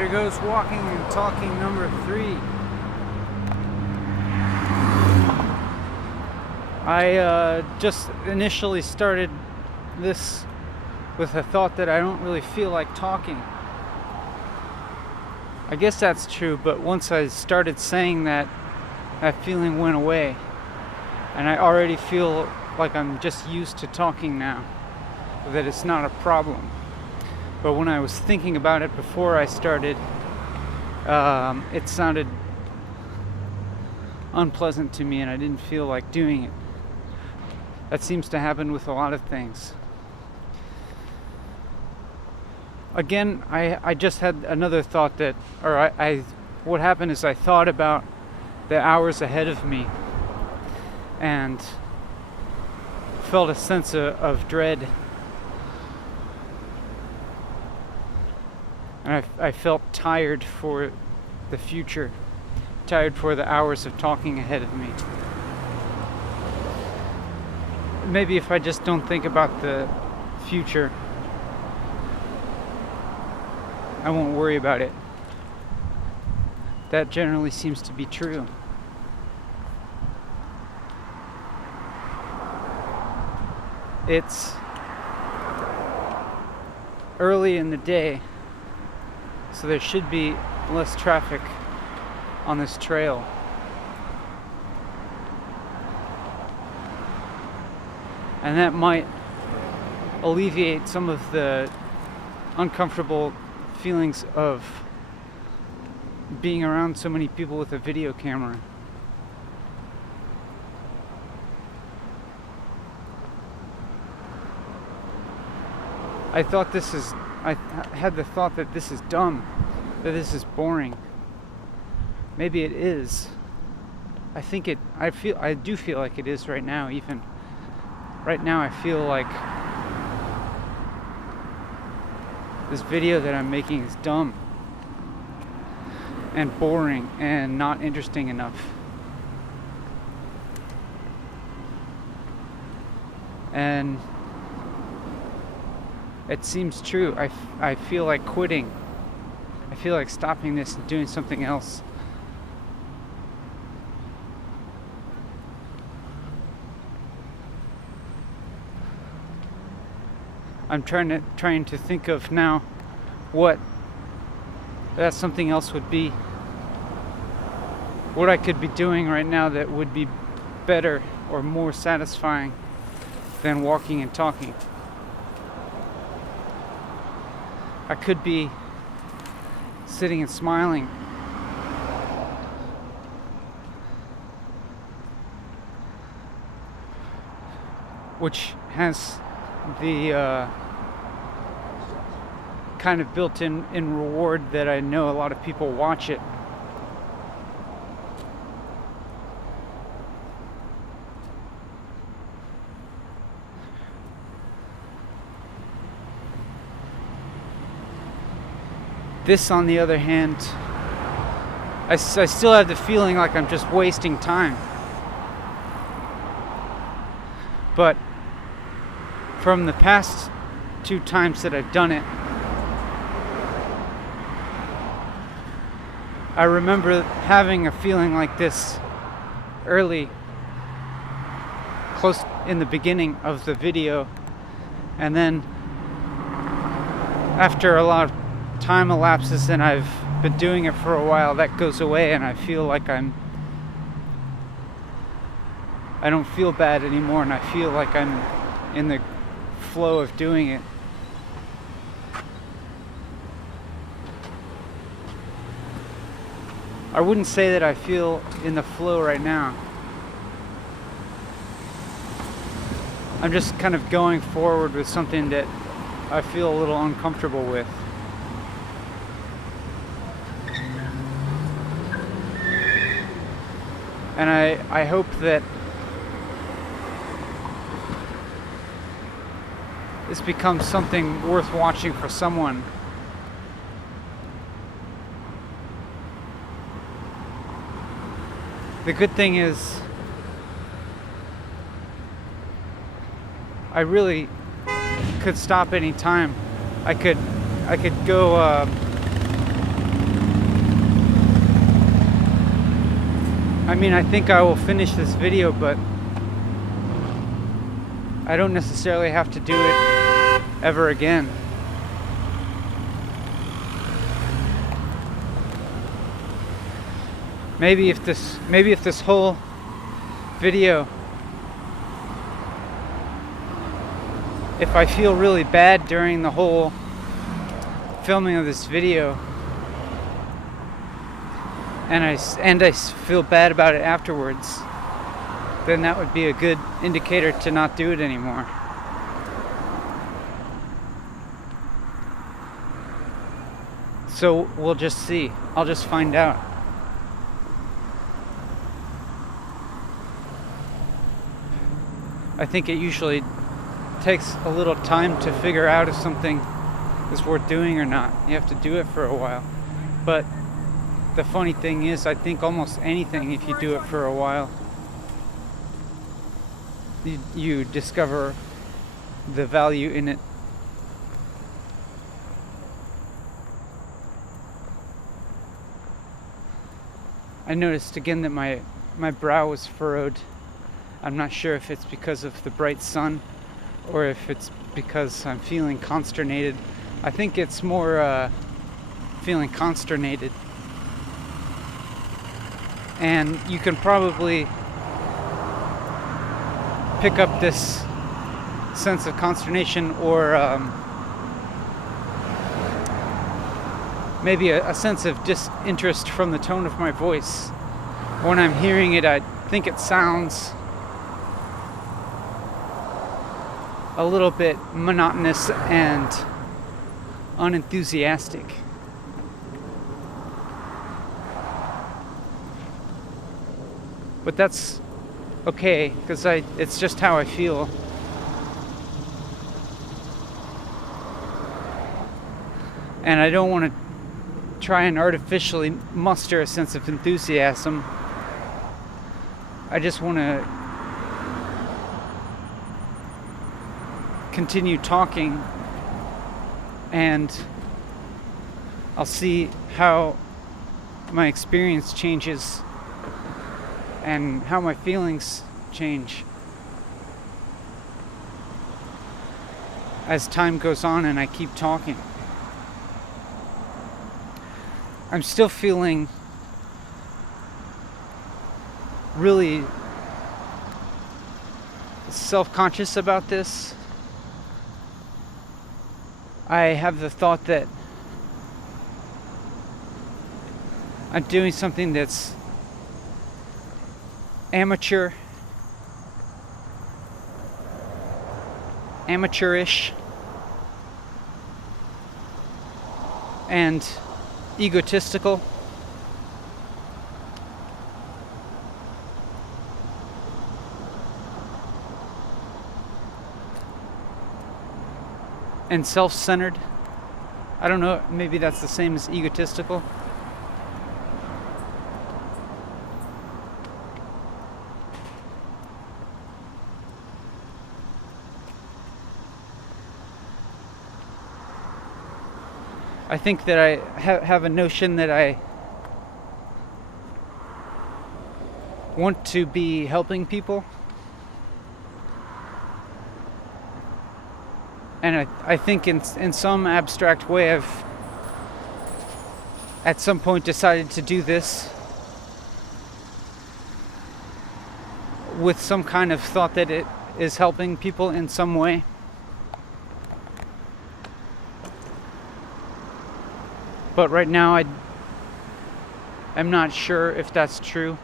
Here goes walking and talking number 3. I just initially started this with a thought that I don't really feel like talking. I guess that's true, but once I started saying that, that feeling went away. And I already feel like I'm just used to talking now, that it's not a problem. But when I was thinking about it before I started, it sounded unpleasant to me and I didn't feel like doing it. That seems to happen with a lot of things. Again, I just had another thought that, what happened is I thought about the hours ahead of me and felt a sense of dread. And I felt tired for the future, tired for the hours of talking ahead of me. Maybe if I just don't think about the future, I won't worry about it. That generally seems to be true. It's early in the day, so there should be less traffic on this trail. And that might alleviate some of the uncomfortable feelings of being around so many people with a video camera. I had the thought that this is dumb, that this is boring. Maybe it is. I do feel like it is right now, even. Right now I feel like this video that I'm making is dumb and boring and not interesting enough. And it seems true. I feel like quitting. I feel like stopping this and doing something else. I'm trying to think of now what that something else would be. What I could be doing right now that would be better or more satisfying than walking and talking. I could be sitting and smiling. Which has the kind of built-in reward that I know a lot of people watch it. This, on the other hand, I still have the feeling like I'm just wasting time. But from the past 2 times that I've done it, I remember having a feeling like this close in the beginning of the video, and then after a lot of time elapses and I've been doing it for a while, that goes away and I feel like I don't feel bad anymore, and I feel like I'm in the flow of doing it. I wouldn't say that I feel in the flow right now. I'm just kind of going forward with something that I feel a little uncomfortable with. And I hope that this becomes something worth watching for someone. The good thing is, I really could stop any time. I could go I mean, I think I will finish this video, but I don't necessarily have to do it ever again. Maybe if this whole video, if I feel really bad during the whole filming of this video, and I feel bad about it afterwards, then that would be a good indicator to not do it anymore. So we'll just see. I'll just find out. I think it usually takes a little time to figure out if something is worth doing or not. You have to do it for a while. But the funny thing is, I think almost anything, if you do it for a while, you discover the value in it. I noticed again that my brow was furrowed. I'm not sure if it's because of the bright sun or if it's because I'm feeling consternated. I think it's more feeling consternated. And you can probably pick up this sense of consternation or maybe a sense of disinterest from the tone of my voice. When I'm hearing it, I think it sounds a little bit monotonous and unenthusiastic. But that's okay, because it's just how I feel. And I don't want to try and artificially muster a sense of enthusiasm. I just want to continue talking, and I'll see how my experience changes and how my feelings change as time goes on and I keep talking. I'm still feeling really self-conscious about this. I have the thought that I'm doing something that's amateurish, and egotistical. And self-centered. I don't know, maybe that's the same as egotistical. I think that I have a notion that I want to be helping people. And I think in some abstract way I've at some point decided to do this with some kind of thought that it is helping people in some way. But right now I'm not sure if that's true,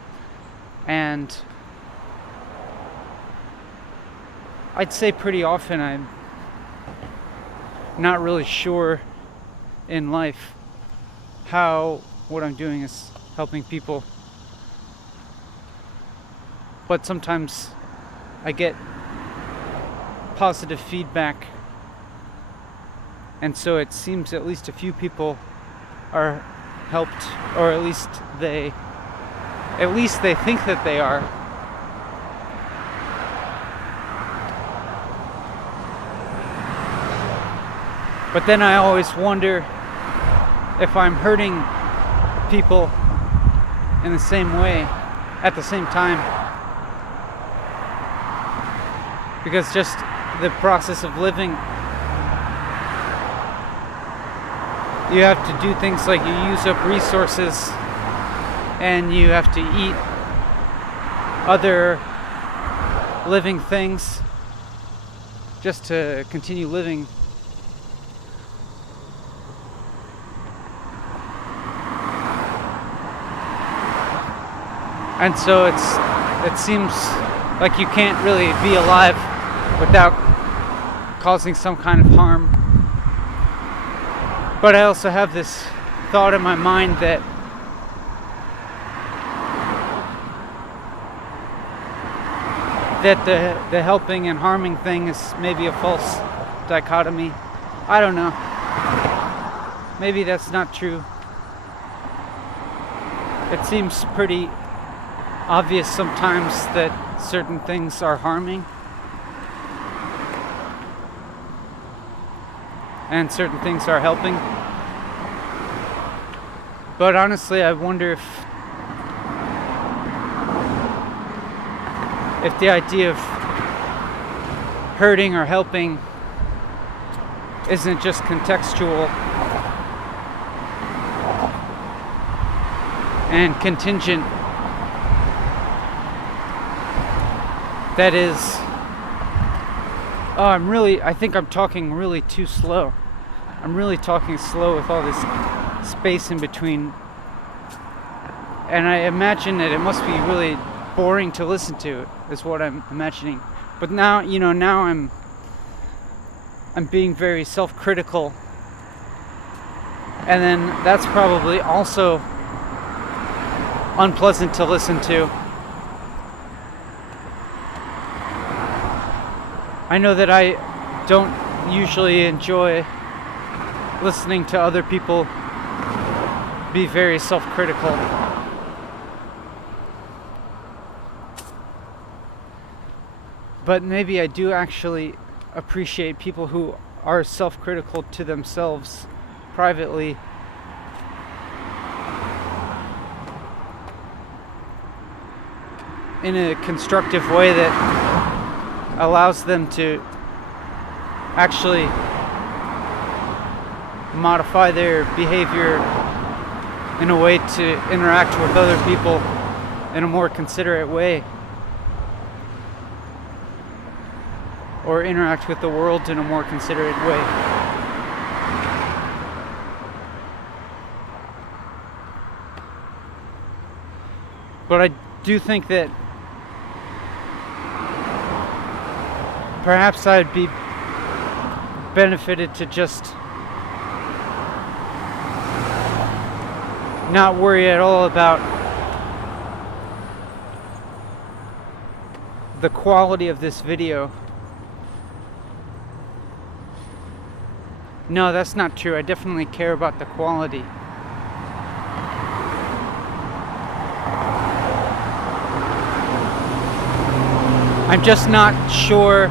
and I'd say pretty often I'm not really sure in life how what I'm doing is helping people. But sometimes I get positive feedback, and so it seems at least a few people are helped, or at least they think that they are. But then I always wonder if I'm hurting people in the same way at the same time. Because just the process of living, you have to do things like you use up resources and you have to eat other living things just to continue living. And so it seems like you can't really be alive without causing some kind of harm. But I also have this thought in my mind that the helping and harming thing is maybe a false dichotomy. I don't know. Maybe that's not true. It seems pretty obvious sometimes that certain things are harming and certain things are helping. But honestly, I wonder if the idea of hurting or helping isn't just contextual and contingent. That is, I think I'm talking really too slow. I'm really talking slow with all this space in between. And I imagine that it must be really boring to listen to, is what I'm imagining. But now, now I'm being very self-critical. And then that's probably also unpleasant to listen to. I know that I don't usually enjoy listening to other people be very self-critical. But maybe I do actually appreciate people who are self-critical to themselves privately. In a constructive way that allows them to actually modify their behavior in a way to interact with other people in a more considerate way, or interact with the world in a more considerate way. But I do think that perhaps I'd be benefited to just not worry at all about the quality of this video. No, that's not true. I definitely care about the quality. I'm just not sure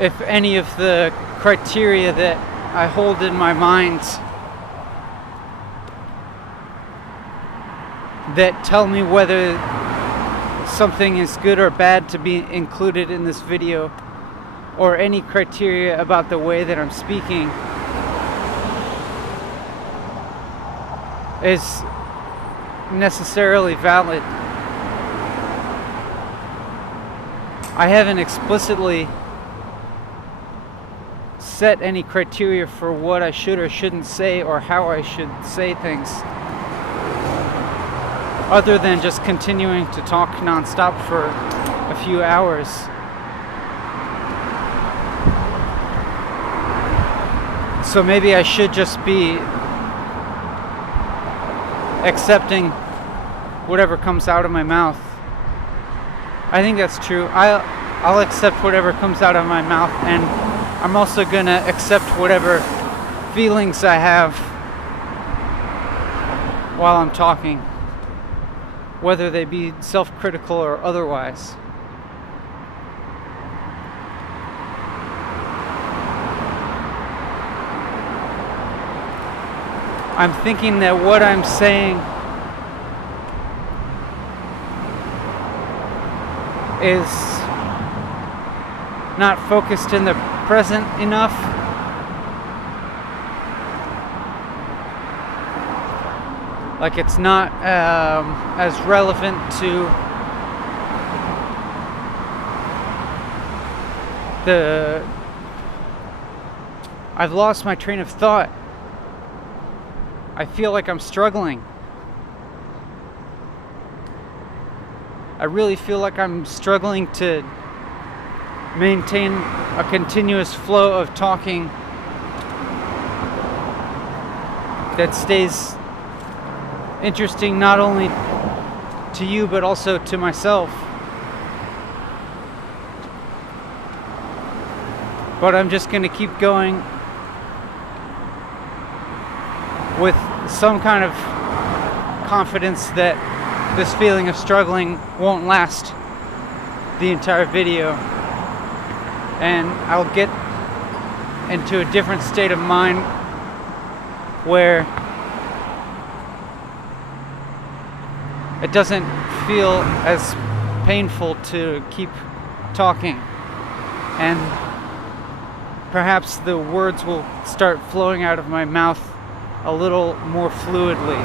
if any of the criteria that I hold in my mind that tell me whether something is good or bad to be included in this video, or any criteria about the way that I'm speaking, is necessarily valid. I haven't explicitly set any criteria for what I should or shouldn't say or how I should say things, other than just continuing to talk nonstop for a few hours. So maybe I should just be accepting whatever comes out of my mouth. I think that's true. I'll accept whatever comes out of my mouth, and I'm also gonna accept whatever feelings I have while I'm talking, whether they be self-critical or otherwise. I'm thinking that what I'm saying is not focused in the present enough. Like it's not as relevant to I've lost my train of thought. I feel like I'm struggling. I really feel like I'm struggling to maintain a continuous flow of talking that stays interesting not only to you but also to myself. But I'm just going to keep going with some kind of confidence that this feeling of struggling won't last the entire video, and I'll get into a different state of mind where it doesn't feel as painful to keep talking, and perhaps the words will start flowing out of my mouth a little more fluidly.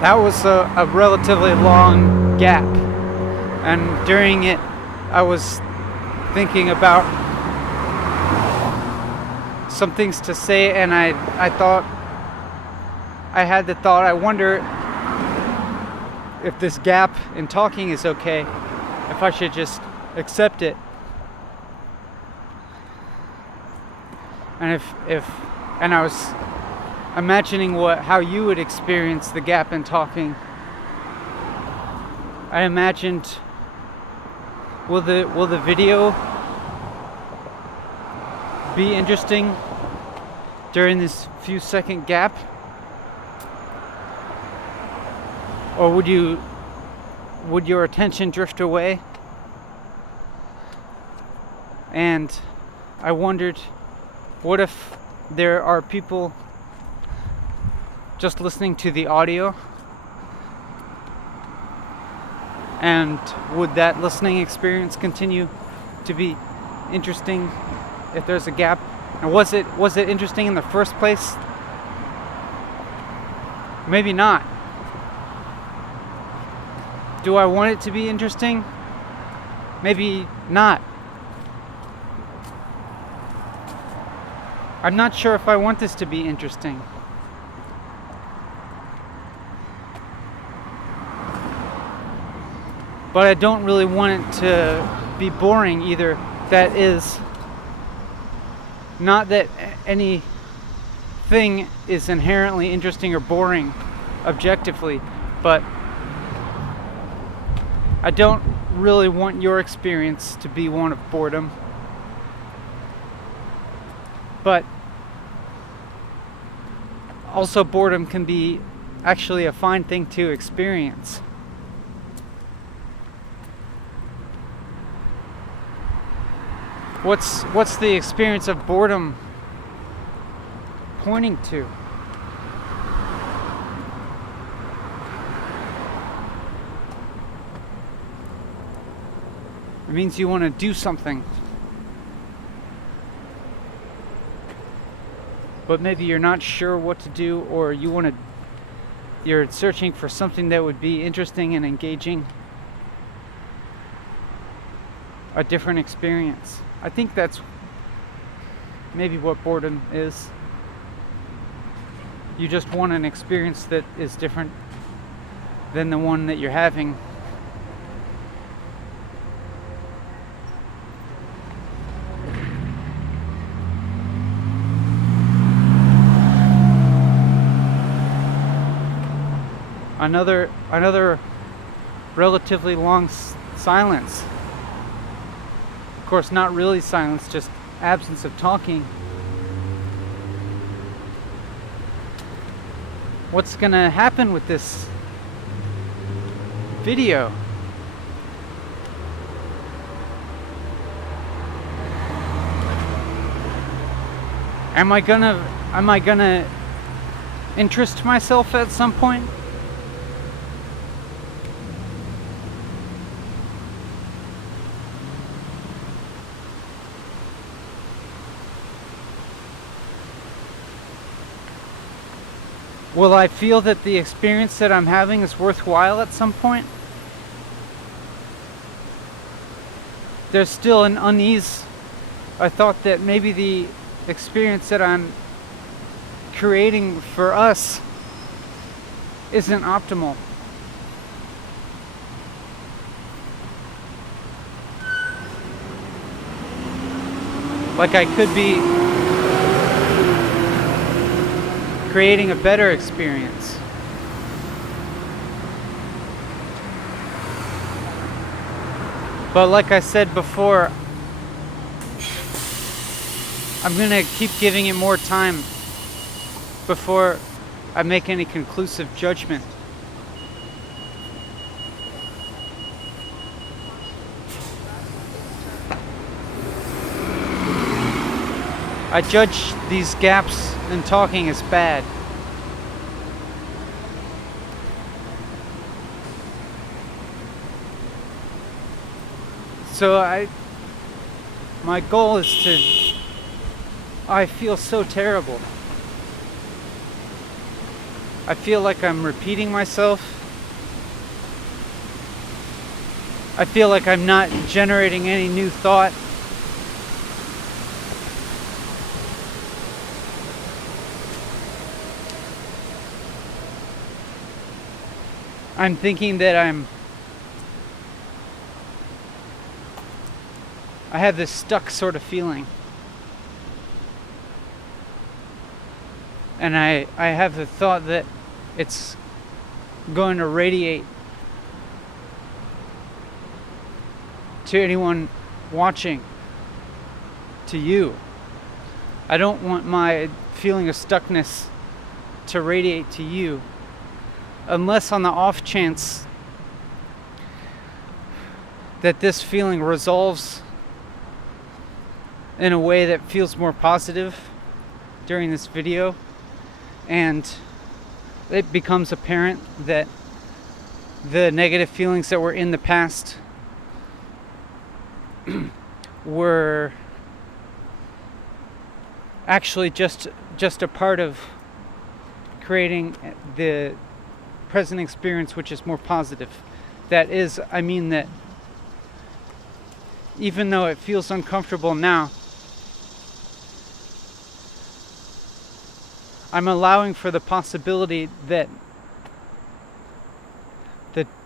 That was a relatively long gap, and during it I was thinking about some things to say, and I had the thought, I wonder if this gap in talking is okay, if I should just accept it. And and I was imagining how you would experience the gap in talking. I imagined, will the video be interesting during this few second gap? Or would your attention drift away? And I wondered, what if there are people just listening to the audio? And would that listening experience continue to be interesting if there's a gap? And was it interesting in the first place? Maybe not. Do I want it to be interesting? Maybe not. I'm not sure if I want this to be interesting. But I don't really want it to be boring either. That is, not that anything is inherently interesting or boring objectively, but I don't really want your experience to be one of boredom. But also, boredom can be actually a fine thing to experience. What's the experience of boredom pointing to? It means you want to do something, but maybe you're not sure what to do, or you're searching for something that would be interesting and engaging, a different experience. I think that's maybe what boredom is. You just want an experience that is different than the one that you're having. Another relatively long silence. Of course, not really silence, just absence of talking. What's gonna happen with this video? Am I gonna interest myself at some point? Will I feel that the experience that I'm having is worthwhile at some point? There's still an unease. I thought that maybe the experience that I'm creating for us isn't optimal. Like I could be creating a better experience. But like I said before, I'm gonna keep giving it more time before I make any conclusive judgment. I judge these gaps in talking as bad. So my goal is to, I feel so terrible. I feel like I'm repeating myself. I feel like I'm not generating any new thought. I'm thinking that I have this stuck sort of feeling. And I have the thought that it's going to radiate to anyone watching, to you. I don't want my feeling of stuckness to radiate to you, unless on the off chance that this feeling resolves in a way that feels more positive during this video, and it becomes apparent that the negative feelings that were in the past were actually just a part of creating the present experience, which is more positive. That is, I mean that even though it feels uncomfortable now, I'm allowing for the possibility that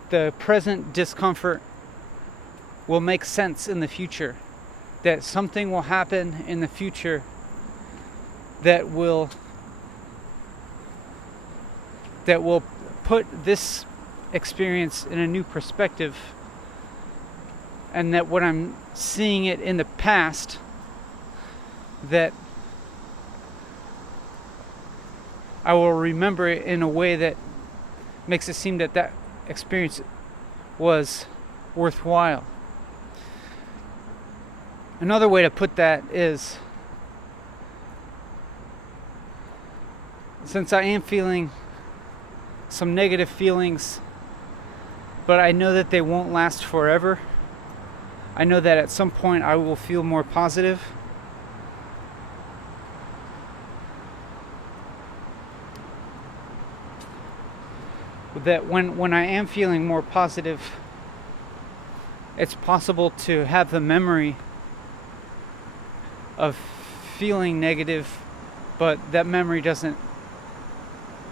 the present discomfort will make sense in the future, that something will happen in the future that will put this experience in a new perspective, and that when I'm seeing it in the past, that I will remember it in a way that makes it seem that that experience was worthwhile. Another way to put that is, since I am feeling some negative feelings, but I know that they won't last forever, I know that at some point I will feel more positive. That when I am feeling more positive, it's possible to have the memory of feeling negative, but that memory doesn't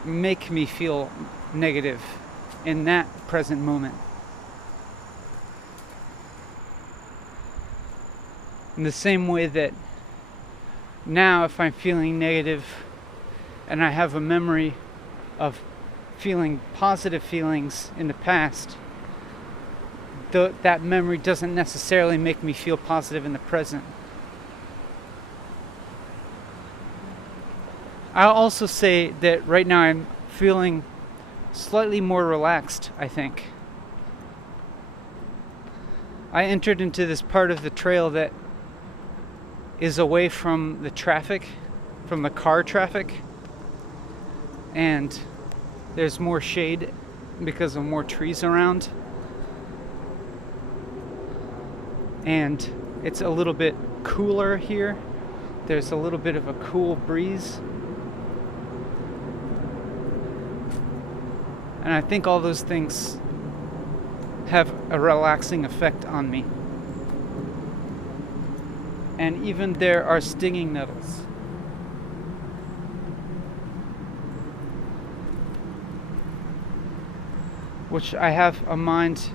make me feel negative in that present moment. In the same way that now, if I'm feeling negative and I have a memory of feeling positive feelings in the past, that memory doesn't necessarily make me feel positive in the present. I'll also say that right now I'm feeling slightly more relaxed, I think. I entered into this part of the trail that is away from the traffic from the car traffic, and there's more shade because of more trees around, and it's a little bit cooler here. There's a little bit of a cool breeze, and I think all those things have a relaxing effect on me. And even there are stinging nettles. Which I have a mind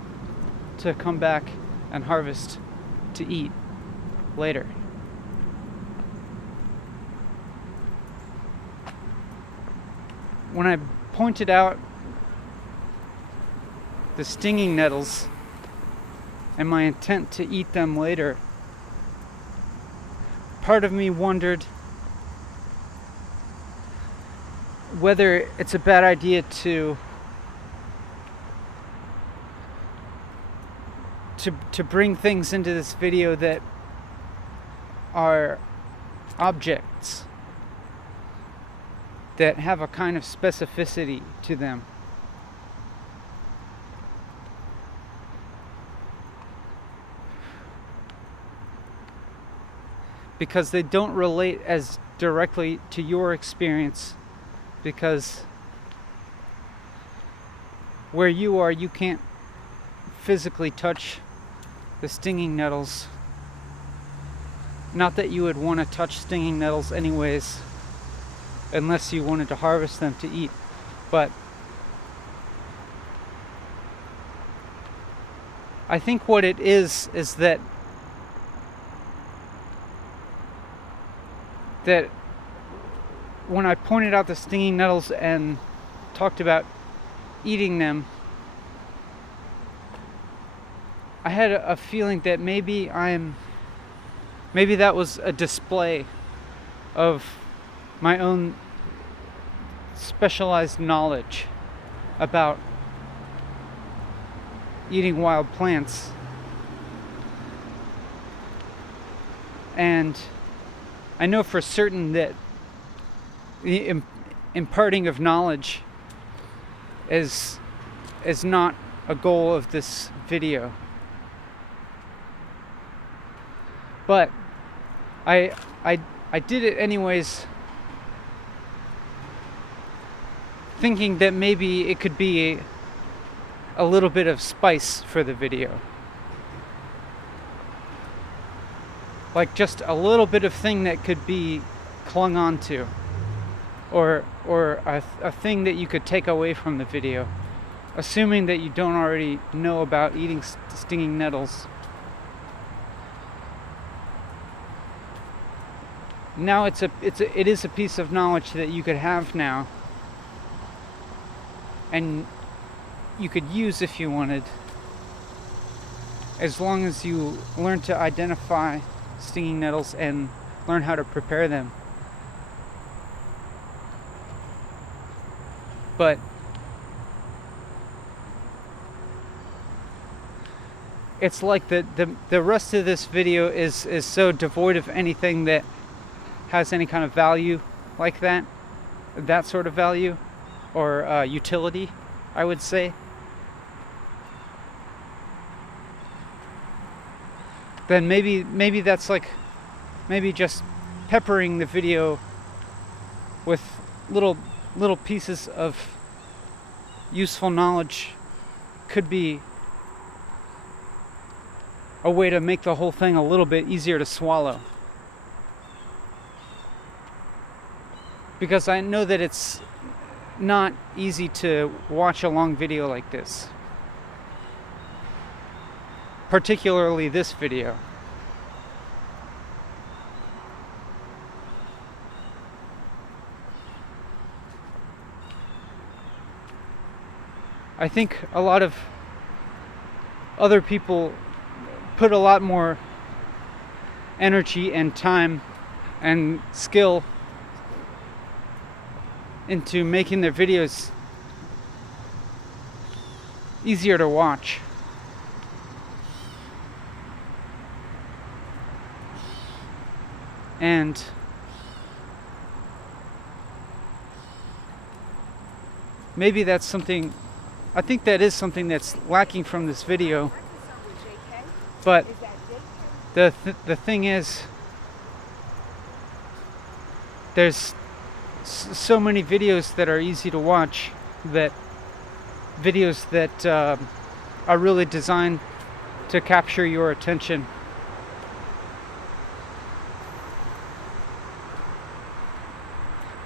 to come back and harvest to eat later. When I pointed out the stinging nettles and my intent to eat them later, part of me wondered whether it's a bad idea to bring things into this video that are objects that have a kind of specificity to them. Because they don't relate as directly to your experience, because where you are, you can't physically touch the stinging nettles. Not that you would want to touch stinging nettles anyways, unless you wanted to harvest them to eat. But I think what it is that when I pointed out the stinging nettles and talked about eating them, I had a feeling that maybe that was a display of my own specialized knowledge about eating wild plants. And I know for certain that the imparting of knowledge is not a goal of this video. But I did it anyways, thinking that maybe it could be a little bit of spice for the video. Like just a little bit of thing that could be clung onto, or a thing that you could take away from the video, assuming that you don't already know about eating stinging nettles. Now it is a piece of knowledge that you could have now, and you could use if you wanted, as long as you learn to identify stinging nettles and learn how to prepare them. But it's like the rest of this video is so devoid of anything that has any kind of value like that sort of value or utility, I would say. Then maybe that's like maybe just peppering the video with little pieces of useful knowledge could be a way to make the whole thing a little bit easier to swallow. Because I know that it's not easy to watch a long video like this. Particularly this video. I think a lot of other people put a lot more energy and time and skill into making their videos easier to watch. And maybe that's something, I think that is something that's lacking from this video. But the thing is, there's so many videos that are easy to watch, that videos that are really designed to capture your attention.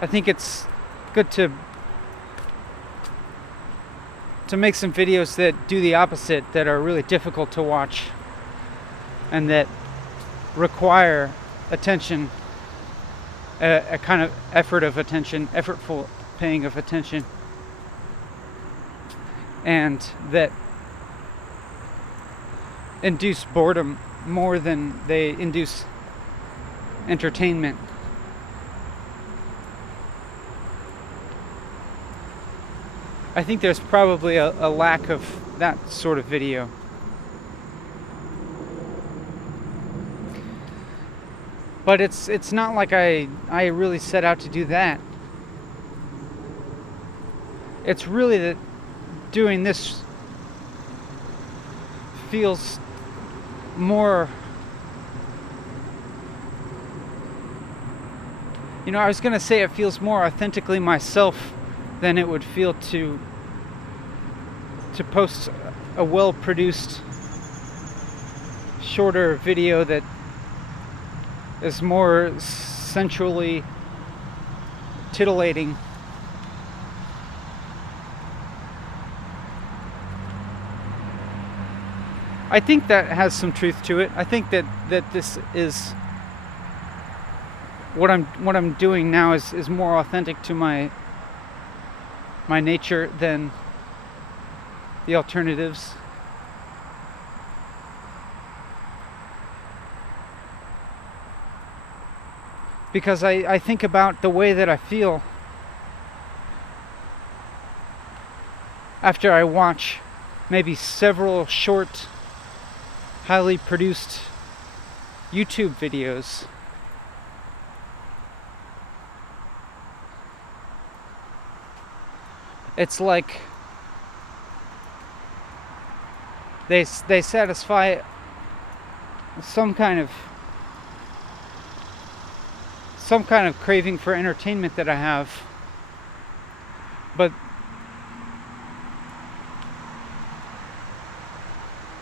I think it's good to make some videos that do the opposite, that are really difficult to watch and that require attention, a kind of effort of attention, effortful paying of attention, and that induce boredom more than they induce entertainment. I think there's probably a lack of that sort of video. But it's not like I really set out to do that. It's really that doing this feels more, I was going to say it feels more authentically myself than it would feel to post a well-produced, shorter video that is more sensually titillating. I think that has some truth to it. I think that this is what I'm doing now is more authentic to my nature than the alternatives. Because I think about the way that I feel after I watch maybe several short, highly produced YouTube videos. It's like they satisfy some kind of craving for entertainment that I have, but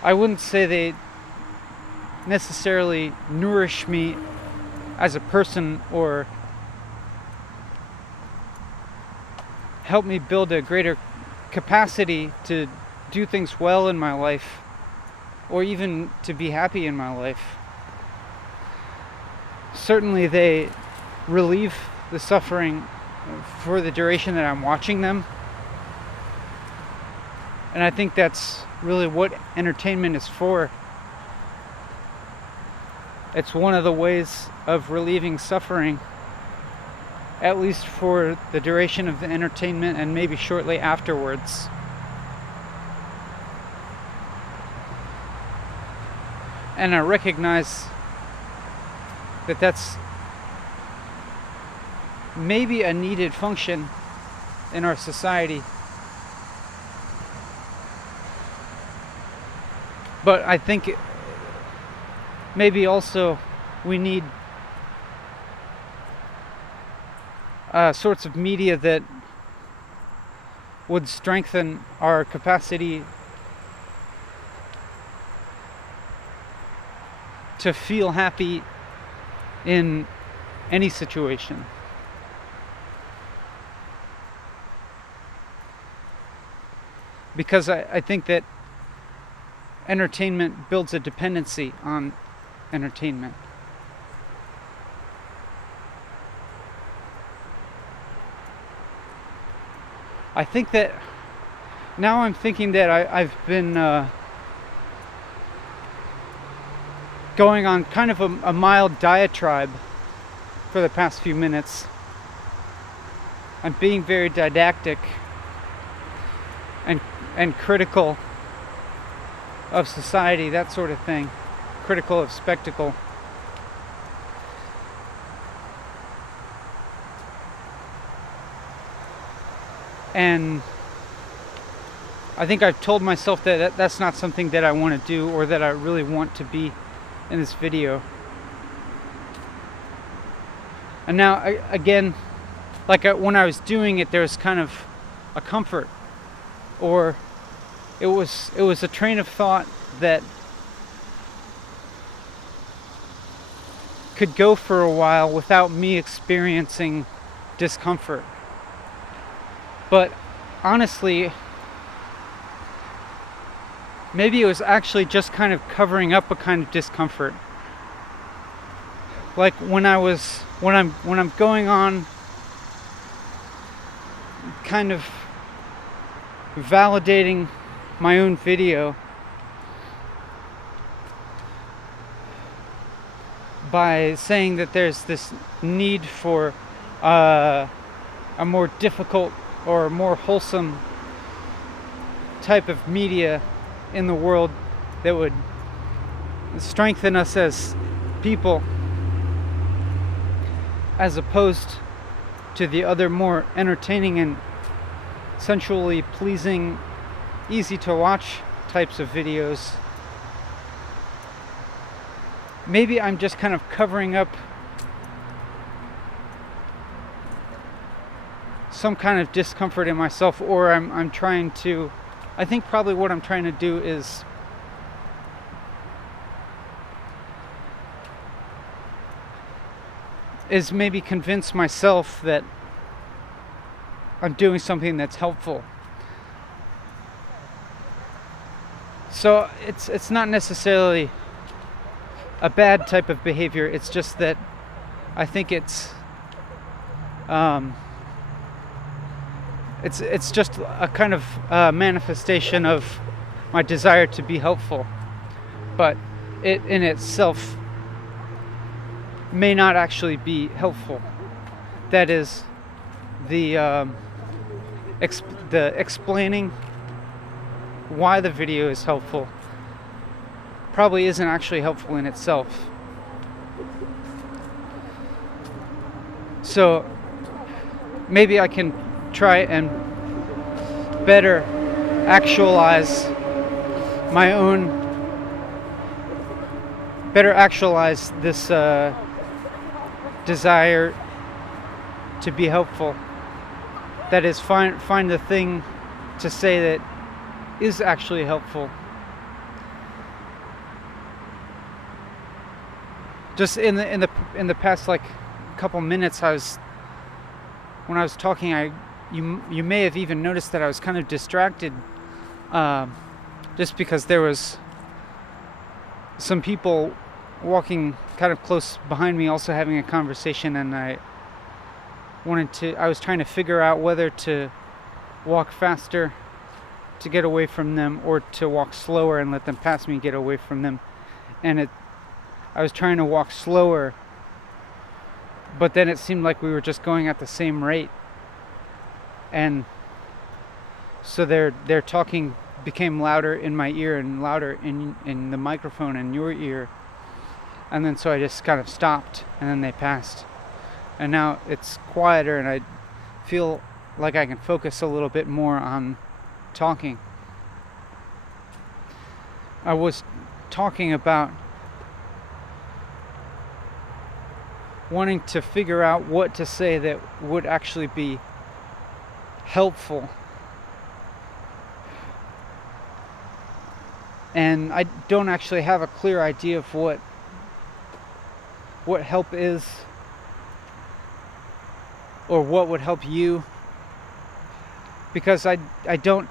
I wouldn't say they necessarily nourish me as a person or help me build a greater capacity to do things well in my life, or even to be happy in my life. Certainly they relieve the suffering for the duration that I'm watching them. And I think that's really what entertainment is for. It's one of the ways of relieving suffering, at least for the duration of the entertainment and maybe shortly afterwards. And I recognize that that's maybe a needed function in our society. But I think maybe also we need sorts of media that would strengthen our capacity to feel happy in any situation. Because I think that entertainment builds a dependency on entertainment. I think that now I'm thinking that I've been going on kind of a mild diatribe for the past few minutes. I'm being very didactic and critical of society, that sort of thing. Critical of spectacle. And I think I've told myself that that's not something that I want to do, or that I really want to be in this video. And now, again, when I was doing it, there was kind of a comfort, or it was a train of thought that could go for a while without me experiencing discomfort. But honestly, maybe it was actually just kind of covering up a kind of discomfort. Like when I'm going on kind of validating my own video by saying that there's this need for a more difficult or more wholesome type of media in the world that would strengthen us as people, as opposed to the other more entertaining and sensually pleasing, easy to watch types of videos. Maybe I'm just kind of covering up some kind of discomfort in myself, or I'm trying to, I think probably what I'm trying to do is maybe convince myself that I'm doing something that's helpful. So it's not necessarily a bad type of behavior. It's just that I think it's just a kind of manifestation of my desire to be helpful, but it in itself may not actually be helpful. That is, the explaining why the video is helpful probably isn't actually helpful in itself. So maybe I can try and better actualize this desire to be helpful. That is, find the thing to say that is actually helpful. Just in the past couple minutes, when I was talking, you may have even noticed that I was kind of distracted, just because there was some people walking kind of close behind me, also having a conversation, and I was trying to figure out whether to walk faster to get away from them, or to walk slower and let them pass me and get away from them. And I was trying to walk slower, but then it seemed like we were just going at the same rate. And so their talking became louder in my ear and louder in the microphone in your ear. And then so I just kind of stopped, and then they passed. And now it's quieter, and I feel like I can focus a little bit more on talking. I was talking about wanting to figure out what to say that would actually be helpful. And I don't actually have a clear idea of what help is, or what would help you, because I don't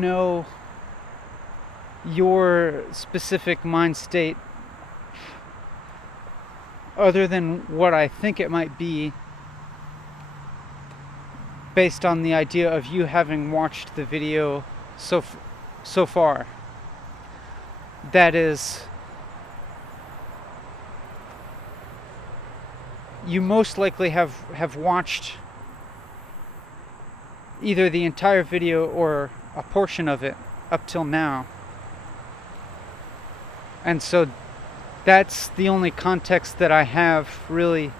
know your specific mind state other than what I think it might be, based on the idea of you having watched the video so far. That is, you most likely have watched either the entire video or a portion of it up till now. And so that's the only context that I have really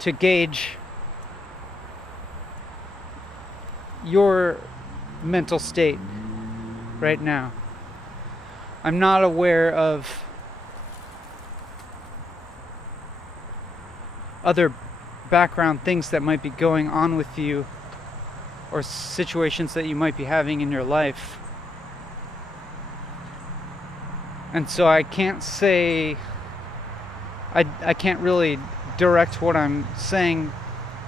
to gauge your mental state right now. I'm not aware of other background things that might be going on with you or situations that you might be having in your life. And so I can't say, I can't really direct what I'm saying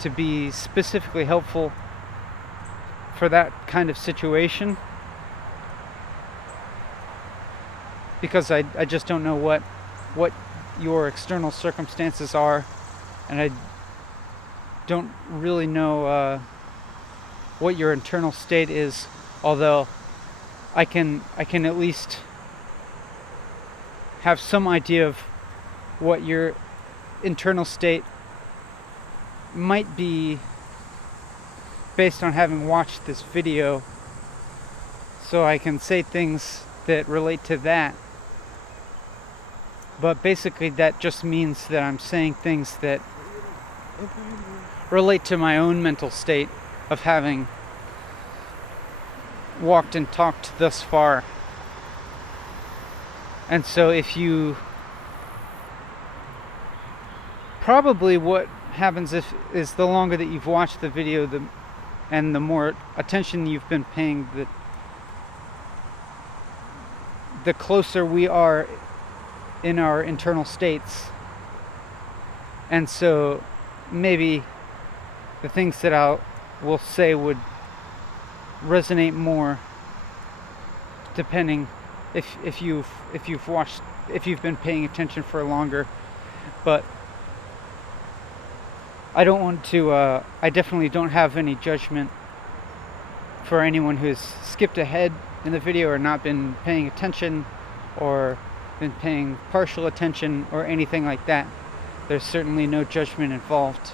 to be specifically helpful for that kind of situation, because I just don't know what your external circumstances are, and I don't really know what your internal state is, although I can at least have some idea of what your internal state might be based on having watched this video, so I can say things that relate to that. But basically that just means that I'm saying things that relate to my own mental state of having walked and talked thus far. And so if you, probably what happens is the longer that you've watched the video, and the more attention you've been paying, the closer we are in our internal states. And so maybe the things that will say would resonate more depending if you've been paying attention for longer. But I don't want to I definitely don't have any judgment for anyone who's skipped ahead in the video or not been paying attention or been paying partial attention or anything like that. There's certainly no judgment involved,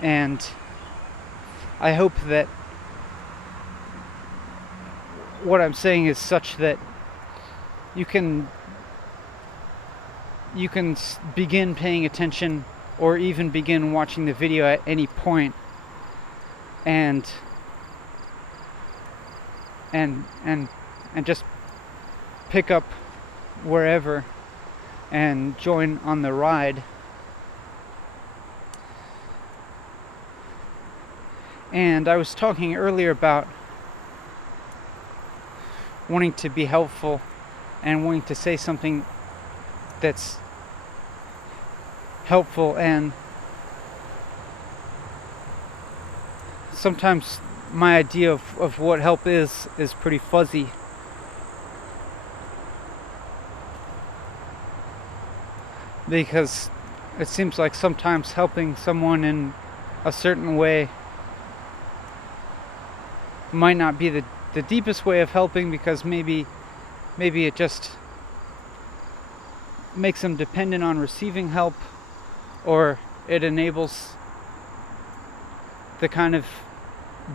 and I hope that what I'm saying is such that you can begin paying attention or even begin watching the video at any point and just pick up wherever and join on the ride. And I was talking earlier about wanting to be helpful and wanting to say something that's helpful, and sometimes my idea of what help is pretty fuzzy. Because it seems like sometimes helping someone in a certain way might not be the deepest way of helping, because maybe it just makes them dependent on receiving help, or it enables the kind of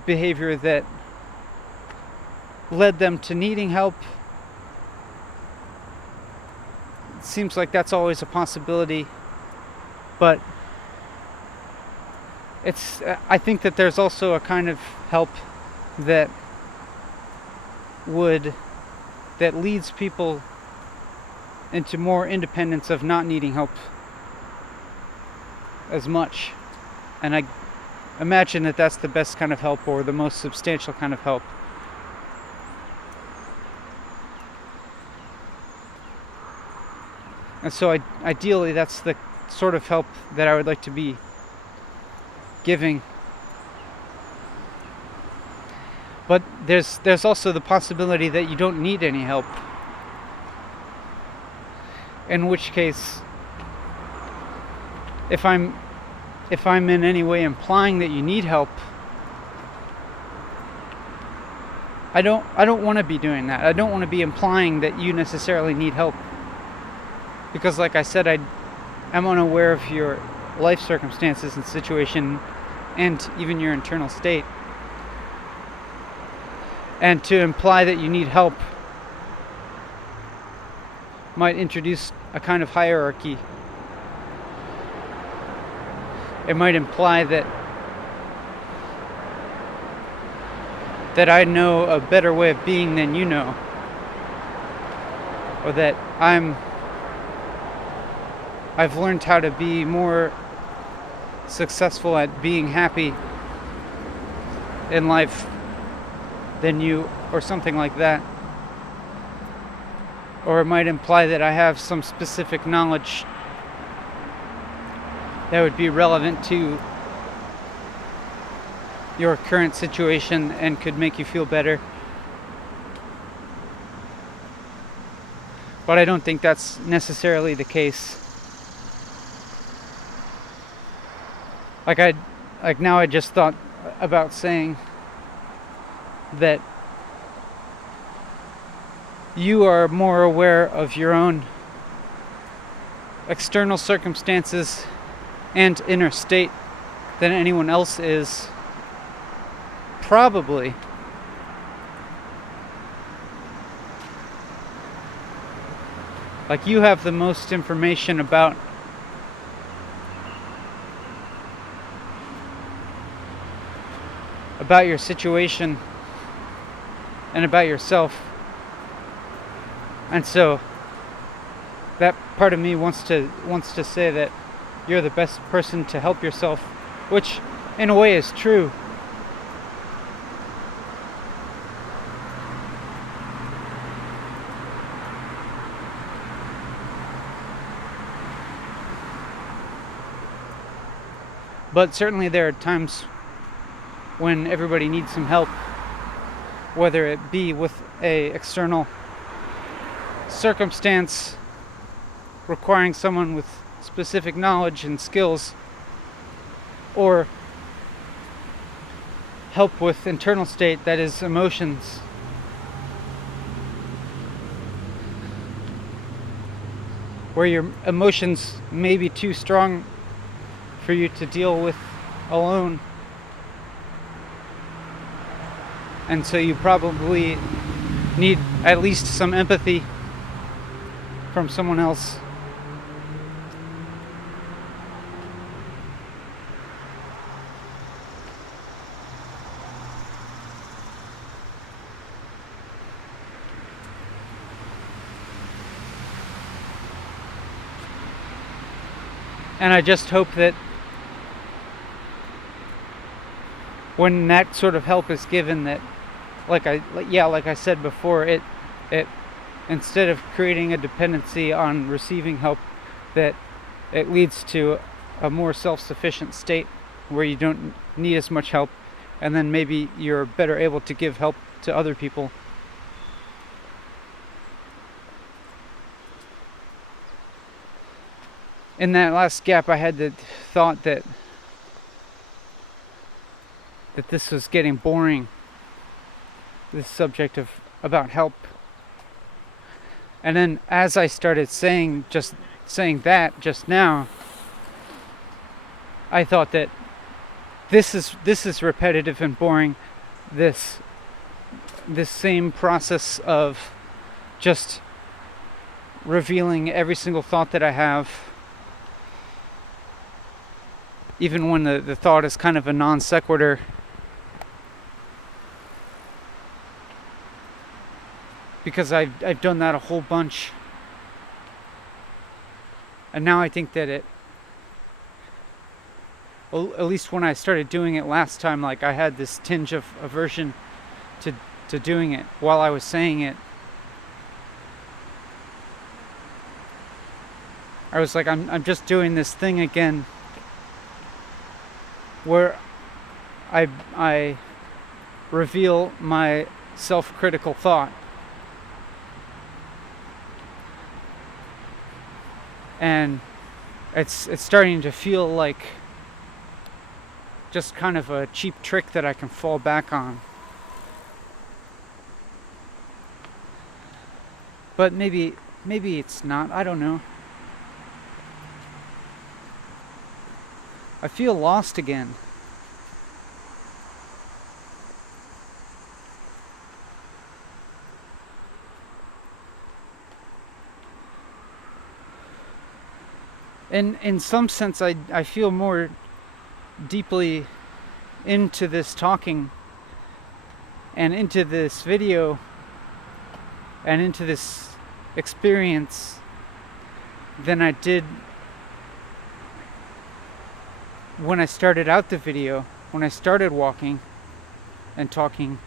behavior that led them to needing help. It seems like that's always a possibility, but I think that there's also a kind of help that leads people into more independence of not needing help as much. And I imagine that that's the best kind of help, or the most substantial kind of help. And so ideally that's the sort of help that I would like to be giving. But there's also the possibility that you don't need any help. In which case, if I'm in any way implying that you need help, I don't want to be doing that. I don't want to be implying that you necessarily need help. Because like I said, I'm unaware of your life circumstances and situation, and even your internal state. And to imply that you need help might introduce a kind of hierarchy. It might imply that that I know a better way of being than you know, or that I've learned how to be more successful at being happy in life than you, or something like that. Or it might imply that I have some specific knowledge that would be relevant to your current situation and could make you feel better. But I don't think that's necessarily the case. Now I just thought about saying that you are more aware of your own external circumstances and inner state than anyone else is, probably. Like, you have the most information about your situation and about yourself. And so that part of me wants to say that you're the best person to help yourself, which in a way is true. But certainly there are times when everybody needs some help, whether it be with a external circumstance requiring someone with specific knowledge and skills, or help with internal state, that is emotions. Where your emotions may be too strong for you to deal with alone. And so you probably need at least some empathy from someone else. And I just hope that when that sort of help is given, that like I said before, it instead of creating a dependency on receiving help, that it leads to a more self-sufficient state where you don't need as much help, and then maybe you're better able to give help to other people. In that last gap, I had the thought that this was getting boring, this subject about help. And then as I started saying that just now, I thought that this is repetitive and boring. This same process of just revealing every single thought that I have, even when the thought is kind of a non sequitur. Because I've done that a whole bunch. And now I think that at least when I started doing it last time, like, I had this tinge of aversion to doing it while I was saying it. I was like, I'm just doing this thing again where I reveal my self-critical thought. And it's starting to feel like just kind of a cheap trick that I can fall back on. But maybe it's not. I don't know. I feel lost again. And in some sense, I feel more deeply into this talking and into this video and into this experience than I did when I started out the video, when I started walking and talking.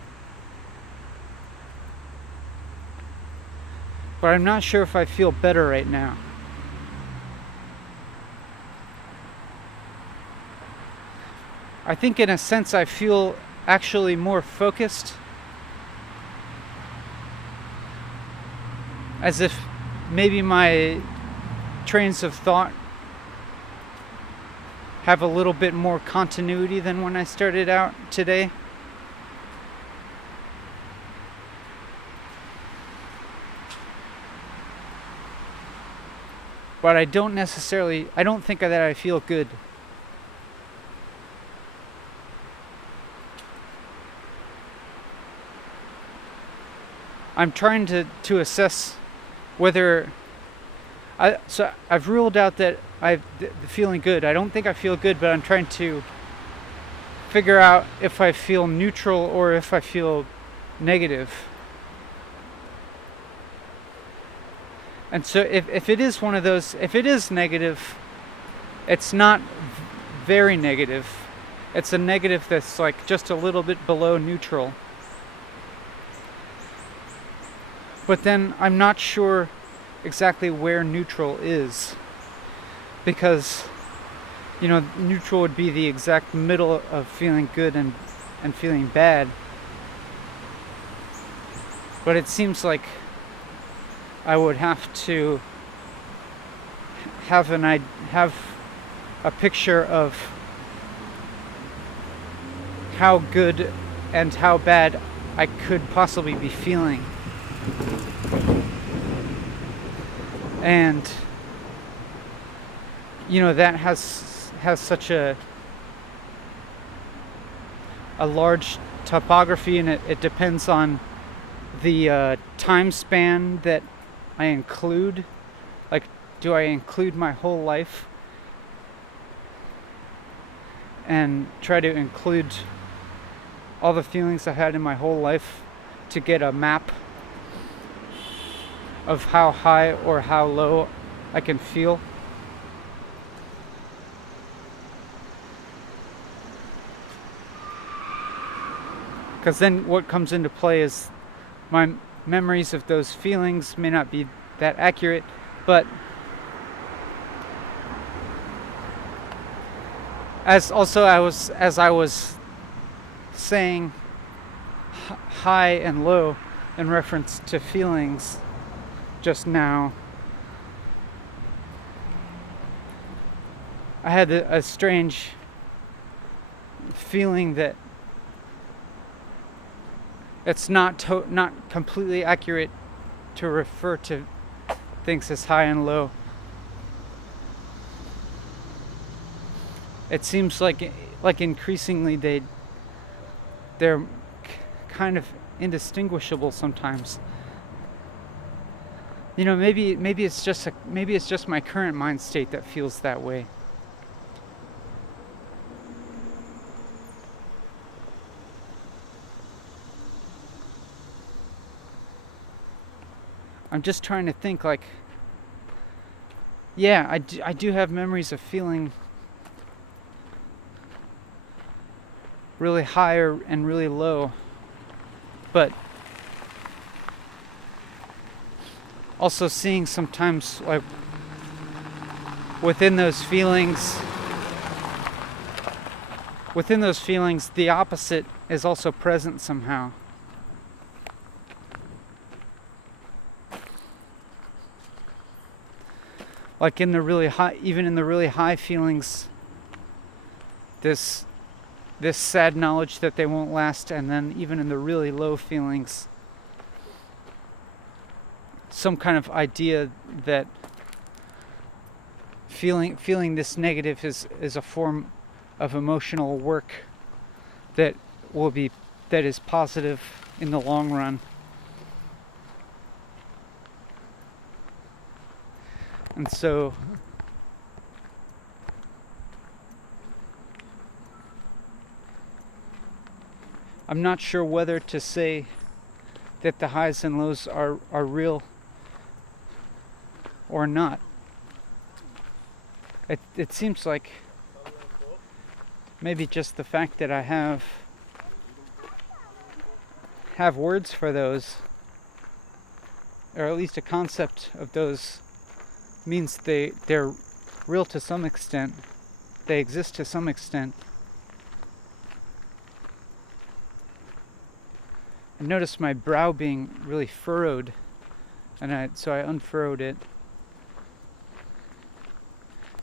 But I'm not sure if I feel better right now. I think in a sense I feel actually more focused, as if maybe my trains of thought have a little bit more continuity than when I started out today. But I don't think that I feel good. I'm trying to assess whether so I've ruled out that I'm feeling good. I don't think I feel good, but I'm trying to figure out if I feel neutral or if I feel negative. And so if it is one of those, if it is negative, it's not very negative. It's a negative that's like just a little bit below neutral. But then I'm not sure exactly where neutral is, because neutral would be the exact middle of feeling good and feeling bad. But it seems like I would have to have a picture of how good and how bad I could possibly be feeling. And that has such a large topography, and it depends on the time span that I include. Like, do I include my whole life and try to include all the feelings I had in my whole life to get a map of how high or how low I can feel? Because then what comes into play is my memories of those feelings may not be that accurate, but as I was saying high and low in reference to feelings just now, I had a strange feeling that it's not completely accurate to refer to things as high and low. It seems like increasingly they're kind of indistinguishable sometimes. Maybe it's just my current mind state that feels that way. I'm just trying to think, like, yeah, I do have memories of feeling really high and really low, but also seeing sometimes, like, within those feelings, the opposite is also present somehow. Like in the really high, even in the really high feelings, this sad knowledge that they won't last, and then even in the really low feelings, some kind of idea that feeling this negative is a form of emotional work that is positive in the long run. And so I'm not sure whether to say that the highs and lows are real or not. It seems like maybe just the fact that I have words for those, or at least a concept of those, means they're real to some extent. They exist to some extent. I noticed my brow being really furrowed, and so I unfurrowed it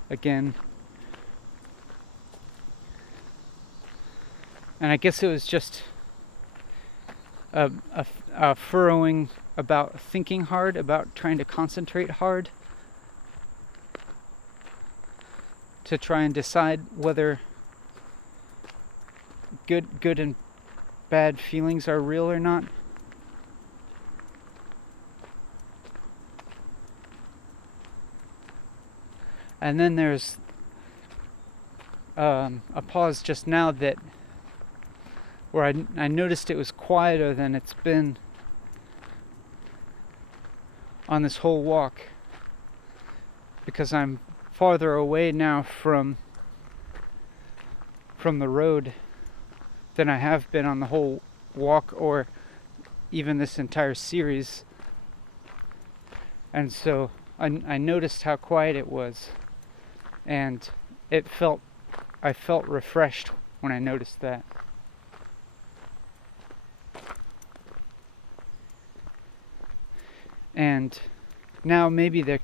again. And I guess it was just a furrowing about thinking hard, about trying to concentrate hard, to try and decide whether good and bad feelings are real or not. And then there's a pause just now that where I noticed it was quieter than it's been on this whole walk, because I'm farther away now from the road than I have been on the whole walk or even this entire series. And so I noticed how quiet it was, and I felt refreshed when I noticed that. And now maybe there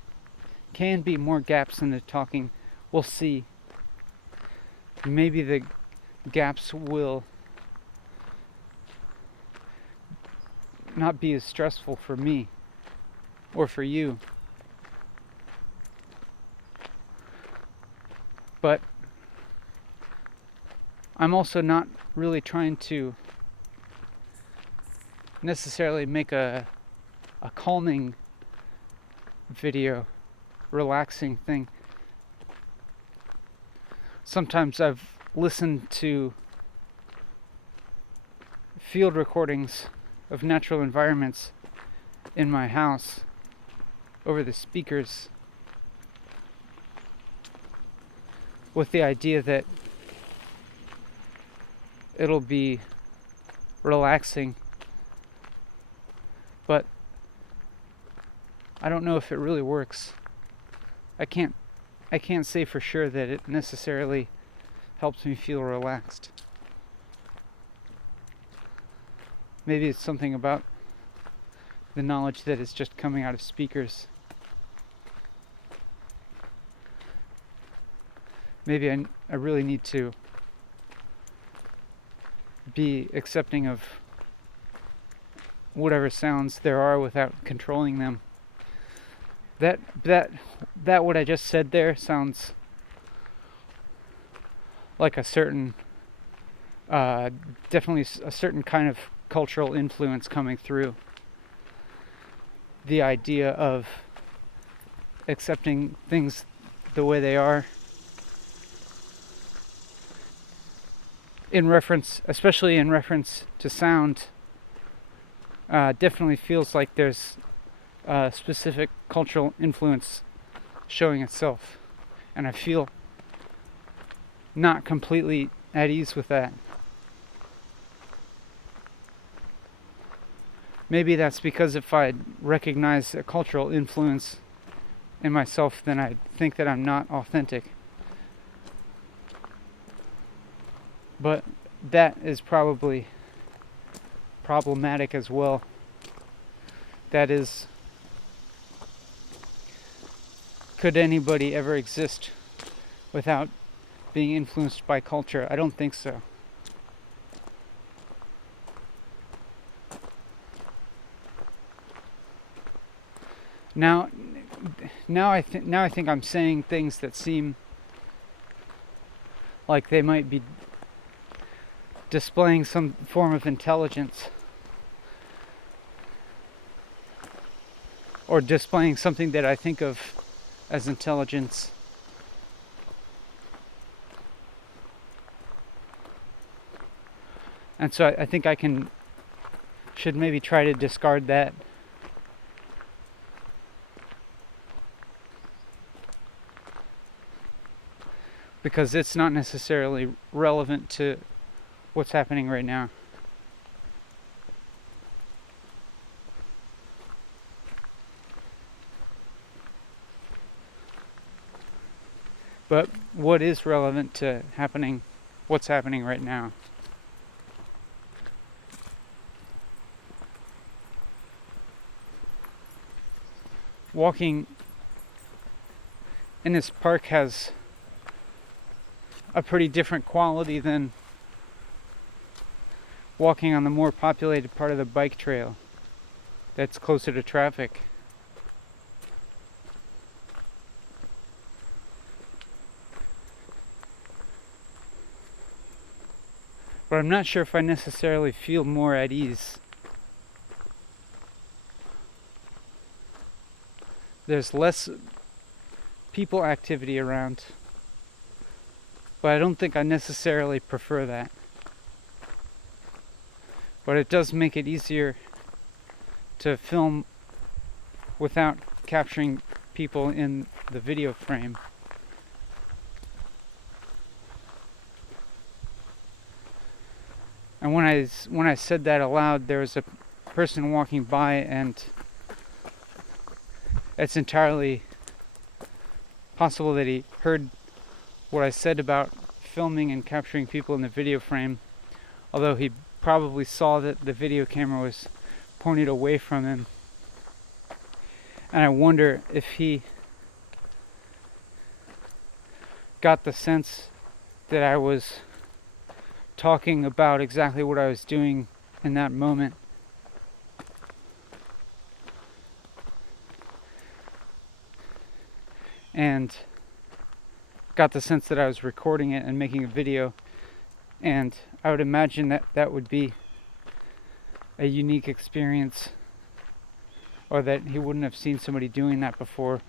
can be more gaps in the talking. We'll see. Maybe the gaps will not be as stressful for me or for you. But I'm also not really trying to necessarily make a calming video, relaxing thing. Sometimes I've listened to field recordings of natural environments in my house over the speakers with the idea that it'll be relaxing, but I don't know if it really works. I can't say for sure that it necessarily helps me feel relaxed. Maybe it's something about the knowledge that is just coming out of speakers. Maybe I really need to be accepting of whatever sounds there are without controlling them. That what I just said there sounds like a certain, definitely a certain kind of cultural influence coming through. The idea of accepting things the way they are, especially in reference to sound, definitely feels like there's a specific cultural influence showing itself, and I feel not completely at ease with that. Maybe that's because if I recognize a cultural influence in myself, then I think that I'm not authentic. But that is probably problematic as well. That is, could anybody ever exist without being influenced by culture? I don't think so. Now I think I'm saying things that seem like they might be displaying some form of intelligence, or displaying something that I think of as intelligence. And so I think I should maybe try to discard that. Because it's not necessarily relevant to what's happening right now. But what is relevant to what's happening right now? Walking in this park has a pretty different quality than walking on the more populated part of the bike trail that's closer to traffic. But I'm not sure if I necessarily feel more at ease. There's less people activity around, but I don't think I necessarily prefer that. But it does make it easier to film without capturing people in the video frame. And when I said that aloud, there was a person walking by, and it's entirely possible that he heard what I said about filming and capturing people in the video frame, although he probably saw that the video camera was pointed away from him. And I wonder if he got the sense that I was talking about exactly what I was doing in that moment. And got the sense that I was recording it and making a video. And I would imagine that that would be a unique experience, or that he wouldn't have seen somebody doing that before.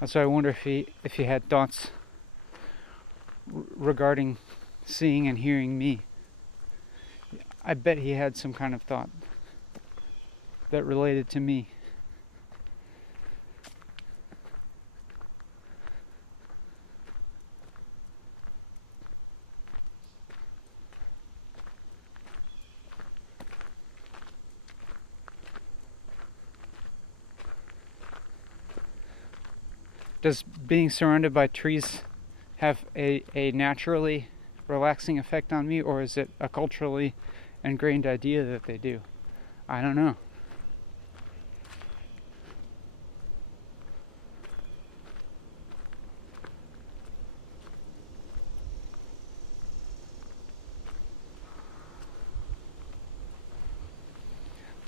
And so I wonder if he had thoughts regarding seeing and hearing me. I bet he had some kind of thought that related to me. Does being surrounded by trees have a naturally relaxing effect on me, or is it a culturally ingrained idea that they do? I don't know.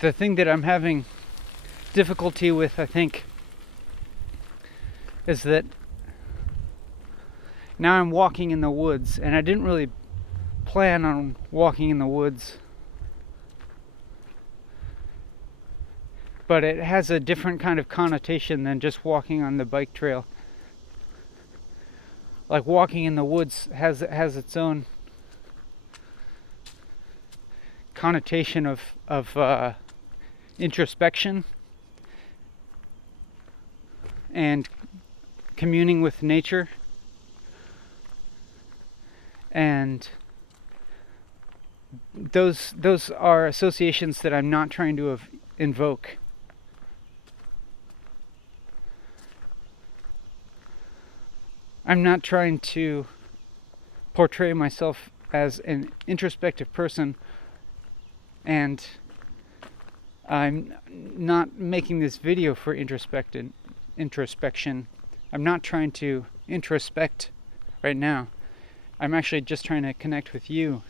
The thing that I'm having difficulty with, I think, is that now I'm walking in the woods, and I didn't really plan on walking in the woods, but it has a different kind of connotation than just walking on the bike trail. Like, walking in the woods has its own connotation of introspection and communing with nature. And those are associations that I'm not trying to invoke. I'm not trying to portray myself as an introspective person, and I'm not making this video for introspection. I'm not trying to introspect right now. I'm actually just trying to connect with you.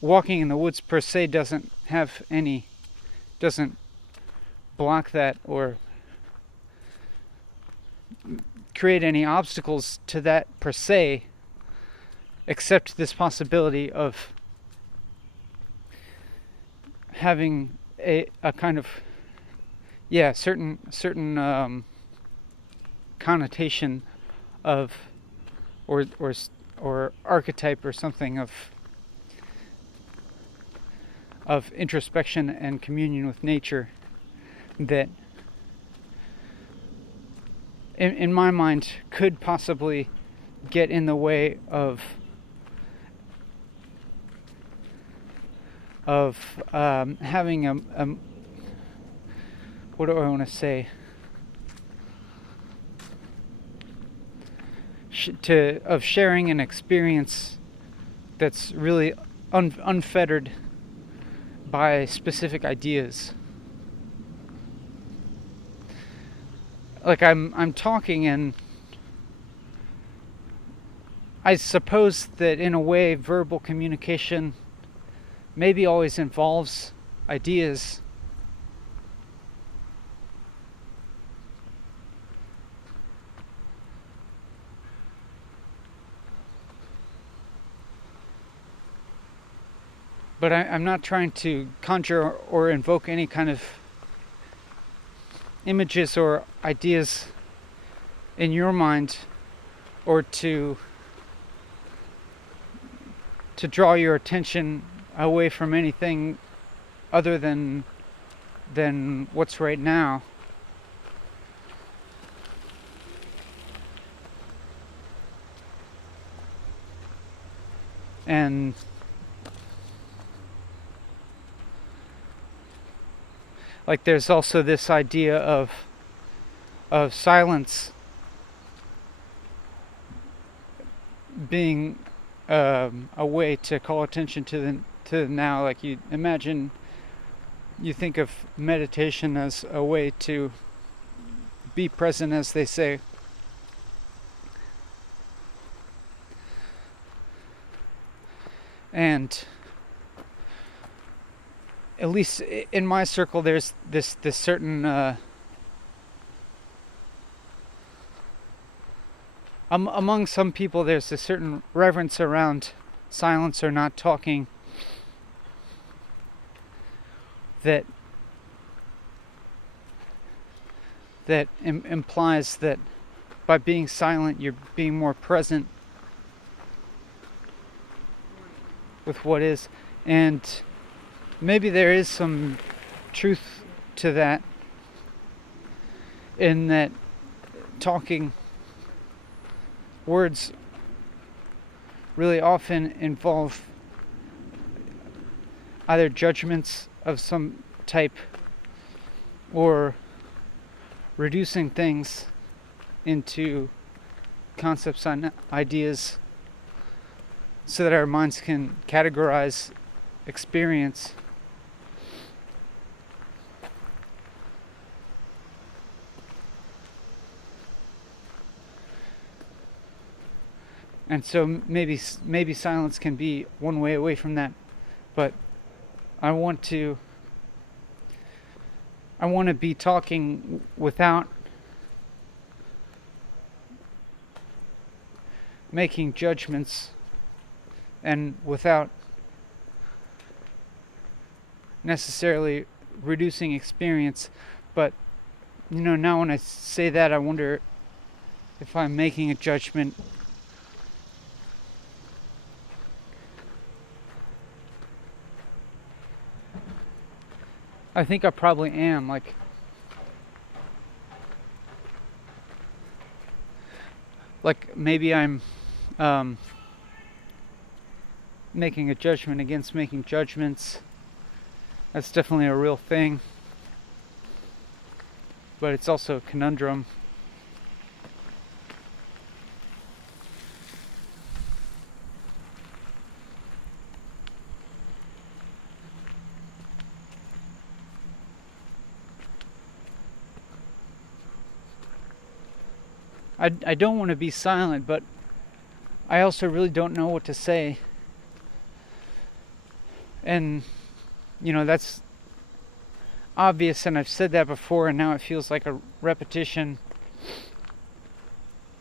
Walking in the woods per se doesn't block that or create any obstacles to that per se, except this possibility of having a kind of certain connotation of or archetype or something of introspection and communion with nature that in my mind could possibly get in the way of having a what do I want to say, of sharing an experience that's really unfettered by specific ideas. Like I'm talking, and I suppose that in a way verbal communication maybe always involves ideas. But I'm not trying to conjure or invoke any kind of images or ideas in your mind, or to draw your attention away from anything other than what's right now. And like there's also this idea of silence being a way to call attention to the now. Like you imagine, you think of meditation as a way to be present, as they say. And at least in my circle, there's this certain among some people, there's a certain reverence around silence or not talking that implies that by being silent, you're being more present with what is. And maybe there is some truth to that, in that talking words really often involve either judgments of some type or reducing things into concepts and ideas so that our minds can categorize experience. And so maybe silence can be one way away from that, but I want to be talking without making judgments and without necessarily reducing experience. But now when I say that, I wonder if I'm making a judgment. I think I probably am. Like maybe I'm making a judgment against making judgments. That's definitely a real thing, but it's also a conundrum. I don't want to be silent, but I also really don't know what to say. And, that's obvious, and I've said that before, and now it feels like a repetition.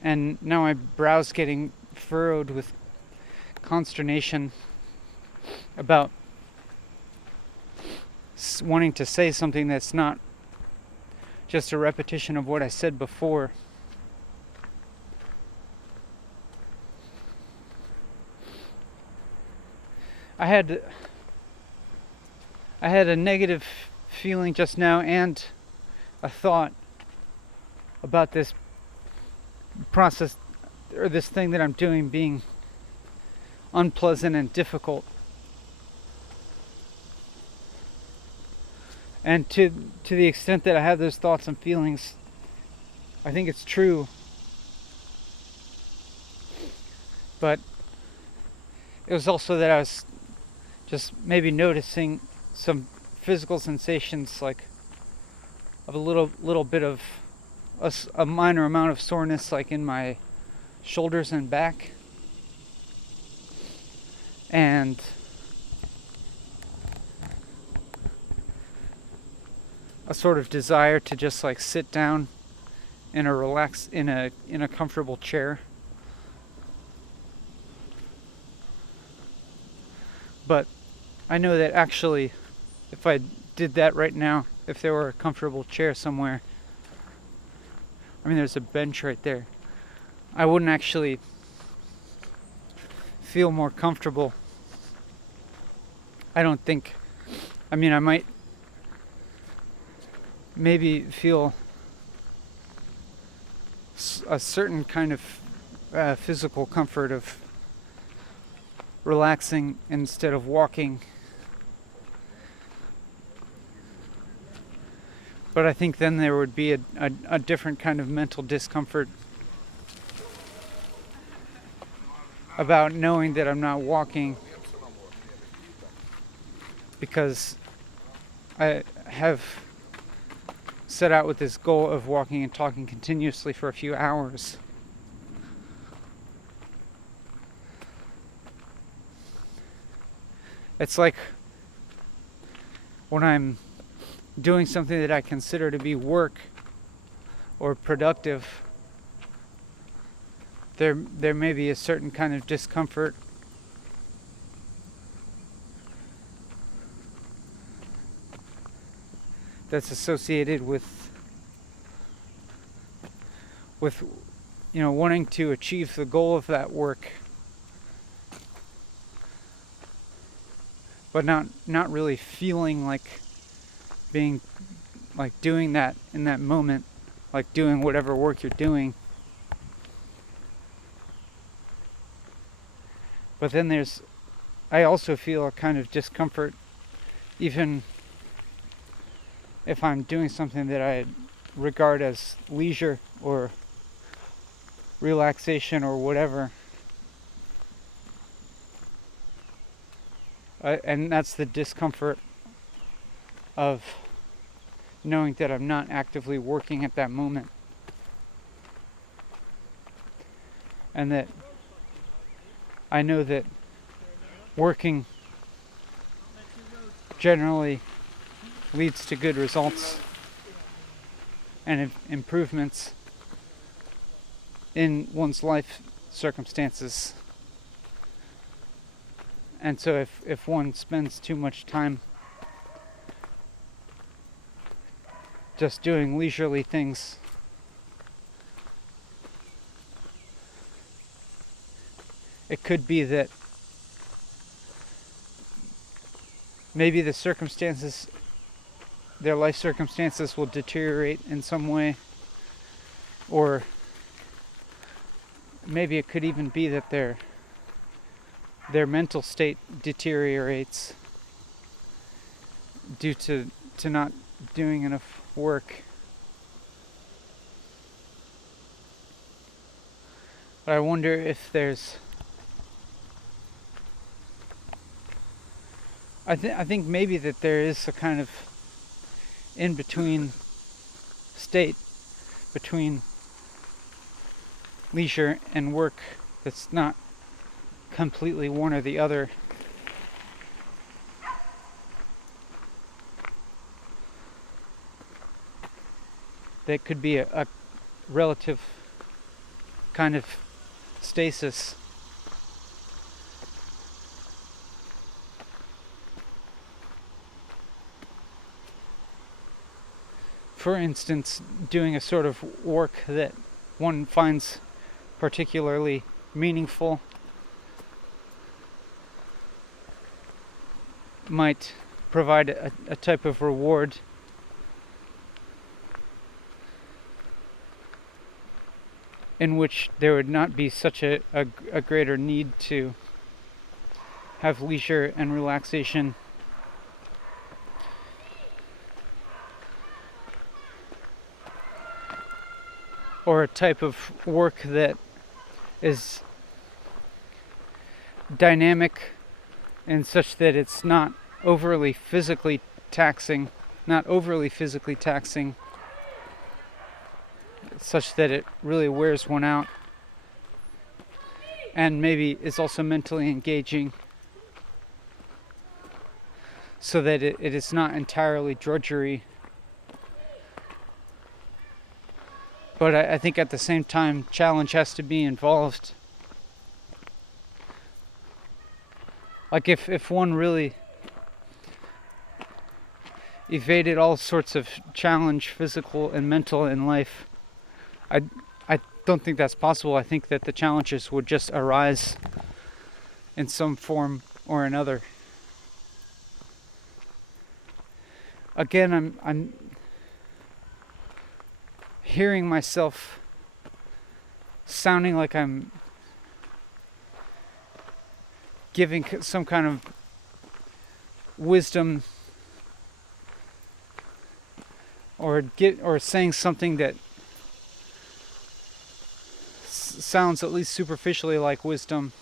And now my brow's getting furrowed with consternation about wanting to say something that's not just a repetition of what I said before. I had a negative feeling just now and a thought about this process or this thing that I'm doing being unpleasant and difficult. And to the extent that I have those thoughts and feelings, I think it's true. But it was also that I was just maybe noticing some physical sensations, like of a little bit of a minor amount of soreness, like in my shoulders and back, and a sort of desire to just like sit down in a comfortable chair. But I know that actually, if I did that right now, if there were a comfortable chair somewhere, I mean, there's a bench right there, I wouldn't actually feel more comfortable. I don't think. I mean, I might maybe feel a certain kind of physical comfort of relaxing instead of walking. But I think then there would be a different kind of mental discomfort about knowing that I'm not walking, because I have set out with this goal of walking and talking continuously for a few hours. It's like when I'm doing something that I consider to be work or productive, there may be a certain kind of discomfort that's associated with wanting to achieve the goal of that work, but not really feeling like being like doing that in that moment, like doing whatever work you're doing. But then I also feel a kind of discomfort even if I'm doing something that I regard as leisure or relaxation or whatever. And that's the discomfort of knowing that I'm not actively working at that moment. And that I know that working generally leads to good results and improvements in one's life circumstances. And so if one spends too much time just doing leisurely things, it could be that maybe their life circumstances will deteriorate in some way, or maybe it could even be that their mental state deteriorates due to not doing enough work. But I wonder if there's I think maybe that there is a kind of in-between state between leisure and work that's not completely one or the other. That could be a relative kind of stasis. For instance, doing a sort of work that one finds particularly meaningful might provide a type of reward in which there would not be such a greater need to have leisure and relaxation. Or a type of work that is dynamic and such that it's not overly physically taxing, such that it really wears one out, and maybe is also mentally engaging, so that it is not entirely drudgery. But I think at the same time, challenge has to be involved. Like if one really evaded all sorts of challenge, physical and mental, in life, I don't think that's possible. I think that the challenges would just arise in some form or another. Again, I'm hearing myself sounding like I'm giving some kind of wisdom or saying something that sounds at least superficially like wisdom.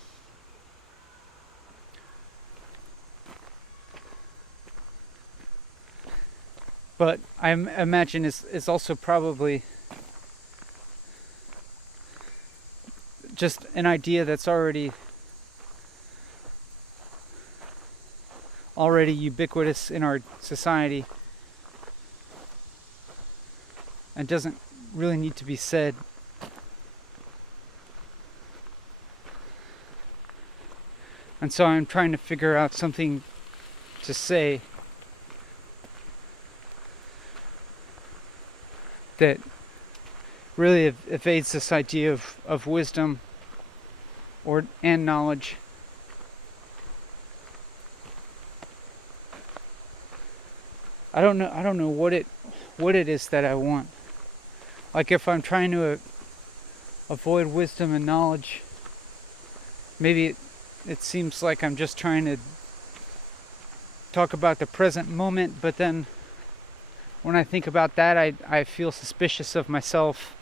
But I imagine it's also probably just an idea that's already ubiquitous in our society and doesn't really need to be said. And so I'm trying to figure out something to say that really evades this idea of wisdom and knowledge. I don't know what it is that I want. Like if I'm trying to avoid wisdom and knowledge, maybe it seems like I'm just trying to talk about the present moment, but then when I think about that, I feel suspicious of myself.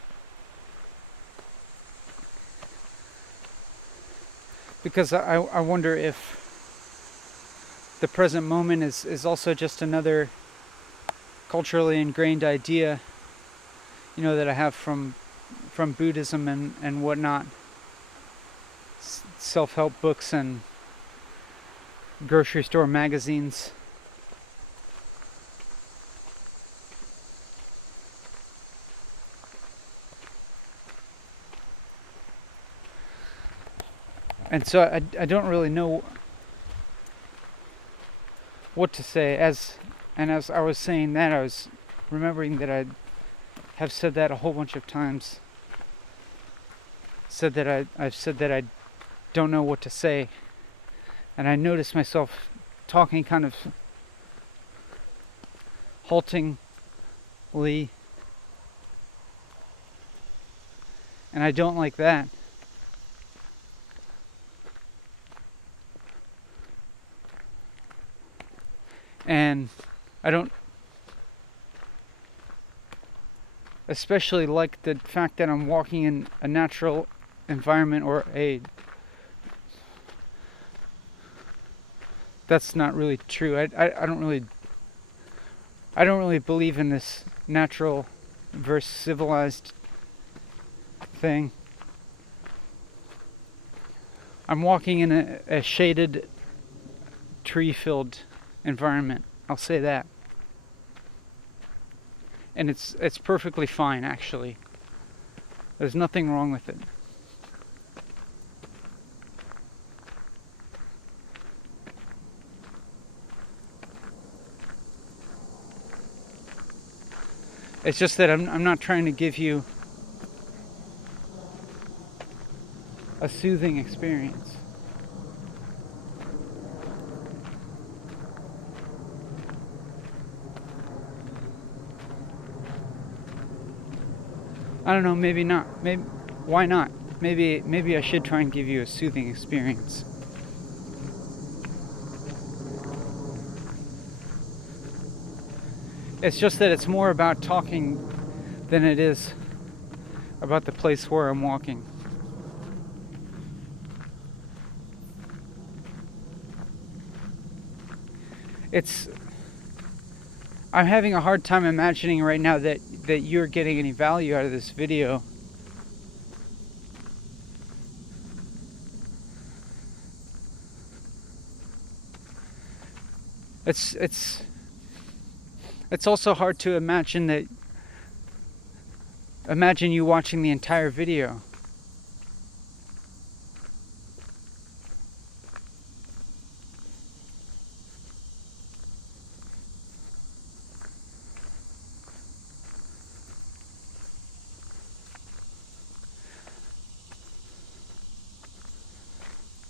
Because I wonder if the present moment is also just another culturally ingrained idea, that I have from Buddhism and whatnot. Self-help books and grocery store magazines. And so I don't really know what to say. As I was saying that, I was remembering that I have said that a whole bunch of times. I've said that I don't know what to say. And I noticed myself talking kind of haltingly. And I don't like that. And I don't especially like the fact that I'm walking in a natural environment that's not really true. I don't really believe in this natural versus civilized thing. I'm walking in a shaded, tree-filled environment. I'll say that. And it's perfectly fine, actually. There's nothing wrong with it. It's just that I'm not trying to give you a soothing experience. I don't know, maybe not. Maybe, why not? Maybe I should try and give you a soothing experience. It's just that it's more about talking than it is about the place where I'm walking. I'm having a hard time imagining right now that you're getting any value out of this video. It's also hard to imagine you watching the entire video.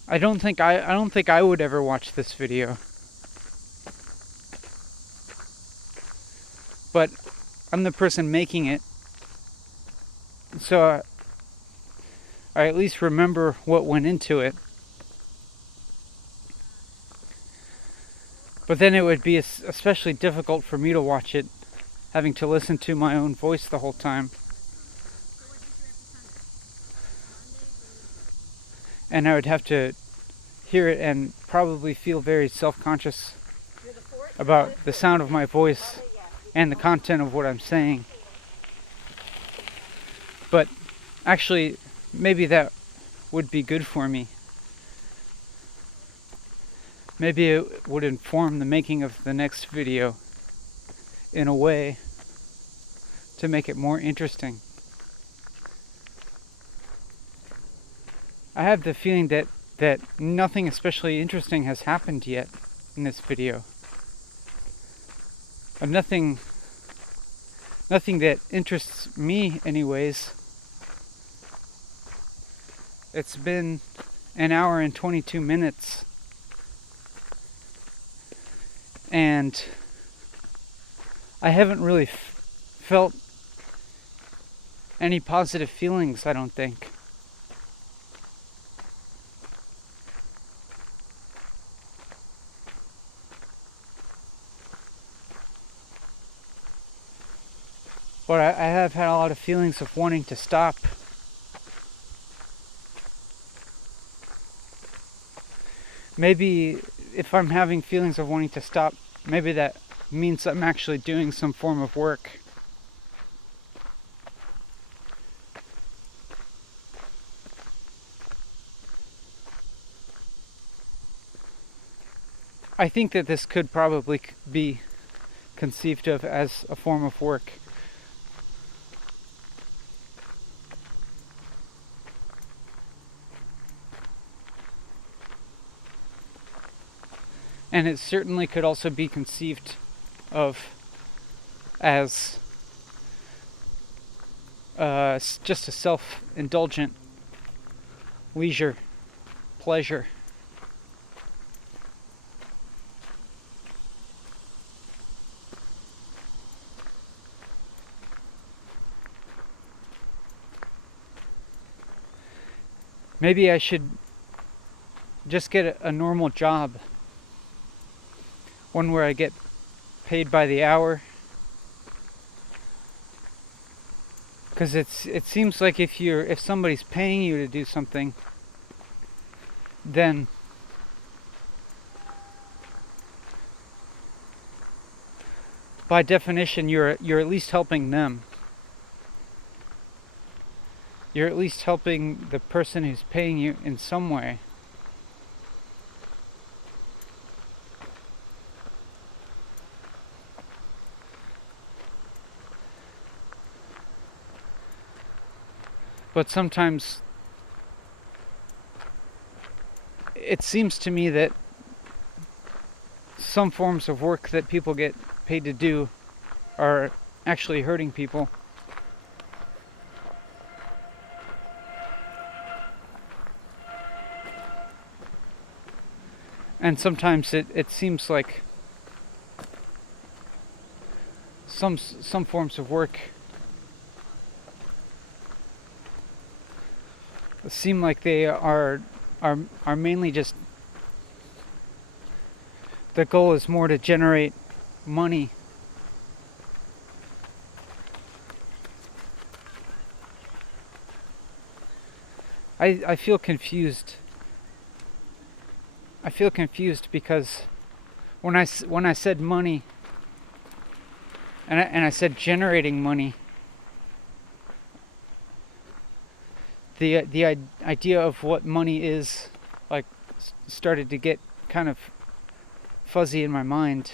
I don't think I would ever watch this video. But I'm the person making it. So I at least remember what went into it. But then it would be especially difficult for me to watch it, having to listen to my own voice the whole time. And I would have to hear it and probably feel very self-conscious about the sound of my voice and the content of what I'm saying. But actually, maybe that would be good for me. Maybe it would inform the making of the next video in a way to make it more interesting. I have the feeling that nothing especially interesting has happened yet in this video. Nothing that interests me anyways. It's been an hour and 22 minutes. And I haven't really felt any positive feelings, I don't think. But I have had a lot of feelings of wanting to stop. Maybe if I'm having feelings of wanting to stop, maybe that means I'm actually doing some form of work. I think that this could probably be conceived of as a form of work. And it certainly could also be conceived of as just a self-indulgent leisure pleasure. Maybe I should just get a normal job. One where I get paid by the hour. Because it seems like if somebody's paying you to do something, then by definition you're at least helping them. You're at least helping the person who's paying you in some way. But sometimes it seems to me that some forms of work that people get paid to do are actually hurting people. And sometimes it seems like some forms of work seem like they are mainly just, the goal is more to generate money. I feel confused. I feel confused because when I said money, and I said generating money, the idea of what money is, like, started to get kind of fuzzy in my mind.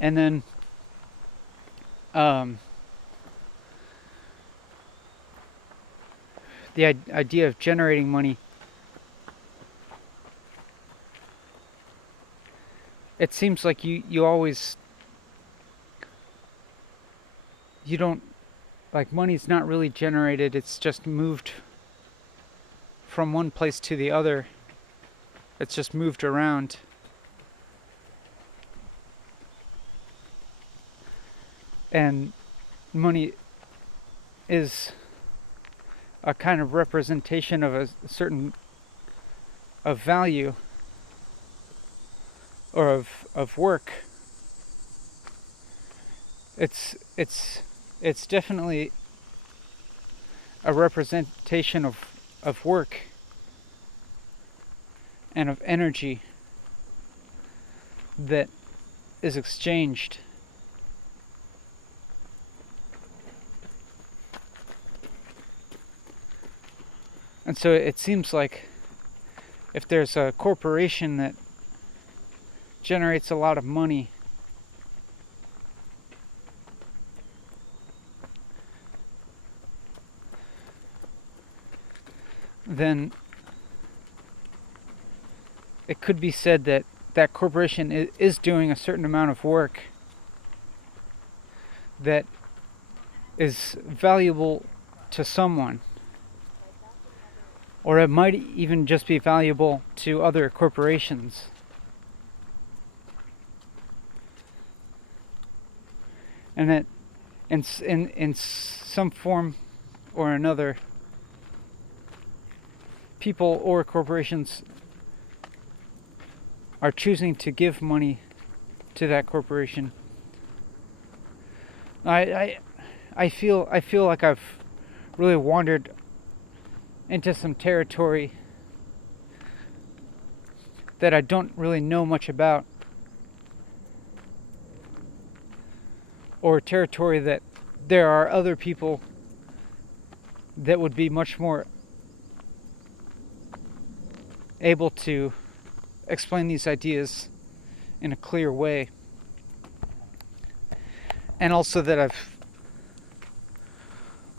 And then the idea of generating money, it seems like you always, you don't, like, money's not really generated, it's just moved from one place to the other. It's just moved around. And money is a kind of representation of a certain of value, or of work. It's definitely a representation of work and of energy that is exchanged. And so it seems like if there's a corporation that generates a lot of money, then it could be said that that corporation is doing a certain amount of work that is valuable to someone. Or it might even just be valuable to other corporations. And that in some form or another, people or corporations are choosing to give money to that corporation. I feel like I've really wandered into some territory that I don't really know much about, or territory that there are other people that would be much more able to explain these ideas in a clear way. And also that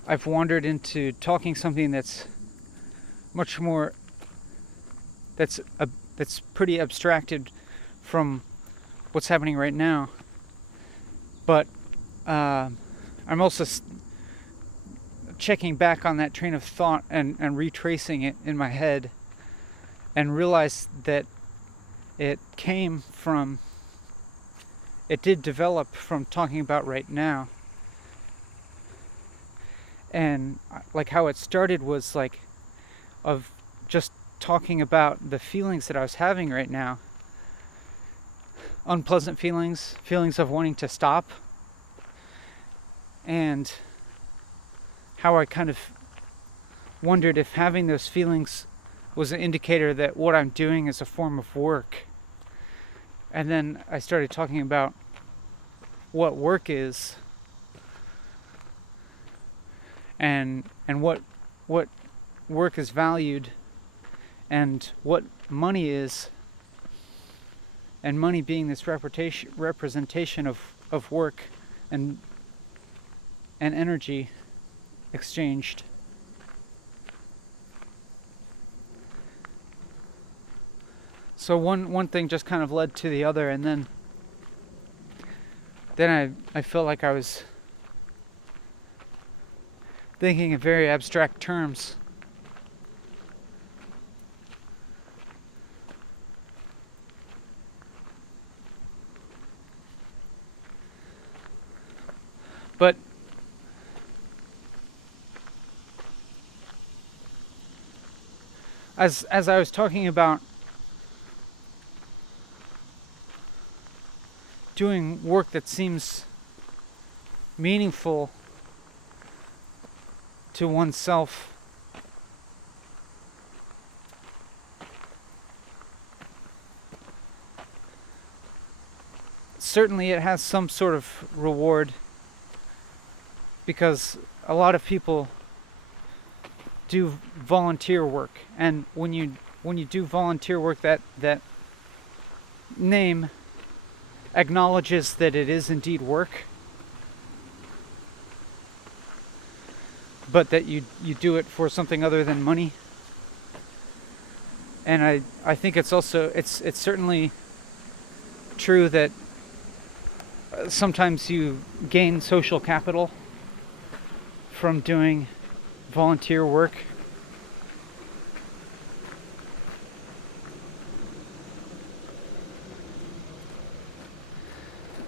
I've wandered into talking something that's much more, that's pretty abstracted from what's happening right now. But I'm also checking back on that train of thought and retracing it in my head, and realize that it did develop from talking about right now. And like how it started was like of just talking about the feelings that I was having right now. Unpleasant feelings of wanting to stop. And how I kind of wondered if having those feelings was an indicator that what I'm doing is a form of work. And then I started talking about what work is, and what work is valued, and what money is, and money being this representation of work and energy exchanged. So one thing just kind of led to the other, and then I felt like I was thinking in very abstract terms. But as I was talking about doing work that seems meaningful to oneself, certainly it has some sort of reward, because a lot of people do volunteer work, and when you do volunteer work, that name acknowledges that it is indeed work, but that you do it for something other than money. And I think it's also it's certainly true that sometimes you gain social capital from doing volunteer work.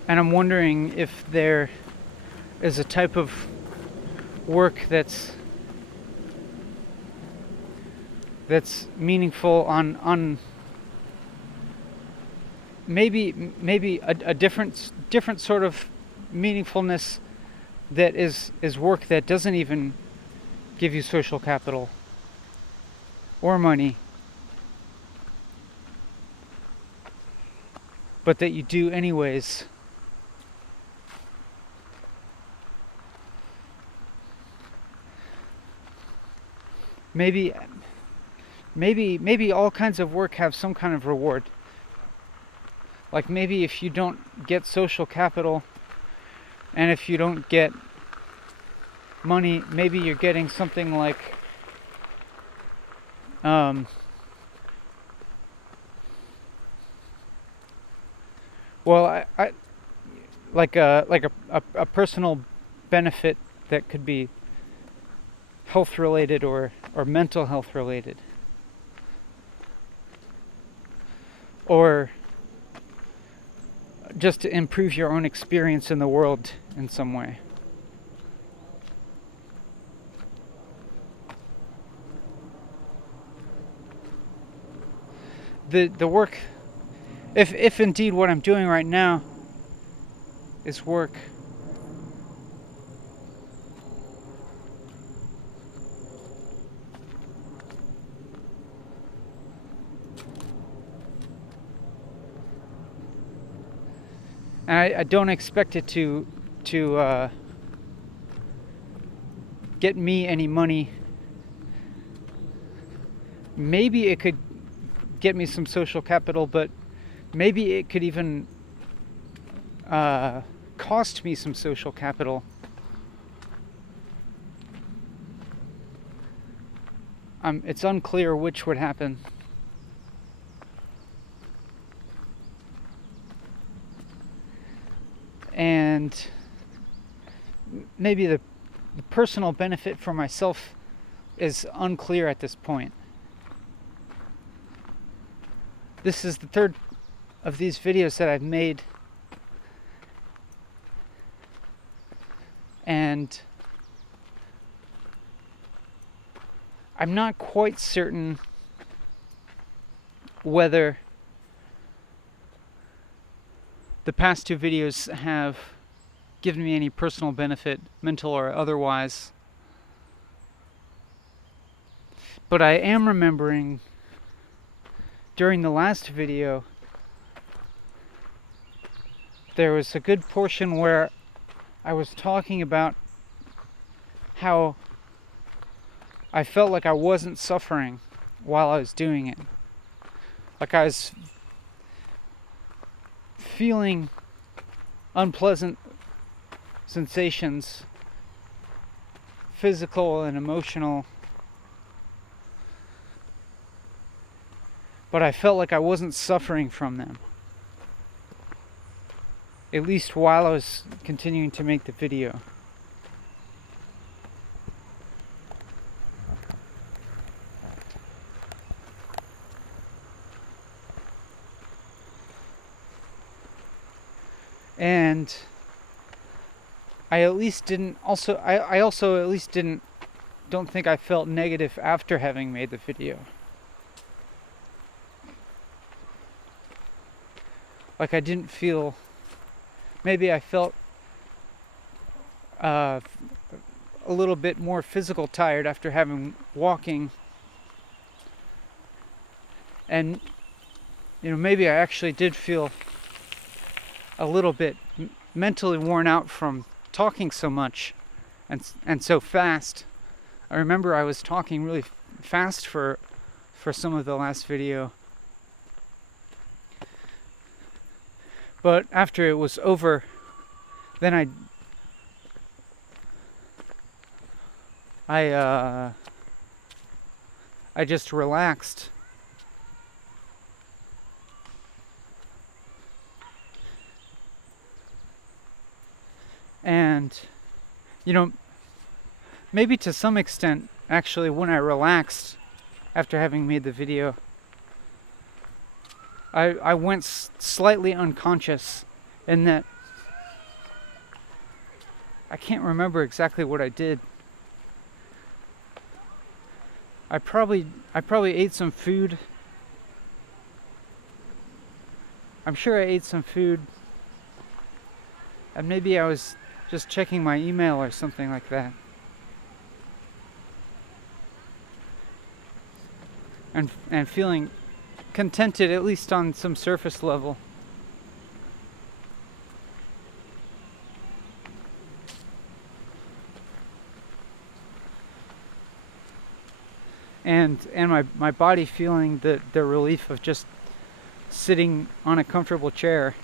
And I'm wondering if there is a type of work that's meaningful on maybe a different sort of meaningfulness, that is work that doesn't even give you social capital or money, but that you do anyways. Maybe all kinds of work have some kind of reward. Like maybe if you don't get social capital and if you don't get money, maybe you're getting something like I like a personal benefit that could be health related or mental health related, or just to improve your own experience in the world in some way. The work, if indeed what I'm doing right now is work, and I don't expect it to get me any money. Maybe it could get me some social capital, but maybe it could even cost me some social capital. It's unclear which would happen. And maybe the personal benefit for myself is unclear at this point. This is the third of these videos that I've made, and I'm not quite certain whether the past two videos have given me any personal benefit, mental or otherwise. But I am remembering during the last video, there was a good portion where I was talking about how I felt like I wasn't suffering while I was doing it. Like I was feeling unpleasant sensations, physical and emotional, but I felt like I wasn't suffering from them, at least while I was continuing to make the video. And I at least didn't don't think I felt negative after having made the video. like I didn't feel, maybe I felt a little bit more physical tired after having walking, and maybe I actually did feel a little bit mentally worn out from talking so much and so fast. I remember I was talking really fast for some of the last video, but after it was over, then I just relaxed. And, maybe to some extent, actually, when I relaxed after having made the video, I went slightly unconscious in that I can't remember exactly what I did. I probably ate some food. I'm sure I ate some food. And maybe I was just checking my email or something like that. And feeling contented, at least on some surface level. And my body feeling the relief of just sitting on a comfortable chair.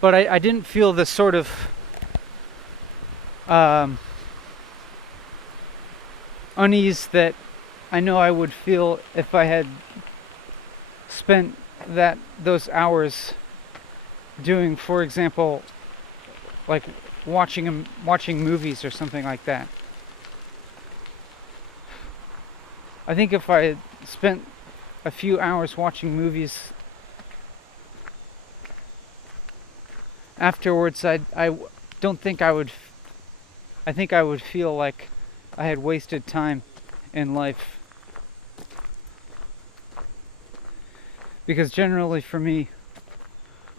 But I didn't feel the sort of unease that I know I would feel if I had spent those hours doing, for example, like watching movies or something like that. I think if I had spent a few hours watching movies, afterwards I don't think I would. I think I would feel like I had wasted time in life. Because generally for me,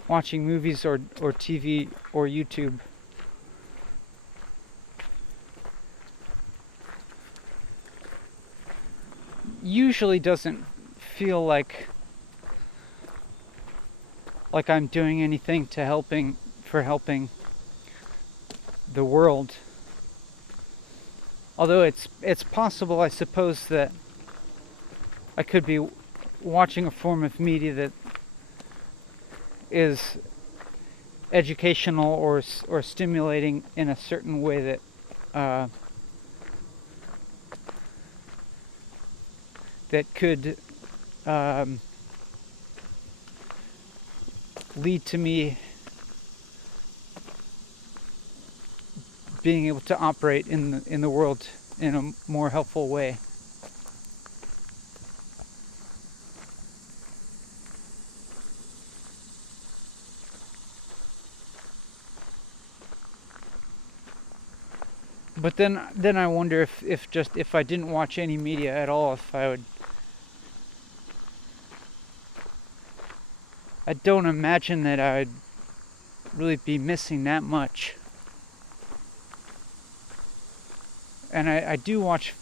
watching movies or TV or YouTube usually doesn't feel like I'm doing anything to helping the world. Although it's possible, I suppose, that I could be watching a form of media that is educational or stimulating in a certain way that could lead to me being able to operate in the world in a more helpful way. But then I wonder if I didn't watch any media at all, if I would. I don't imagine that I'd really be missing that much. And I do watch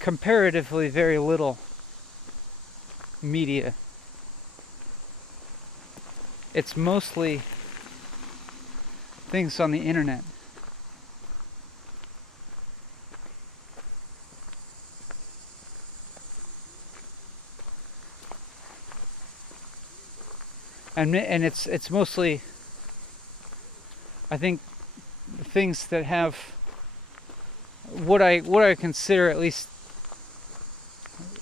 comparatively very little media. It's mostly things on the internet. And it's mostly, I think, things that have what I consider at least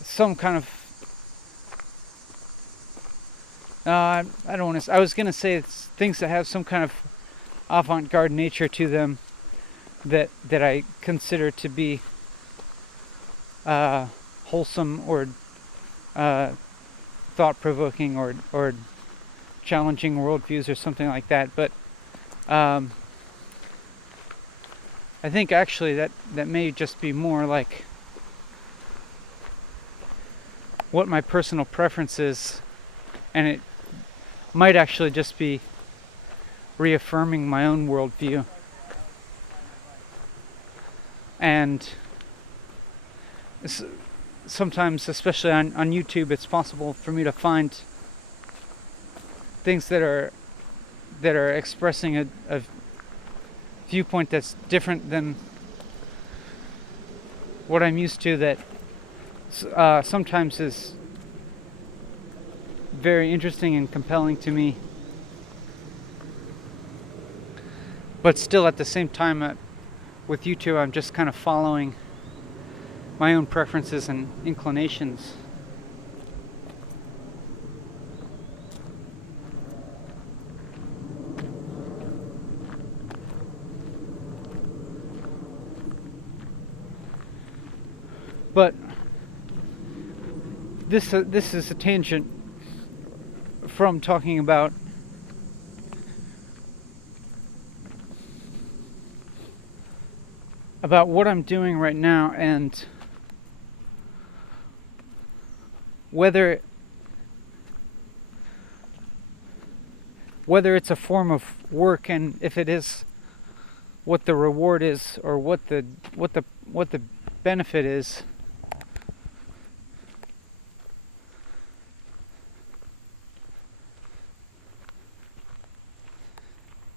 some kind of I don't want to. I was gonna say it's things that have some kind of avant-garde nature to them that I consider to be wholesome or thought-provoking or challenging worldviews or something like that. But I think actually that may just be more like what my personal preference is, and it might actually just be reaffirming my own worldview. And sometimes, especially on YouTube, it's possible for me to find things that are expressing a viewpoint that's different than what I'm used to, that sometimes is very interesting and compelling to me, but still at the same time, with YouTube, I'm just kind of following my own preferences and inclinations. But this is a tangent from talking about what I'm doing right now, and whether it's a form of work, and if it is, what the reward is, or what the benefit is.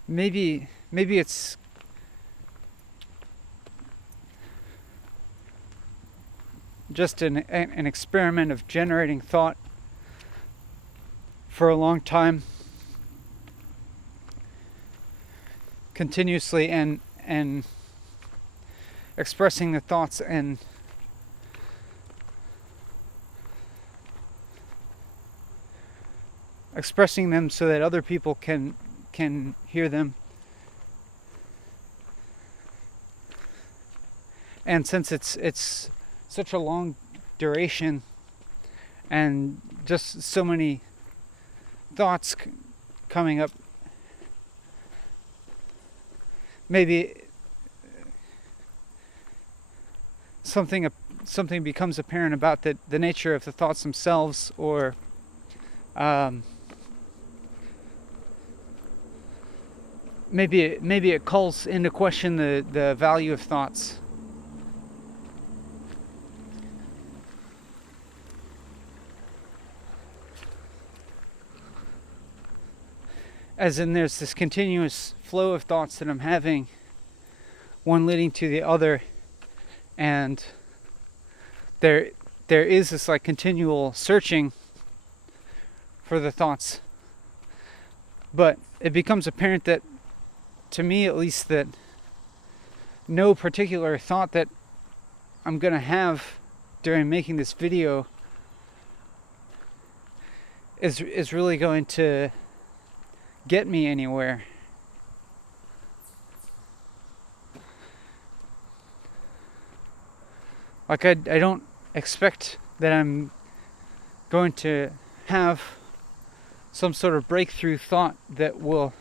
Maybe it's just an experiment of generating thought for a long time, continuously, and expressing the thoughts and expressing them so that other people can hear them. And since it's such a long duration and just so many thoughts coming up, maybe something becomes apparent about the nature of the thoughts themselves, or maybe it calls into question the value of thoughts. As in, there's this continuous flow of thoughts that I'm having, one leading to the other, and there is this like continual searching for the thoughts. But it becomes apparent that, to me at least, that no particular thought that I'm gonna have during making this video is really going to get me anywhere. Like I don't expect that I'm going to have some sort of breakthrough thought that will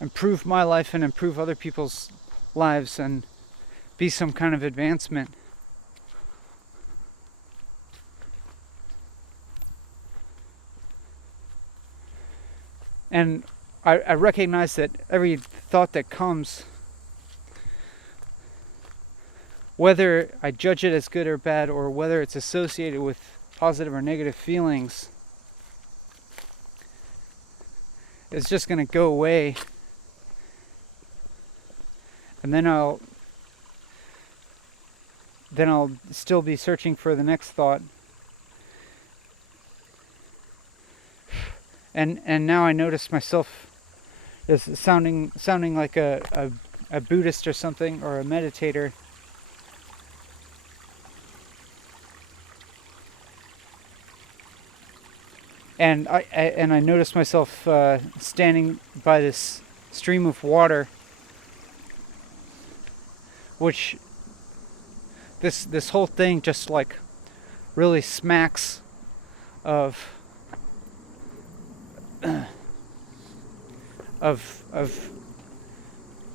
improve my life and improve other people's lives and be some kind of advancement. And I recognize that every thought that comes, whether I judge it as good or bad, or whether it's associated with positive or negative feelings, is just going to go away. And then I'll still be searching for the next thought. And now I notice myself as sounding like a Buddhist or something, or a meditator. And I notice myself standing by this stream of water, which this whole thing just like really smacks of of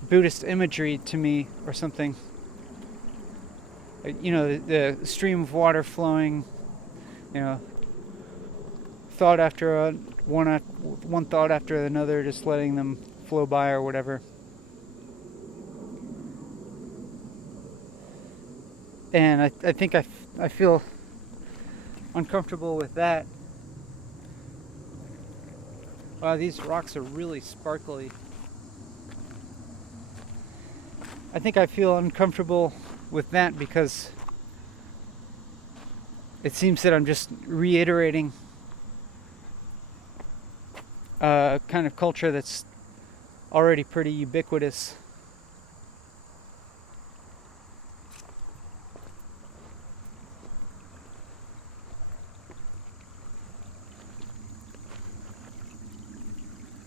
Buddhist imagery to me or something. You know, the stream of water flowing, you know, thought after one thought after another, just letting them flow by or whatever. And I think I feel uncomfortable with that. Wow, these rocks are really sparkly. I think I feel uncomfortable with that because it seems that I'm just reiterating a kind of culture that's already pretty ubiquitous.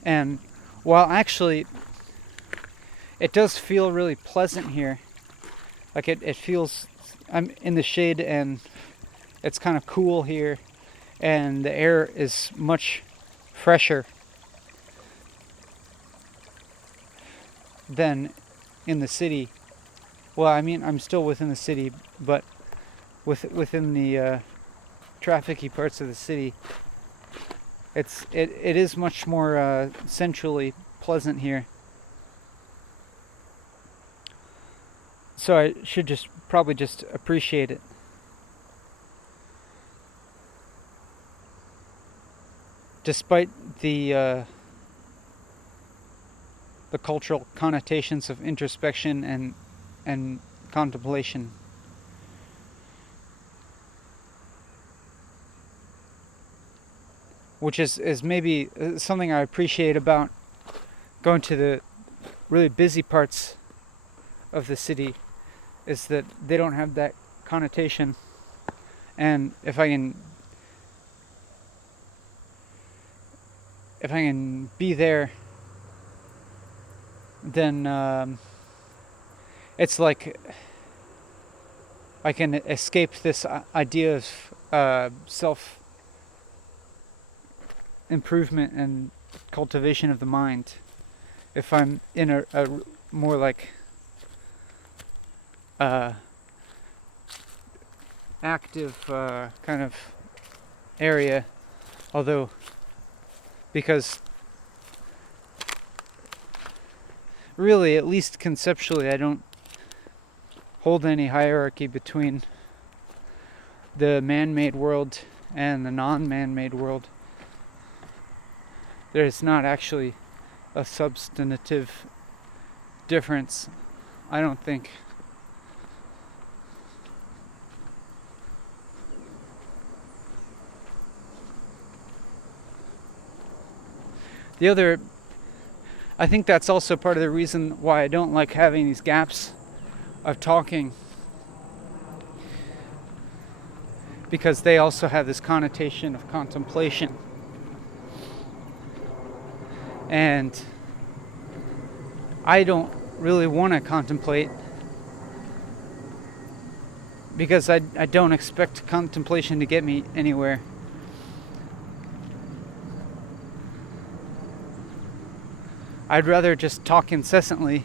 And while actually it does feel really pleasant here, like it feels, I'm in the shade and it's kind of cool here and the air is much fresher than in the city. Well, I mean, I'm still within the city, but within the trafficy parts of the city, it is much more centrally pleasant here. So I should probably just appreciate it. Despite the cultural connotations of introspection and contemplation. Which is maybe something I appreciate about going to the really busy parts of the city, is that they don't have that connotation. And if I can be there, then it's like I can escape this idea of self improvement and cultivation of the mind. If I'm in a more like active kind of area, although because really, at least conceptually, I don't hold any hierarchy between the man-made world and the non-man-made world. There's not actually a substantive difference, I don't think. I think that's also part of the reason why I don't like having these gaps of talking, because they also have this connotation of contemplation. And I don't really want to contemplate, because I don't expect contemplation to get me anywhere. I'd rather just talk incessantly,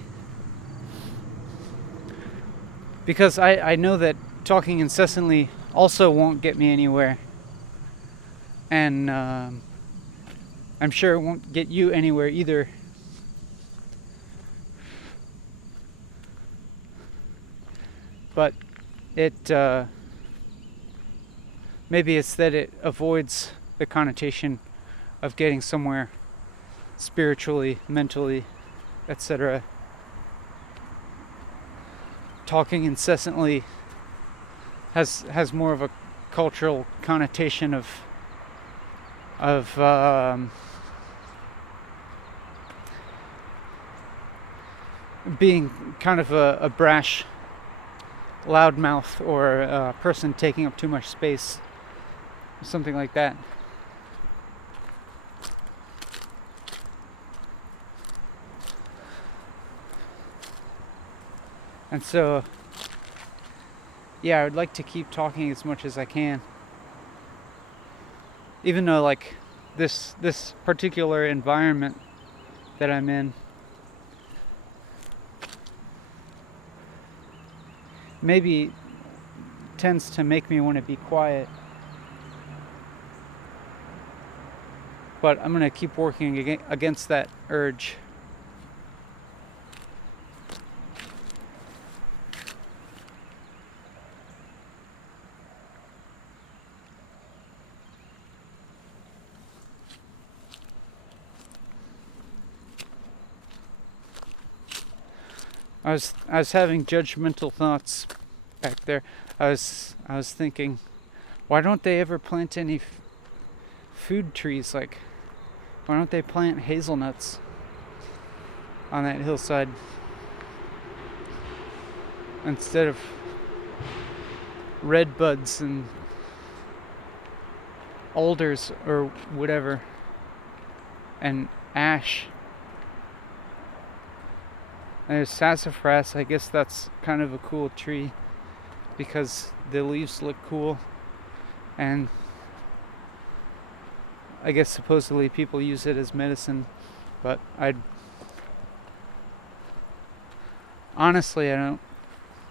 because I know that talking incessantly also won't get me anywhere. And I'm sure it won't get you anywhere either. But maybe it's that it avoids the connotation of getting somewhere spiritually, mentally, etc. Talking incessantly has more of a cultural connotation of being kind of a brash loudmouth, or a person taking up too much space, something like that. And so, yeah, I would like to keep talking as much as I can. Even though, like, this particular environment that I'm in. Maybe tends to make me want to be quiet. But I'm going to keep working against that urge. I was having judgmental thoughts back there. I was thinking, why don't they ever plant any food trees? Like, why don't they plant hazelnuts on that hillside instead of red buds and alders or whatever, and ash? And there's sassafras. I guess that's kind of a cool tree because the leaves look cool, and I guess supposedly people use it as medicine, but honestly I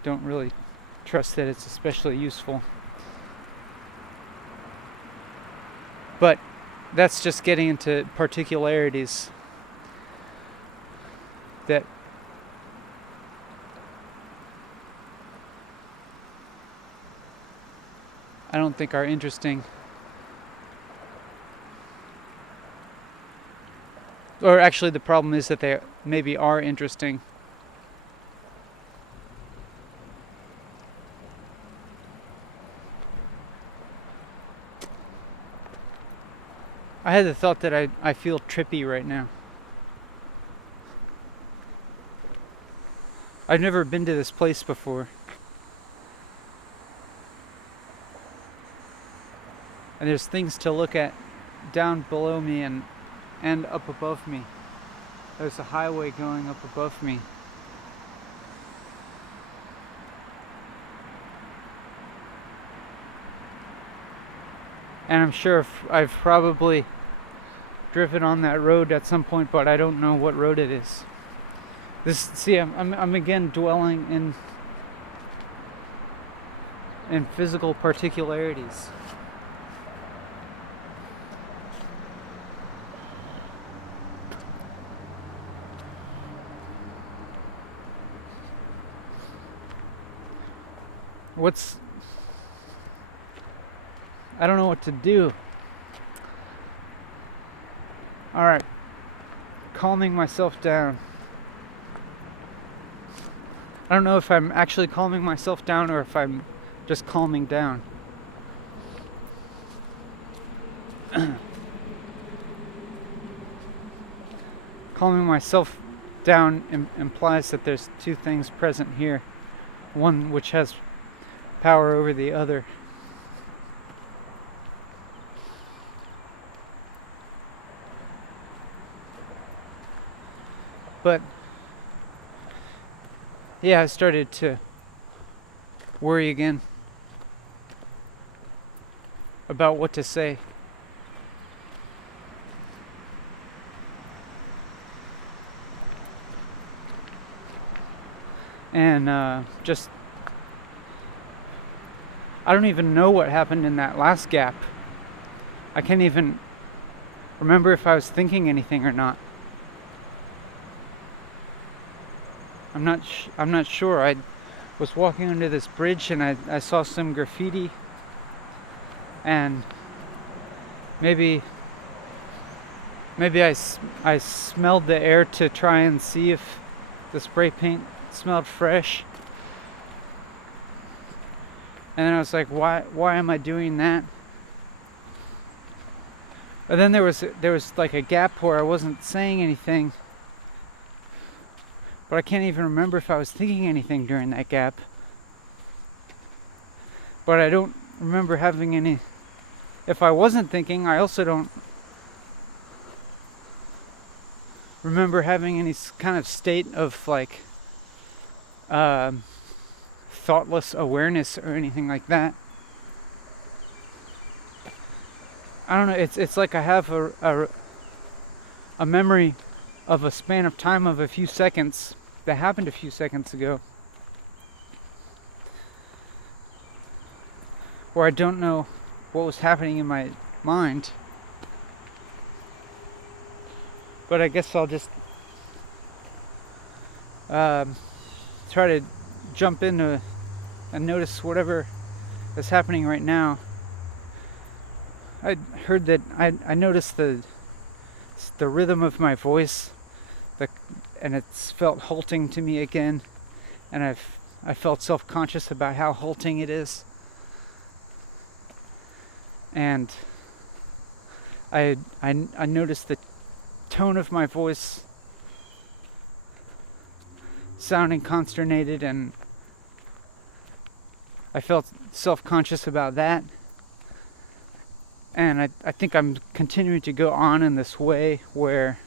don't really trust that it's especially useful. But that's just getting into particularities that I don't think are interesting. Or actually, the problem is that they maybe are interesting. I had the thought that I feel trippy right now. I've never been to this place before. And there's things to look at down below me and up above me. There's a highway going up above me. And I'm sure I've probably driven on that road at some point, but I don't know what road it is. I'm again dwelling in physical particularities. I don't know what to do. Alright. Calming myself down. I don't know if I'm actually calming myself down or if I'm just calming down. Calming myself down implies that there's two things present here. One which has power over the other. But yeah, I started to worry again about what to say. And just I don't even know what happened in that last gap. I can't even remember if I was thinking anything or not. I'm not sure. I was walking under this bridge and I saw some graffiti, and maybe I smelled the air to try and see if the spray paint smelled fresh. And then I was like, why am I doing that? And then there was like a gap where I wasn't saying anything. But I can't even remember if I was thinking anything during that gap. But I don't remember having any. If I wasn't thinking, I also don't remember having any kind of state of like thoughtless awareness or anything like that. I don't know. It's like I have a memory of a span of time of a few seconds that happened a few seconds ago, where I don't know what was happening in my mind. But I guess I'll just try to jump into and notice whatever is happening right now. I heard that I noticed the rhythm of my voice, and it's felt halting to me again, and I felt self-conscious about how halting it is, and I noticed the tone of my voice sounding consternated, and I felt self-conscious about that. And I think I'm continuing to go on in this way where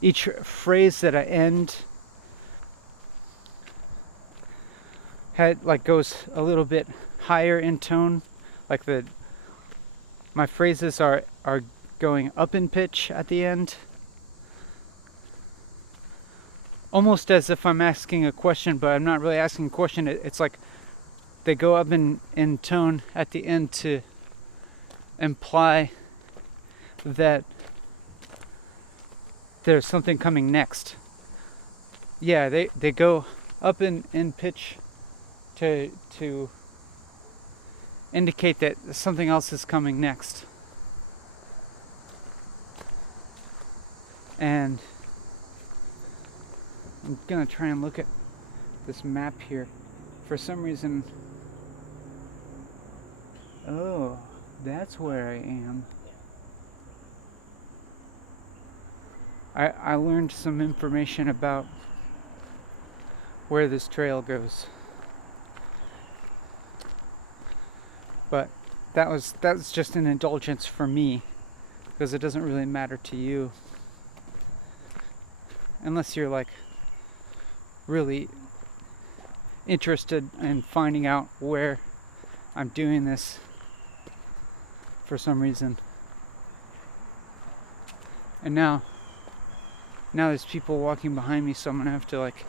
each phrase that I end goes a little bit higher in tone, like my phrases are going up in pitch at the end, almost as if I'm asking a question, but I'm not really asking a question. It's like they go up in tone at the end to imply that there's something coming next. Yeah, they go up in pitch to indicate that something else is coming next. And I'm gonna try and look at this map here. For some reason, oh, that's where I am. I learned some information about where this trail goes. But that's just an indulgence for me, because it doesn't really matter to you. Unless you're like really interested in finding out where I'm doing this for some reason. And now there's people walking behind me, so I'm gonna have to like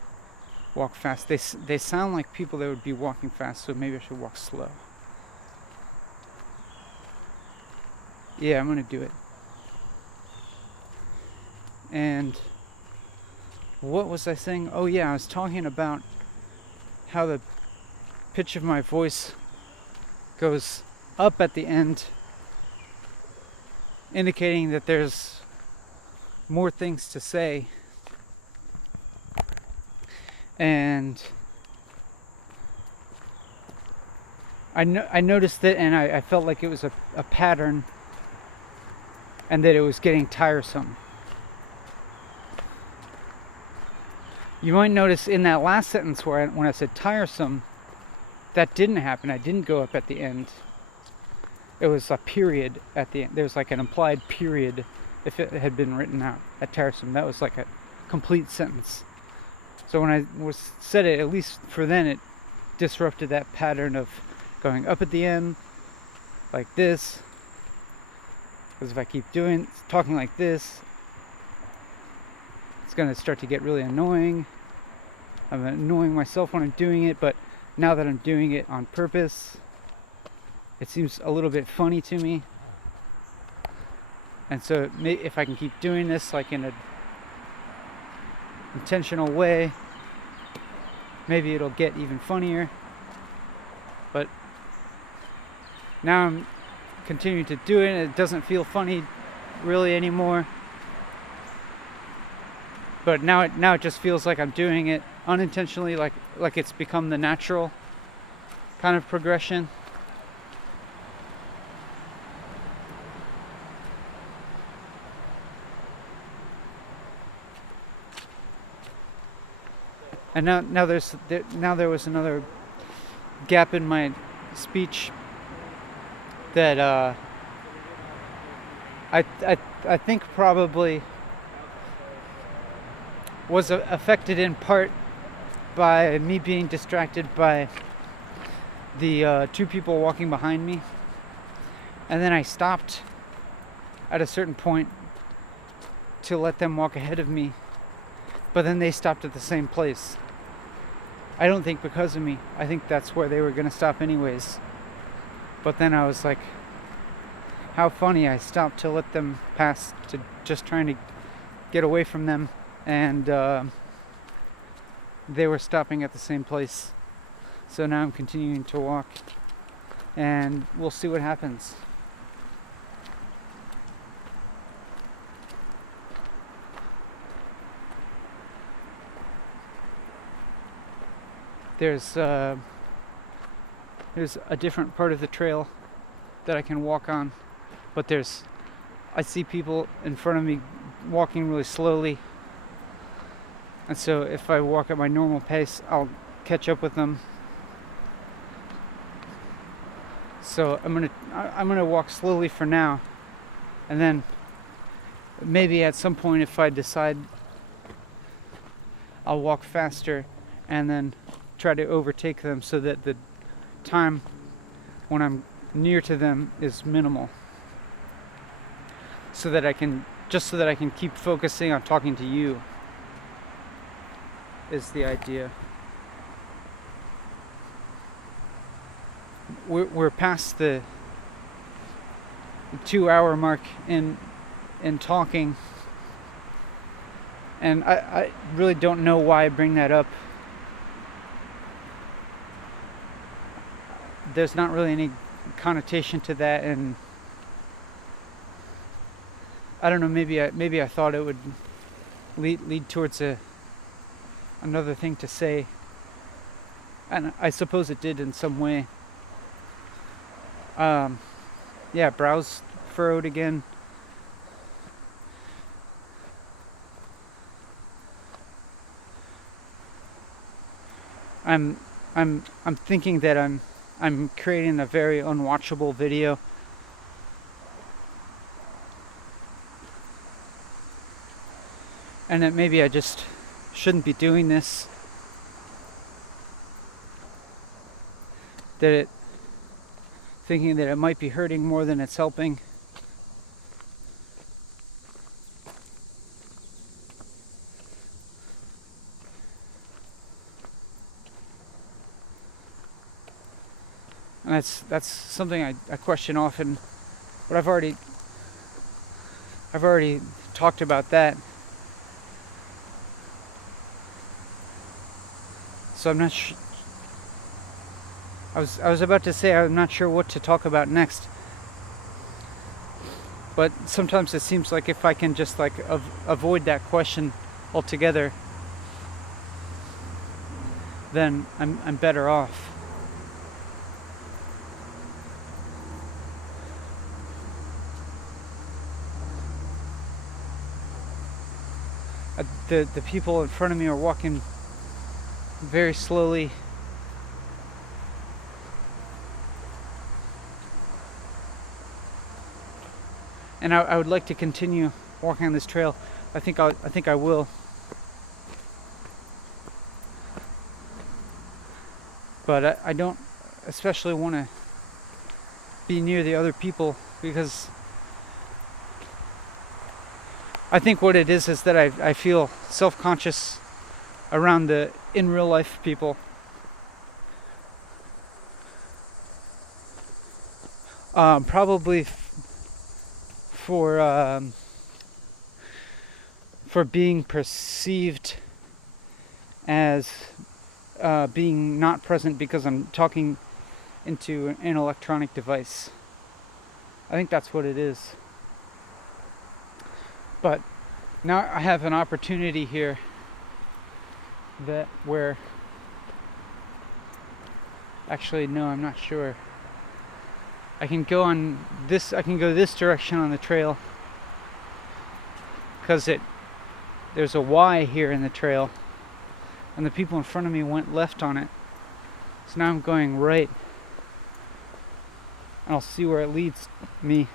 walk fast. They sound like people that would be walking fast, so maybe I should walk slow. Yeah, I'm gonna do it. And what was I saying? Oh yeah, I was talking about how the pitch of my voice goes up at the end, indicating that there's more things to say. And I noticed it, and I felt like it was a pattern, and that it was getting tiresome. You might notice in that last sentence when I said tiresome, that didn't happen. I didn't go up at the end. It was a period at the end. There was like an implied period if it had been written out at tiresome. That was like a complete sentence. So when I said it, at least for then, it disrupted that pattern of going up at the end like this. Because if I keep talking like this, it's going to start to get really annoying. I'm annoying myself when I'm doing it, but now that I'm doing it on purpose, it seems a little bit funny to me. And so if I can keep doing this like in an intentional way, maybe it'll get even funnier. But now I'm continuing to do it, and it doesn't feel funny really anymore. But now it just feels like I'm doing it unintentionally, like it's become the natural kind of progression. And now there was another gap in my speech that I think probably was affected in part by me being distracted by the two people walking behind me. And then I stopped at a certain point to let them walk ahead of me, but then they stopped at the same place. I don't think because of me. I think that's where they were going to stop anyways. But then I was like, how funny, I stopped to let them pass, to just trying to get away from them, and they were stopping at the same place. So now I'm continuing to walk, and we'll see what happens. There's a different part of the trail that I can walk on, but I see people in front of me walking really slowly, and so if I walk at my normal pace, I'll catch up with them. So I'm gonna walk slowly for now, and then maybe at some point, if I decide, I'll walk faster and then try to overtake them so that the time when I'm near to them is minimal, so that I can keep focusing on talking to you, is the idea. We're past the 2-hour mark in talking, and I really don't know why I bring that up. There's not really any connotation to that, and I don't know, maybe I thought it would lead towards another thing to say, and I suppose it did in some way. Yeah, brows furrowed again. I'm thinking that I'm creating a very unwatchable video. And that maybe I just shouldn't be doing this. Thinking that it might be hurting more than it's helping. And that's something I question often, but I've already talked about that. So I'm not I was about to say I'm not sure what to talk about next, but sometimes it seems like if I can just avoid that question altogether, then I'm better off. The people in front of me are walking very slowly. And I would like to continue walking on this trail. I think I will. But I don't especially want to be near the other people, because I think what it is that I feel self-conscious around the in real life people. Probably for being perceived as being not present because I'm talking into an electronic device. I think that's what it is. But now I have an opportunity here where actually no, I'm not sure. I can go this direction on the trail, because there's a Y here in the trail, and the people in front of me went left on it. So now I'm going right, and I'll see where it leads me.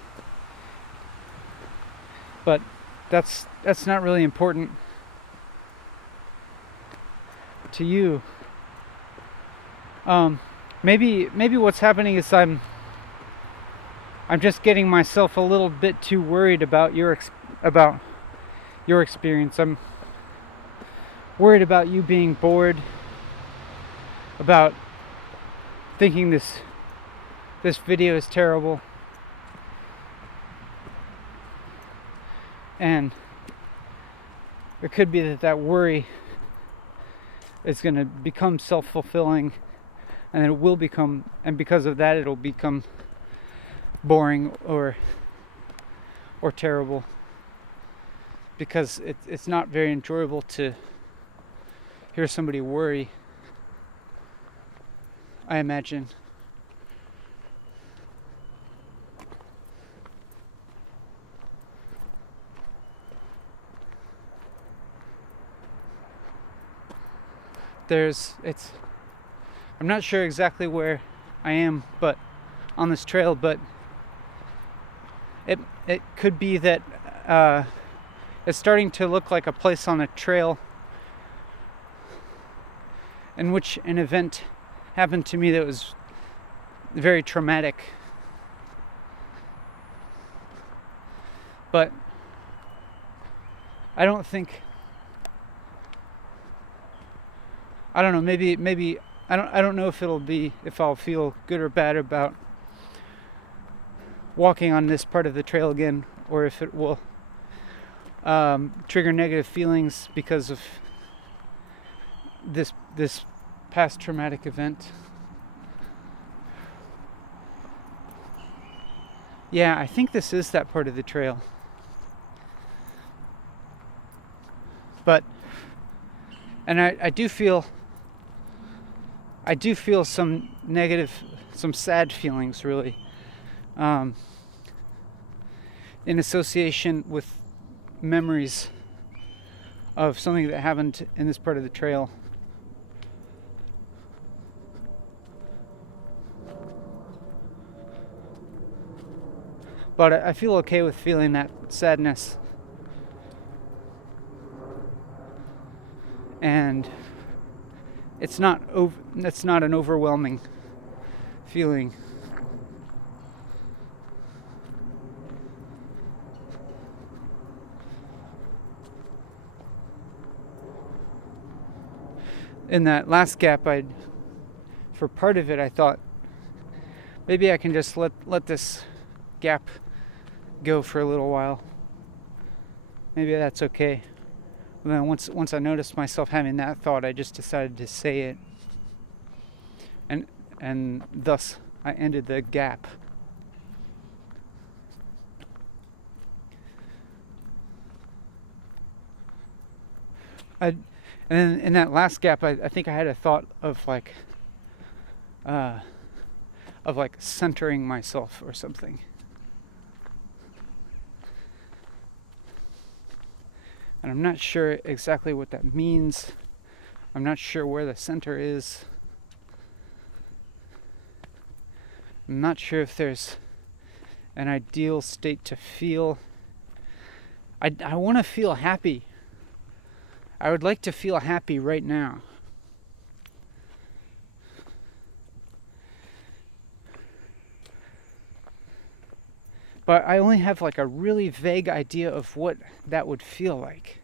But that's not really important to you. Maybe what's happening is I'm just getting myself a little bit too worried about your your experience. I'm worried about you being bored, about thinking this video is terrible, and it could be that worry is going to become self-fulfilling, and it will become, and because of that it'll become boring or terrible, because it's not very enjoyable to hear somebody worry, I imagine. I'm not sure exactly where I am, but on this trail, but it could be that it's starting to look like a place on a trail in which an event happened to me that was very traumatic. But I don't know, maybe I don't know if I'll feel good or bad about walking on this part of the trail again, or if it will trigger negative feelings because of this past traumatic event. Yeah, I think this is that part of the trail. But, and I do feel some negative, some sad feelings, really, in association with memories of something that happened in this part of the trail. But I feel okay with feeling that sadness. And it's not an overwhelming feeling. In that last gap, for part of it, I thought maybe I can just let this gap go for a little while. Maybe that's okay. And then once I noticed myself having that thought, I just decided to say it, and thus I ended the gap. And then in that last gap, I think I had a thought of like centering myself or something. And I'm not sure exactly what that means. I'm not sure where the center is. I'm not sure if there's an ideal state to feel. I want to feel happy. I would like to feel happy right now. But I only have like a really vague idea of what that would feel like.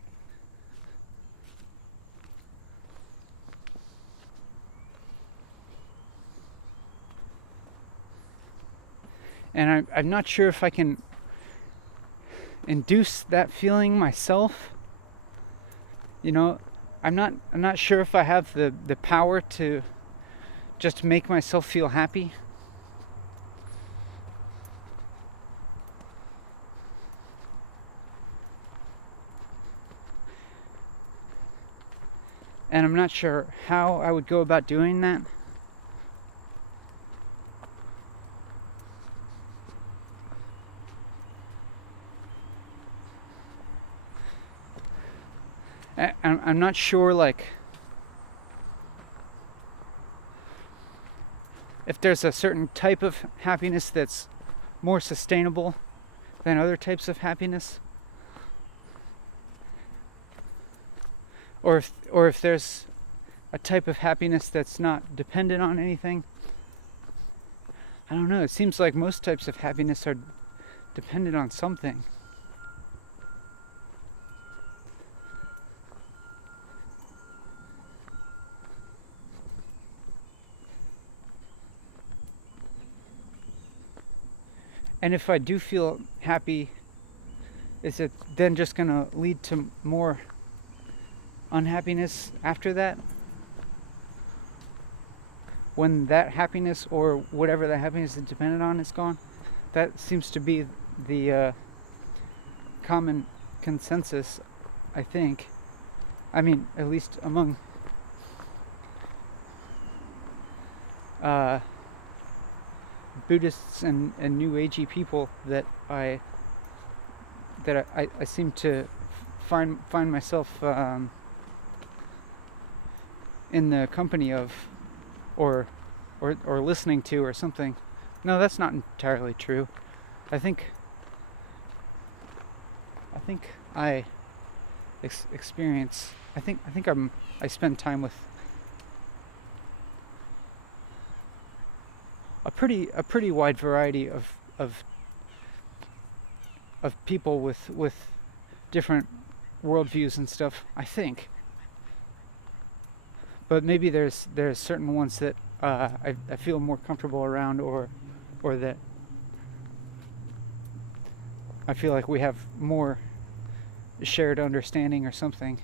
And I'm not sure if I can induce that feeling myself. You know, I'm not sure if I have the power to just make myself feel happy. And I'm not sure how I would go about doing that. I'm not sure, like, if there's a certain type of happiness that's more sustainable than other types of happiness. Or if there's a type of happiness that's not dependent on anything. I don't know. It seems like most types of happiness are dependent on something. And if I do feel happy, is it then just going to lead to more unhappiness after that? When that happiness or whatever that happiness is dependent on is gone? That seems to be the common consensus, I think. I mean, at least among Buddhists and New Agey people that I seem to find myself in the company of, or listening to, or something. No, that's not entirely true. I think I experience. I think I spend time with a pretty wide variety of people with different worldviews and stuff, I think. But maybe there's certain ones that I feel more comfortable around, or that I feel like we have more shared understanding or something,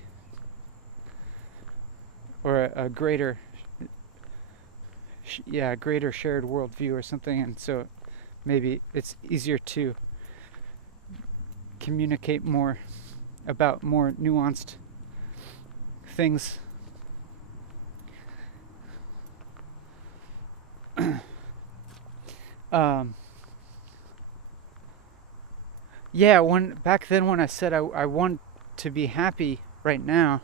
or a greater shared worldview or something, and so maybe it's easier to communicate more about more nuanced things. Back then when I said I want to be happy right now,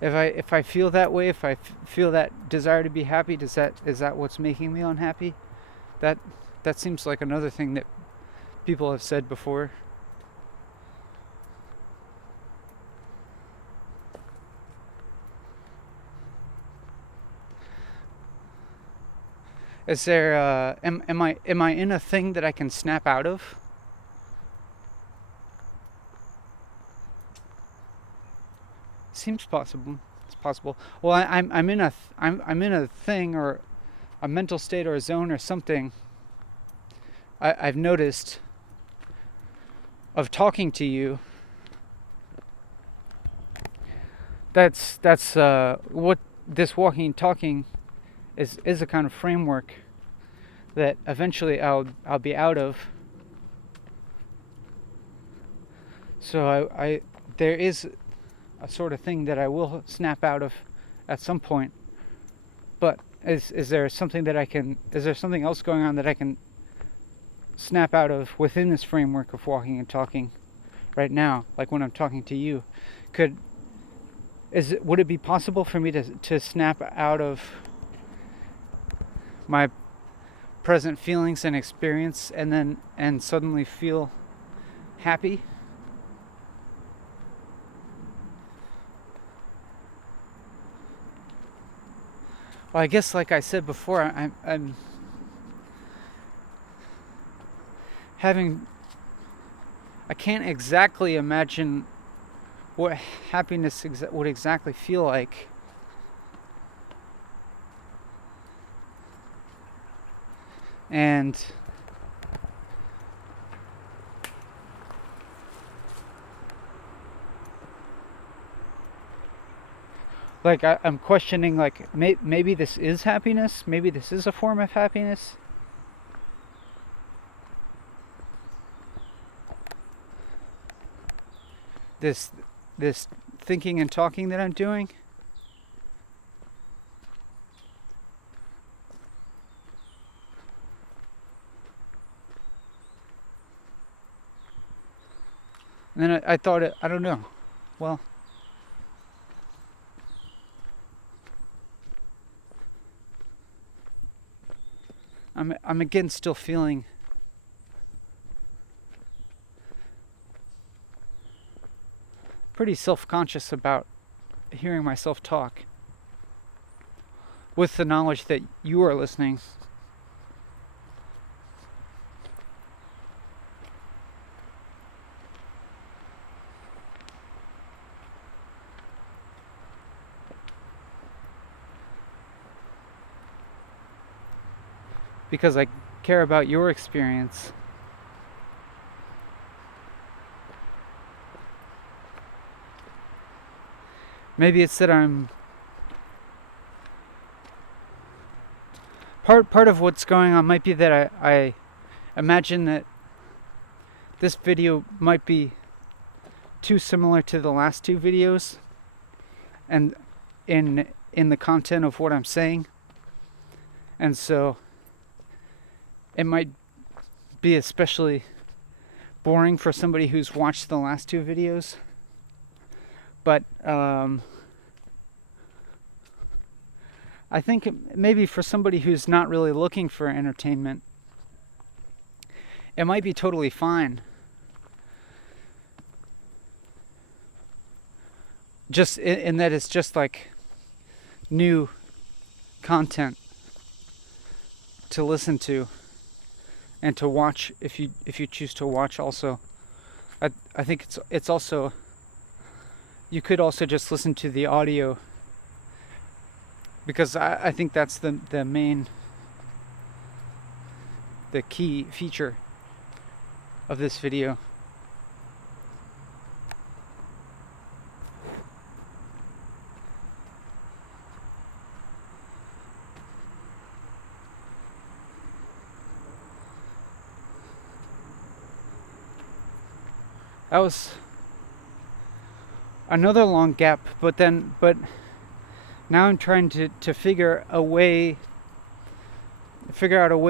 if I feel that way, if I feel that desire to be happy, is that what's making me unhappy? That seems like another thing that people have said before. Is there am I in a thing that I can snap out of? Seems possible. It's possible. Well, I'm in a thing, or a mental state, or a zone, or something. I've noticed of talking to you. That's what this walking and talking is a kind of framework that eventually I'll be out of. So I there is a sort of thing that I will snap out of at some point. But is there something else going on that I can snap out of within this framework of walking and talking right now, like when I'm talking to you? Would it be possible for me to snap out of my present feelings and experience and suddenly feel happy? Well, I guess, like I said before, I'm having. I can't exactly imagine what happiness would exactly feel like. And like I'm questioning, like maybe this is happiness, maybe this is a form of happiness. This thinking and talking that I'm doing. And then I thought, I don't know. Well, I'm again still feeling pretty self-conscious about hearing myself talk, with the knowledge that you are listening. because I care about your experience. Maybe it's that I'm part of what's going on might be that I imagine that this video might be too similar to the last two videos, and in the content of what I'm saying, and so it might be especially boring for somebody who's watched the last two videos. But I think maybe for somebody who's not really looking for entertainment, it might be totally fine. Just in that it's just like new content to listen to and to watch if you choose to watch also. I think it's also, you could also just listen to the audio, because I think that's the key feature of this video. That was another long gap, but now I'm trying to figure out a way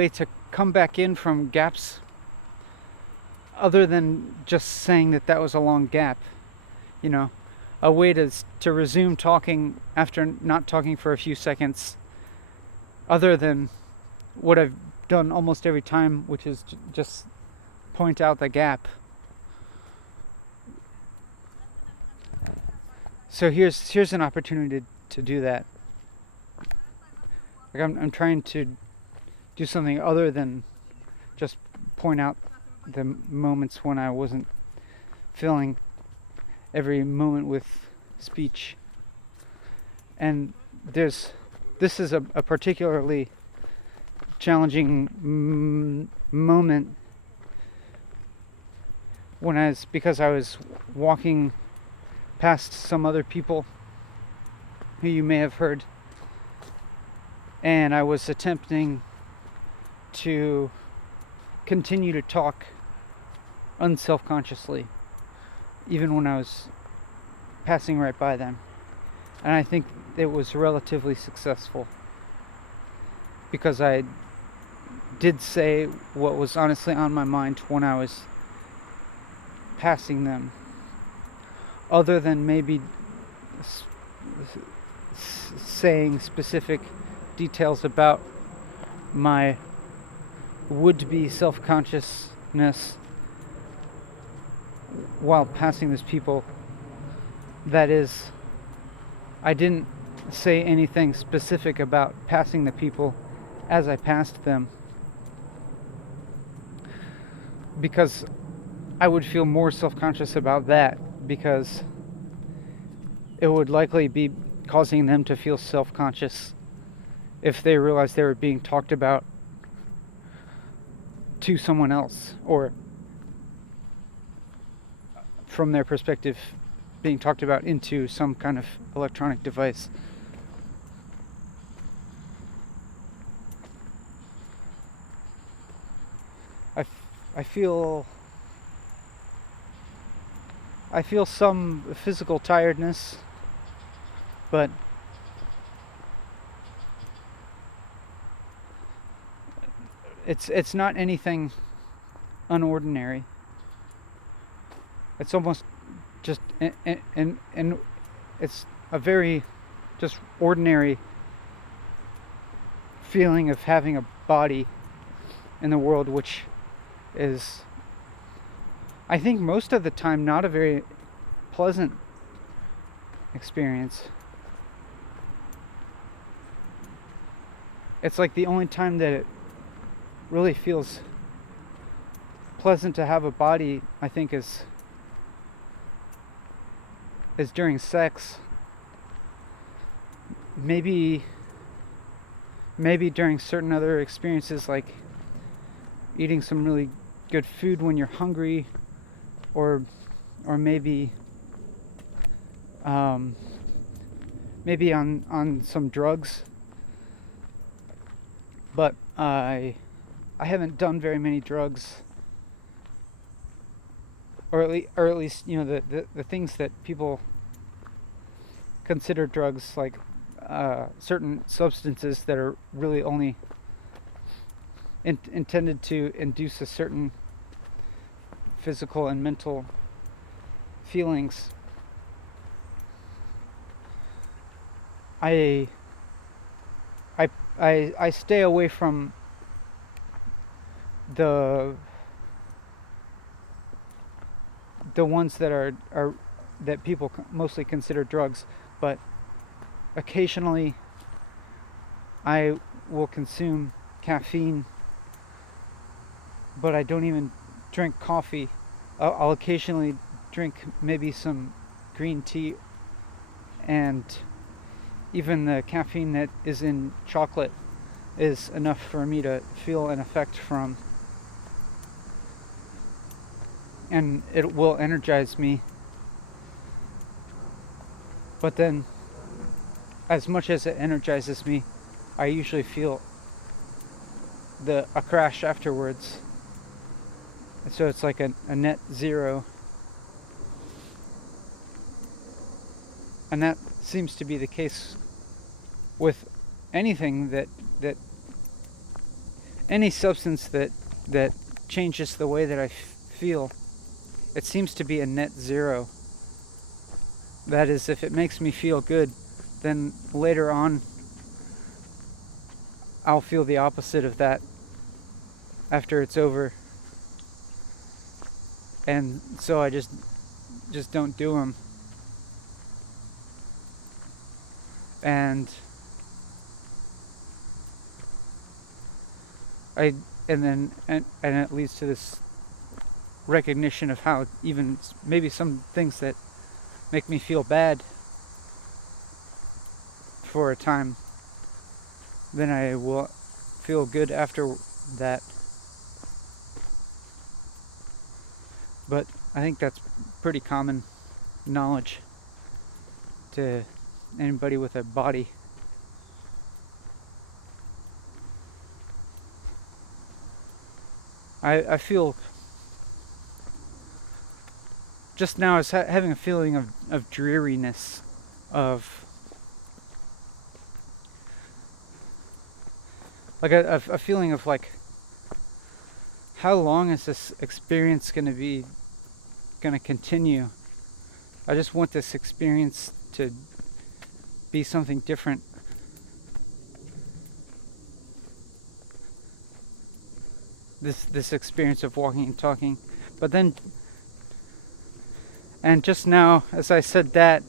to come back in from gaps other than just saying that was a long gap. You know, a way to resume talking after not talking for a few seconds, other than what I've done almost every time, which is just point out the gap. So here's an opportunity to do that. Like I'm trying to do something other than just point out the moments when I wasn't filling every moment with speech. And this is a particularly challenging moment because I was walking past some other people who you may have heard, and I was attempting to continue to talk unselfconsciously even when I was passing right by them, and I think it was relatively successful because I did say what was honestly on my mind when I was passing them, other than maybe saying specific details about my would-be self-consciousness while passing these people. That is, I didn't say anything specific about passing the people as I passed them, because I would feel more self-conscious about that, because it would likely be causing them to feel self-conscious if they realized they were being talked about to someone else, or from their perspective being talked about into some kind of electronic device. I feel some physical tiredness, but it's not anything unordinary. It's almost just and it's a very just ordinary feeling of having a body in the world, which is, I think, most of the time not a very pleasant experience. It's like the only time that it really feels pleasant to have a body, I think, is during sex. Maybe maybe during certain other experiences, like eating some really good food when you're hungry, or maybe maybe on some drugs. But I haven't done very many drugs, or at least the things that people consider drugs, like certain substances that are really only intended to induce a certain physical and mental feelings. I stay away from the ones that are that people mostly consider drugs, but occasionally I will consume caffeine, but I don't even drink coffee. I'll occasionally drink maybe some green tea, and even the caffeine that is in chocolate is enough for me to feel an effect from, and it will energize me. But then, as much as it energizes me, I usually feel a crash afterwards. And so it's like a net zero. And that seems to be the case with anything that any substance that changes the way that I feel. It seems to be a net zero. That is, if it makes me feel good, then later on I'll feel the opposite of that after it's over. And so I just don't do them. And it leads to this recognition of how even maybe some things that make me feel bad for a time, then I will feel good after that. But I think that's pretty common knowledge to anybody with a body. I feel just now as having a feeling of dreariness, of like a feeling of like, how long is this experience going to continue? I just want this experience to be something different. This experience of walking and talking. But then, and just now, as I said that,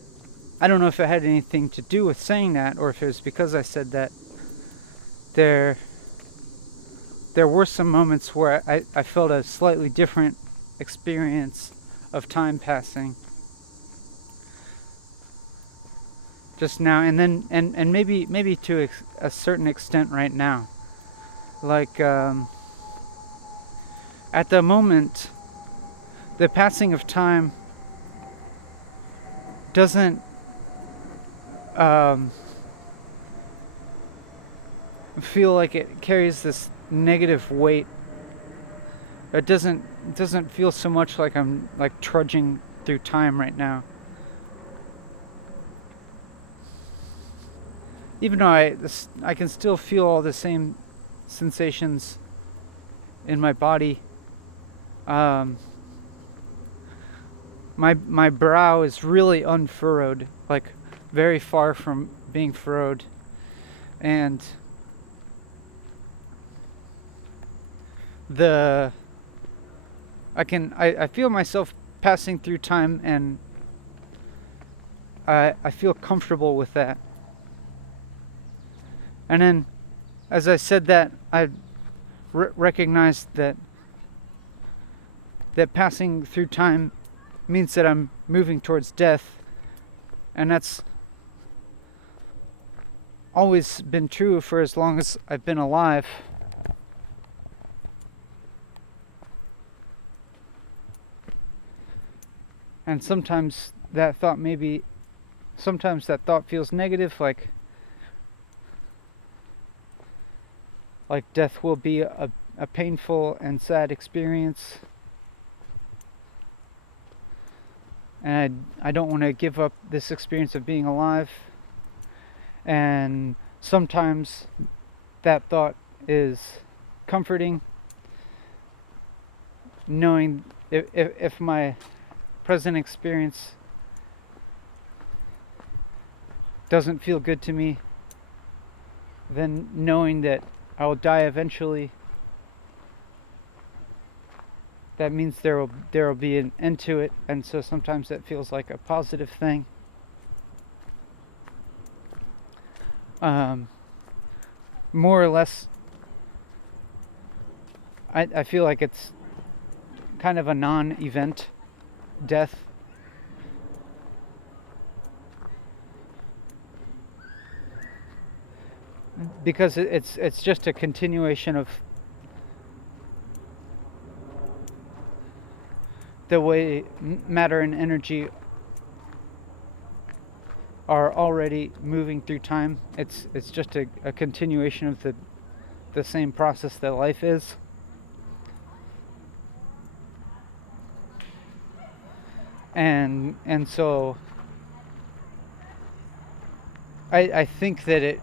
I don't know if it had anything to do with saying that, or if it was because I said that, there were some moments where I felt a slightly different experience of time passing. Just now, and then, and maybe to a certain extent right now. Like, at the moment, the passing of time doesn't feel like it carries this negative weight. It doesn't feel so much like I'm like trudging through time right now. Even though I can still feel all the same sensations in my body. My brow is really unfurrowed, like very far from being furrowed, and I feel myself passing through time, and I feel comfortable with that. And then, as I said that, I recognized that passing through time means that I'm moving towards death, and that's always been true for as long as I've been alive. And sometimes that thought feels negative, like death will be a painful and sad experience. And I don't want to give up this experience of being alive. And sometimes that thought is comforting, knowing if my present experience doesn't feel good to me, then knowing that I will die eventually, that means there will be an end to it. And so sometimes that feels like a positive thing. More or less, I feel like it's kind of a non-event death. Because it's just a continuation of the way matter and energy are already moving through time. It's just a continuation of the same process that life is. And so I think that it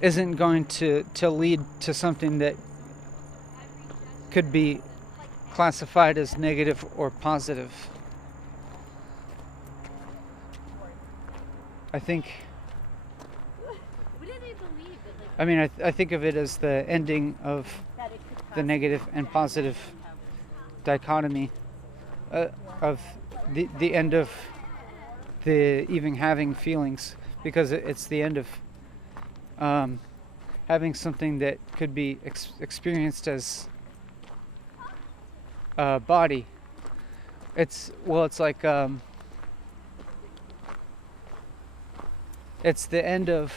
isn't going to lead to something that could be classified as negative or positive. I think I think of it as the ending of the negative and positive dichotomy, of the end of the even having feelings, because it's the end of having something that could be experienced as a body. It's like it's the end of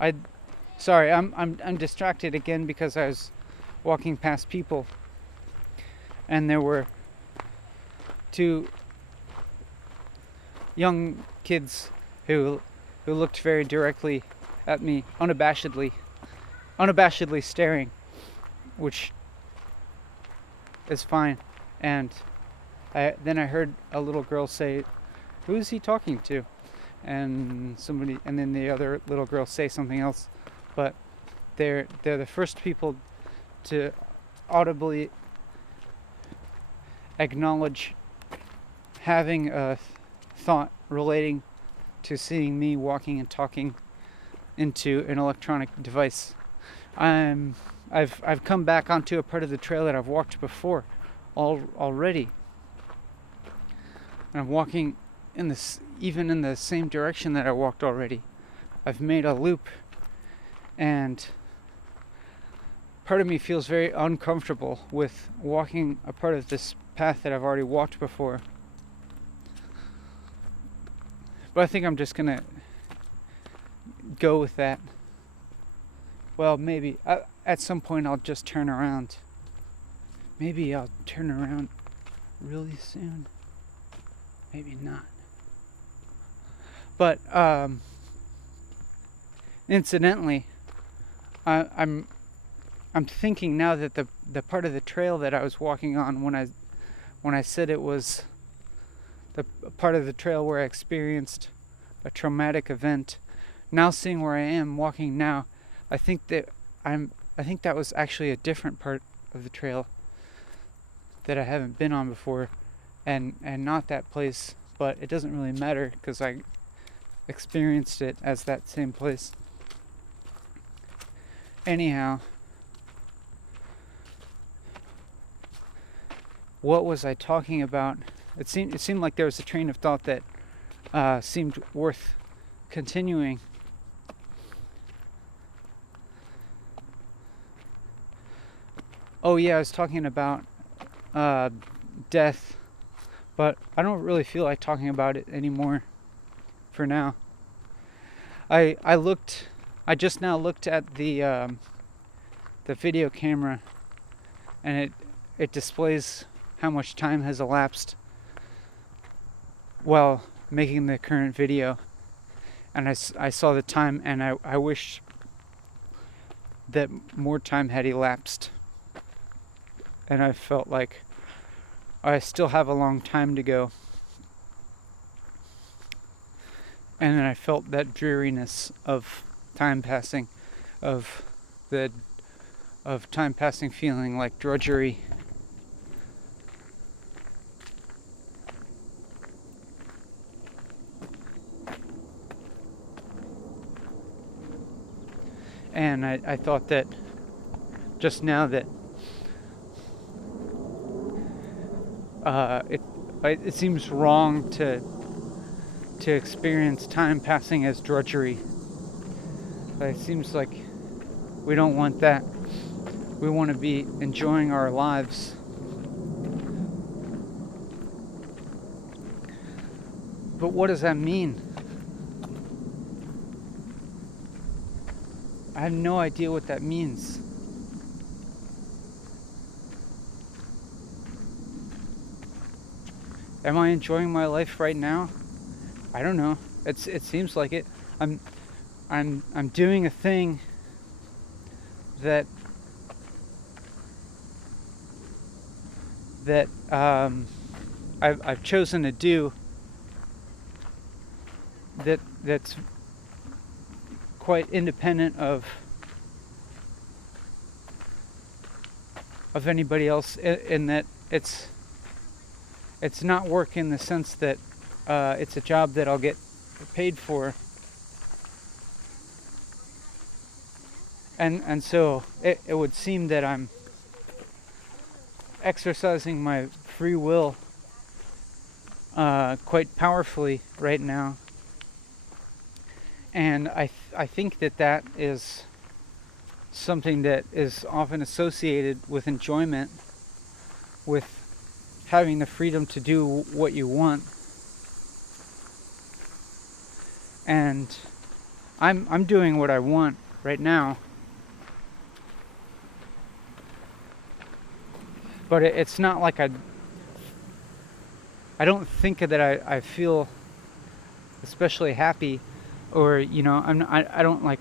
I'm distracted again because I was walking past people, and there were two young kids who looked very directly at me, unabashedly staring, which is fine. And then I heard a little girl say, "Who is he talking to?" And then the other little girl say something else. But they're the first people to audibly acknowledge having a thought relating to seeing me walking and talking into an electronic device. I've come back onto a part of the trail that I've walked before already. And I'm walking even in the same direction that I walked already. I've made a loop, and part of me feels very uncomfortable with walking a part of this path that I've already walked before. But I think I'm just gonna go with that. Well, maybe at some point I'll just turn around. Maybe I'll turn around really soon. Maybe not. But incidentally, I'm thinking now that the part of the trail that I was walking on when I said it was the part of the trail where I experienced a traumatic event, now seeing where I am walking now, I think that was actually a different part of the trail that I haven't been on before, and not that place. But it doesn't really matter because I experienced it as that same place. Anyhow, what was I talking about? It seemed like there was a train of thought that seemed worth continuing. Oh yeah, I was talking about death but I don't really feel like talking about it anymore for now. I just now looked at the video camera, and it displays how much time has elapsed while making the current video. And I saw the time, and I wish that more time had elapsed. And I felt like I still have a long time to go. And then I felt that dreariness of time passing, of time passing feeling like drudgery. And I thought that just now that it seems wrong to experience time passing as drudgery. It seems like we don't want that. We want to be enjoying our lives. But what does that mean? I have no idea what that means. Am I enjoying my life right now? I don't know. It seems like it. I'm doing a thing that I've chosen to do that's quite independent of anybody else, in that it's not work in the sense that it's a job that I'll get paid for, and so it would seem that I'm exercising my free will quite powerfully right now. And I think that is something that is often associated with enjoyment, with having the freedom to do what you want. And I'm doing what I want right now. But it's not like I don't think that I feel especially happy, or I don't like.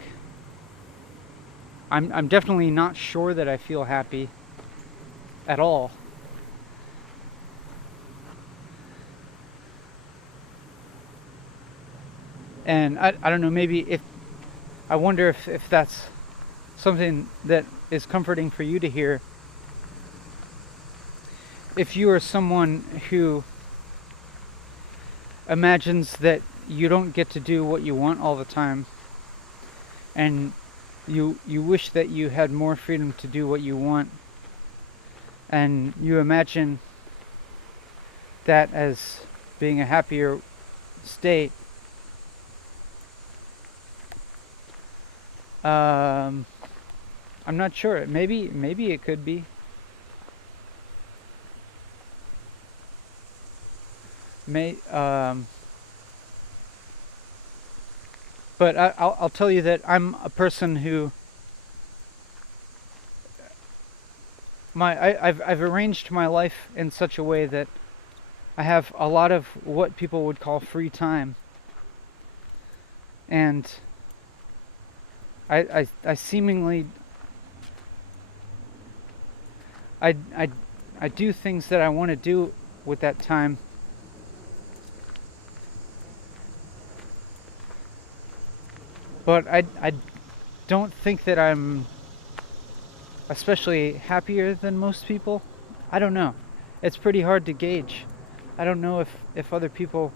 I'm definitely not sure that I feel happy at all. And I don't know, maybe I wonder if that's something that is comforting for you to hear. If you are someone who imagines that you don't get to do what you want all the time, and you wish that you had more freedom to do what you want, and you imagine that as being a happier state, I'm not sure. Maybe it could be. But I'll tell you that I'm a person who I've arranged my life in such a way that I have a lot of what people would call free time, and I seemingly I do things that I want to do with that time. But I don't think that I'm especially happier than most people. I don't know. It's pretty hard to gauge. I don't know if other people...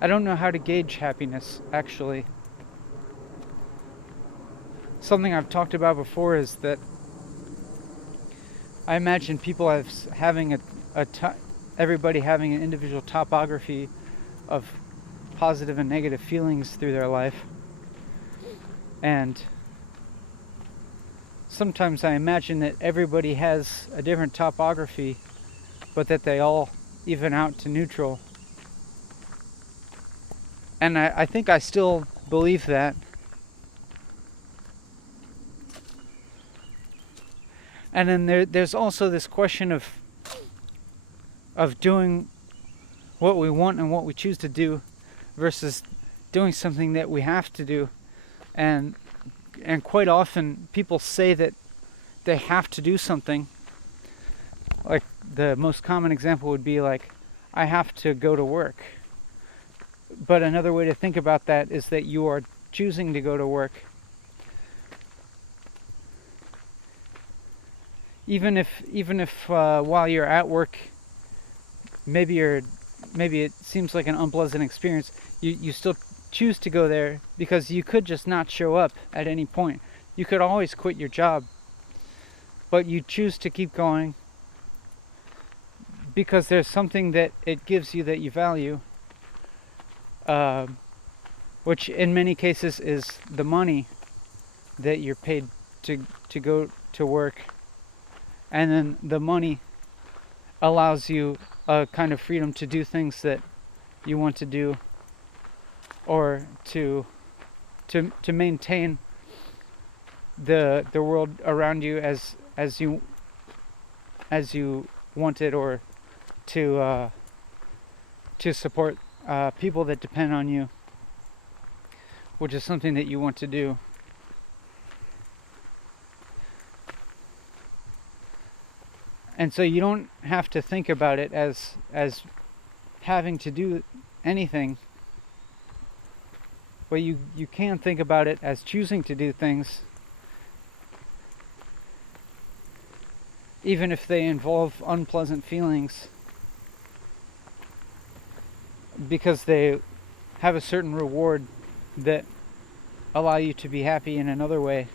I don't know how to gauge happiness, actually. Something I've talked about before is that I imagine people having everybody having an individual topography of positive and negative feelings through their life, and sometimes I imagine that everybody has a different topography, but that they all even out to neutral. And I think I still believe that. And then there's also this question of doing what we want and what we choose to do versus doing something that we have to do. And quite often people say that they have to do something. Like the most common example would be like, I have to go to work. But another way to think about that is that you are choosing to go to work. Even if while you're at work, maybe it seems like an unpleasant experience, you still choose to go there because you could just not show up at any point. You could always quit your job, but you choose to keep going because there's something that it gives you that you value, which in many cases is the money that you're paid to go to work. And then the money allows you a kind of freedom to do things that you want to do, or to maintain the world around you as you want it, or to support people that depend on you, which is something that you want to do. And so you don't have to think about it as having to do anything, but you can think about it as choosing to do things, even if they involve unpleasant feelings, because they have a certain reward that allow you to be happy in another way.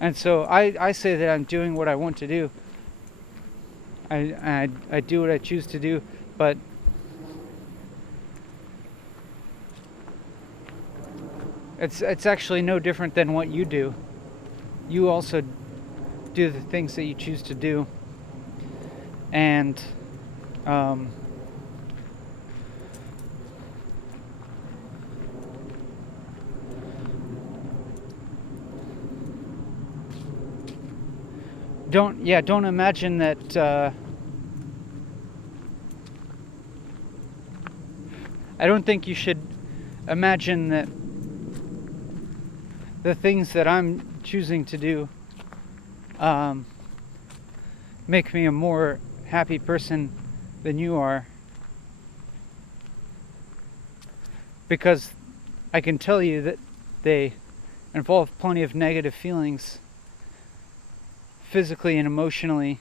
And so I say that I'm doing what I want to do. I do what I choose to do, but it's actually no different than what you do. You also do the things that you choose to do, and don't imagine that. I don't think you should imagine that the things that I'm choosing to do make me a more happy person than you are, because I can tell you that they involve plenty of negative feelings, physically and emotionally.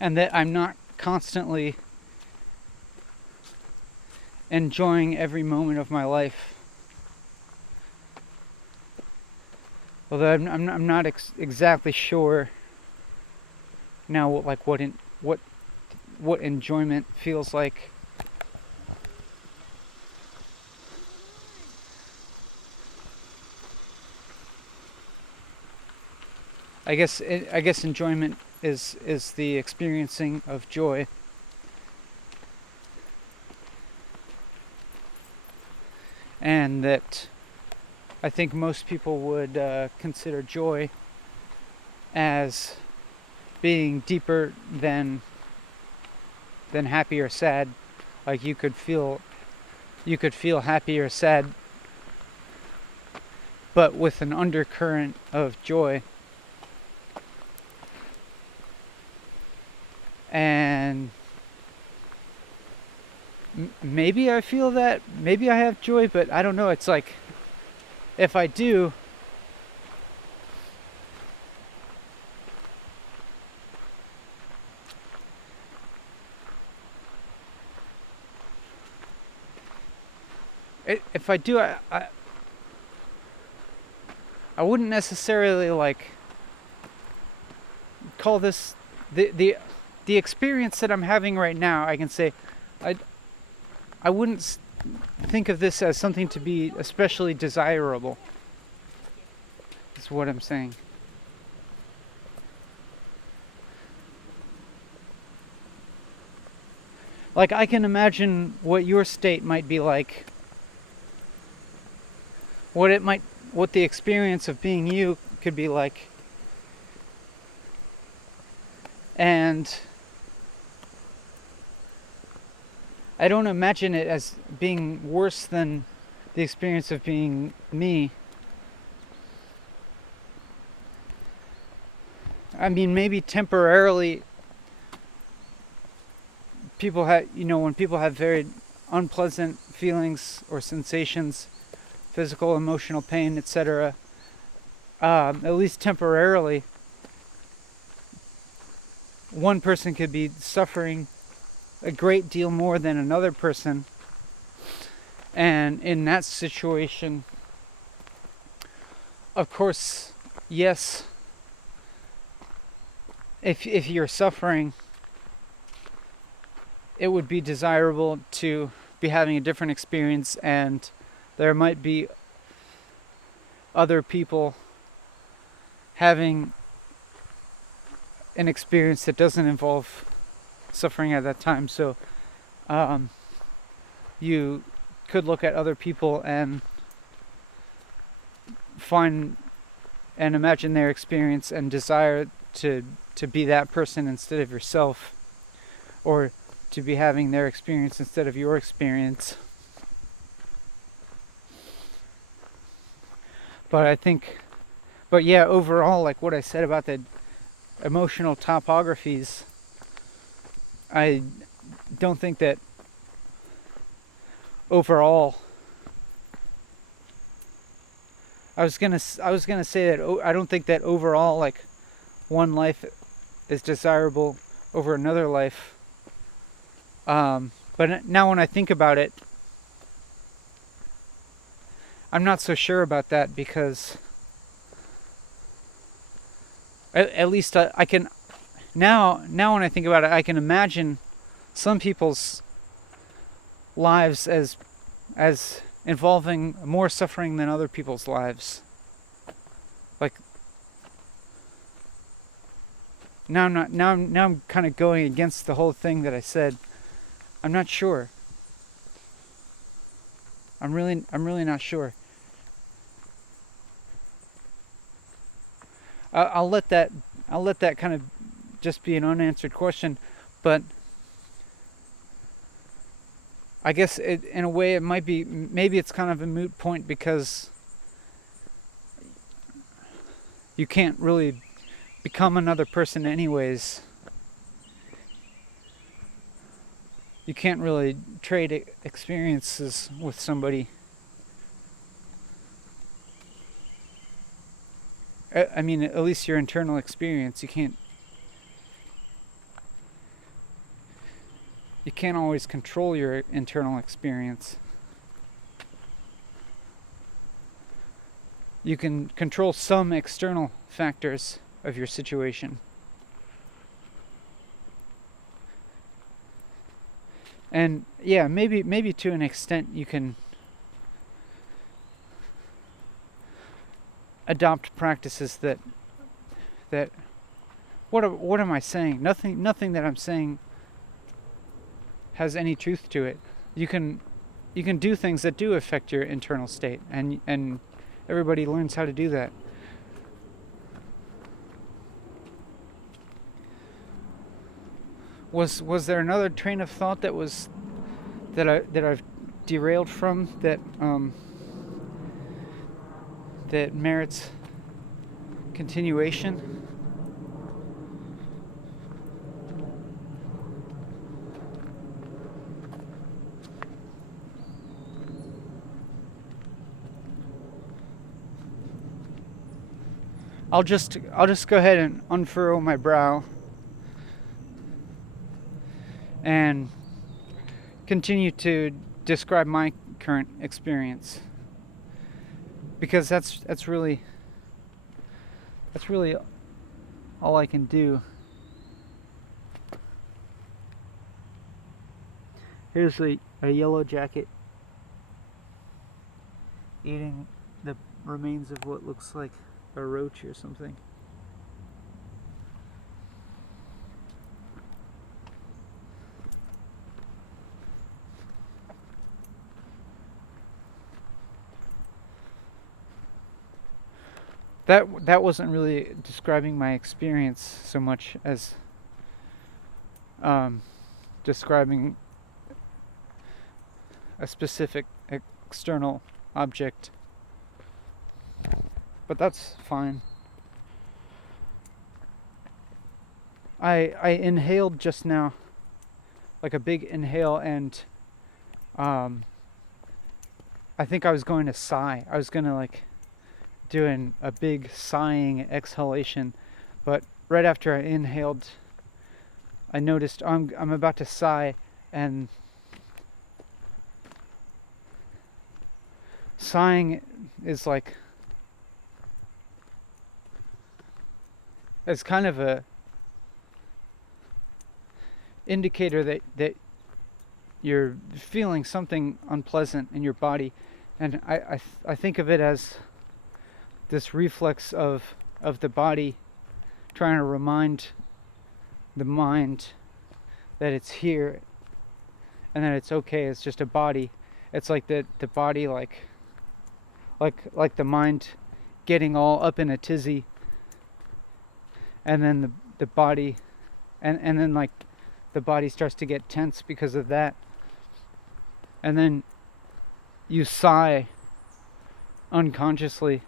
And that I'm not constantly enjoying every moment of my life. Although I'm not exactly sure now what enjoyment feels like. I guess enjoyment is the experiencing of joy. And that I think most people would consider joy as being deeper than happy or sad. Like you could feel happy or sad, but with an undercurrent of joy. And maybe I feel that, maybe I have joy, but I don't know. It's like, if I do, I wouldn't necessarily like call this the experience that I'm having right now. I can say I wouldn't think of this as something to be especially desirable. Is what I'm saying. Like, I can imagine what your state might be like, what the experience of being you could be like, and I don't imagine it as being worse than the experience of being me. I mean, maybe temporarily people have, when people have very unpleasant feelings or sensations, physical, emotional pain, etc., at least temporarily, one person could be suffering a great deal more than another person. And in that situation, of course, yes, if you're suffering, it would be desirable to be having a different experience, and there might be other people having an experience that doesn't involve suffering at that time. So you could look at other people and find and imagine their experience and desire to be that person instead of yourself, or to be having their experience instead of your experience. But yeah, overall, like what I said about the emotional topographies, I don't think that overall, I was gonna say that I don't think that overall, like, one life is desirable over another life. But now when I think about it, I'm not so sure about that, because at least I can now when I think about it, I can imagine some people's lives as involving more suffering than other people's lives. Like, now I'm kind of going against the whole thing that I said. I'm not sure. I'm really not sure. I'll let that kind of just be an unanswered question, but I guess in a way it might be, maybe it's kind of a moot point, because you can't really become another person anyways. You can't really trade experiences with somebody. I mean, at least your internal experience, you can't always control your internal experience. You can control some external factors of your situation. And yeah, maybe to an extent you can adopt practices that what am I saying? Nothing that I'm saying has any truth to it. You can do things that do affect your internal state, and everybody learns how to do that. Was there another train of thought that I've derailed from that merits continuation? I'll just go ahead and unfurrow my brow and continue to describe my current experience, because that's really all I can do. Here's a yellow jacket eating the remains of what looks like a roach or something. That wasn't really describing my experience so much as describing a specific external object. But that's fine. I inhaled just now, like a big inhale, and I think I was going to sigh. I was going to doing a big sighing exhalation, but right after I inhaled, I noticed I'm about to sigh, and sighing is it's kind of a indicator that you're feeling something unpleasant in your body, and I think of it as this reflex of the body trying to remind the mind that it's here and that it's okay. It's just a body. It's like the body, like the mind getting all up in a tizzy, and then the body, and then the body starts to get tense because of that, and then you sigh unconsciously,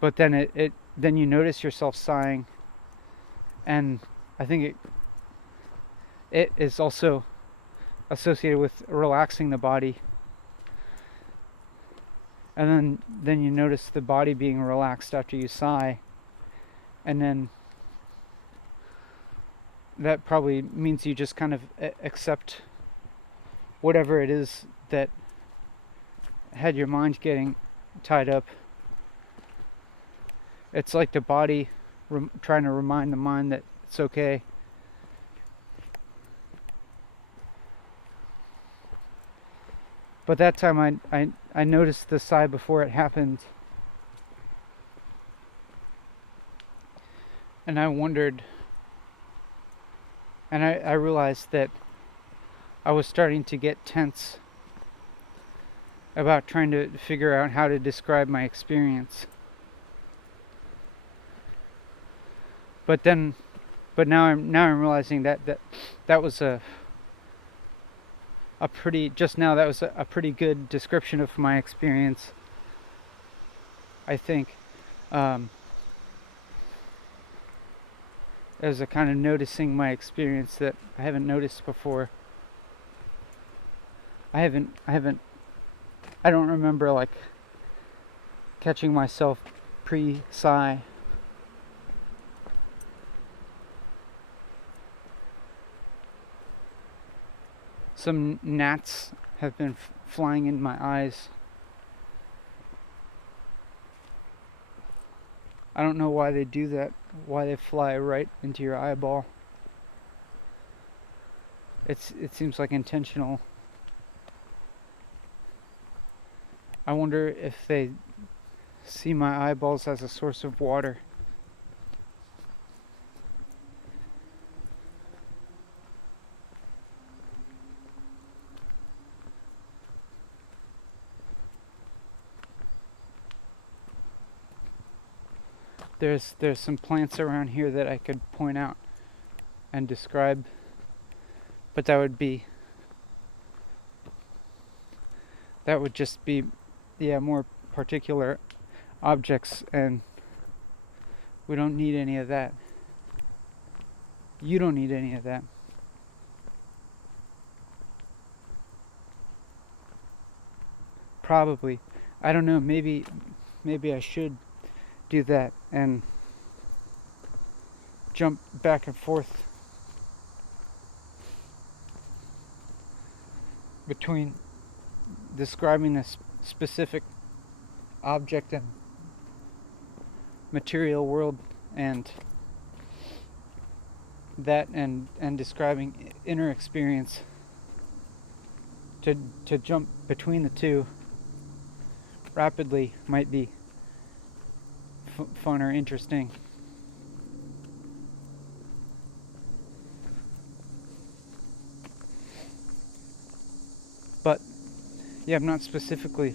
but then then you notice yourself sighing, and I think it is also associated with relaxing the body, and then you notice the body being relaxed after you sigh, and then that probably means you just kind of accept whatever it is that had your mind getting tied up. It's like the body trying to remind the mind that it's okay. But that time I noticed the sigh before it happened. And I wondered, and I realized that I was starting to get tense about trying to figure out how to describe my experience. But now I'm realizing that was a pretty, just now that was a pretty good description of my experience, I think. As a kind of noticing my experience that I haven't noticed before. I don't remember catching myself pre-sigh. Some gnats have been flying in my eyes. I don't know why they do that, why they fly right into your eyeball. It seems like intentional. I wonder if they see my eyeballs as a source of water. There's some plants around here that I could point out and describe, but that would just be more particular objects, and we don't need any of that. You don't need any of that. Probably. I don't know, maybe I should do that and jump back and forth between describing this specific object and material world and that and describing inner experience. to jump between the two rapidly might be fun or interesting. But yeah, I'm not specifically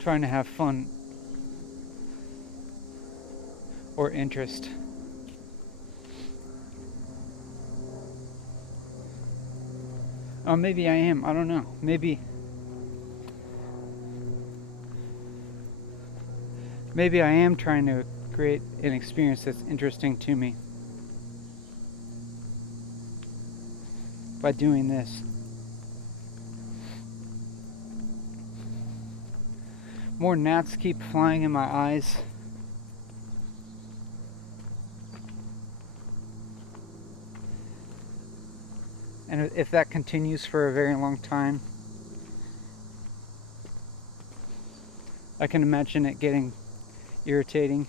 trying to have fun or interest. Oh, maybe I am. I don't know. Maybe I am trying to create an experience that's interesting to me by doing this. More gnats keep flying in my eyes. And if that continues for a very long time, I can imagine it getting irritating.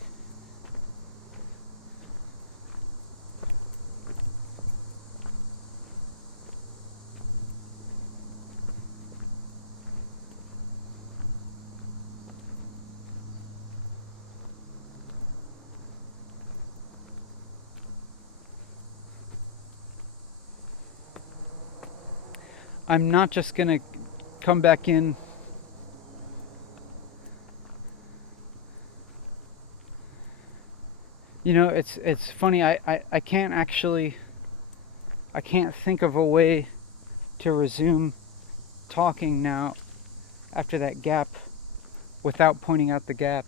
I'm not just gonna come back in it's funny, I can't think of a way to resume talking now after that gap without pointing out the gap.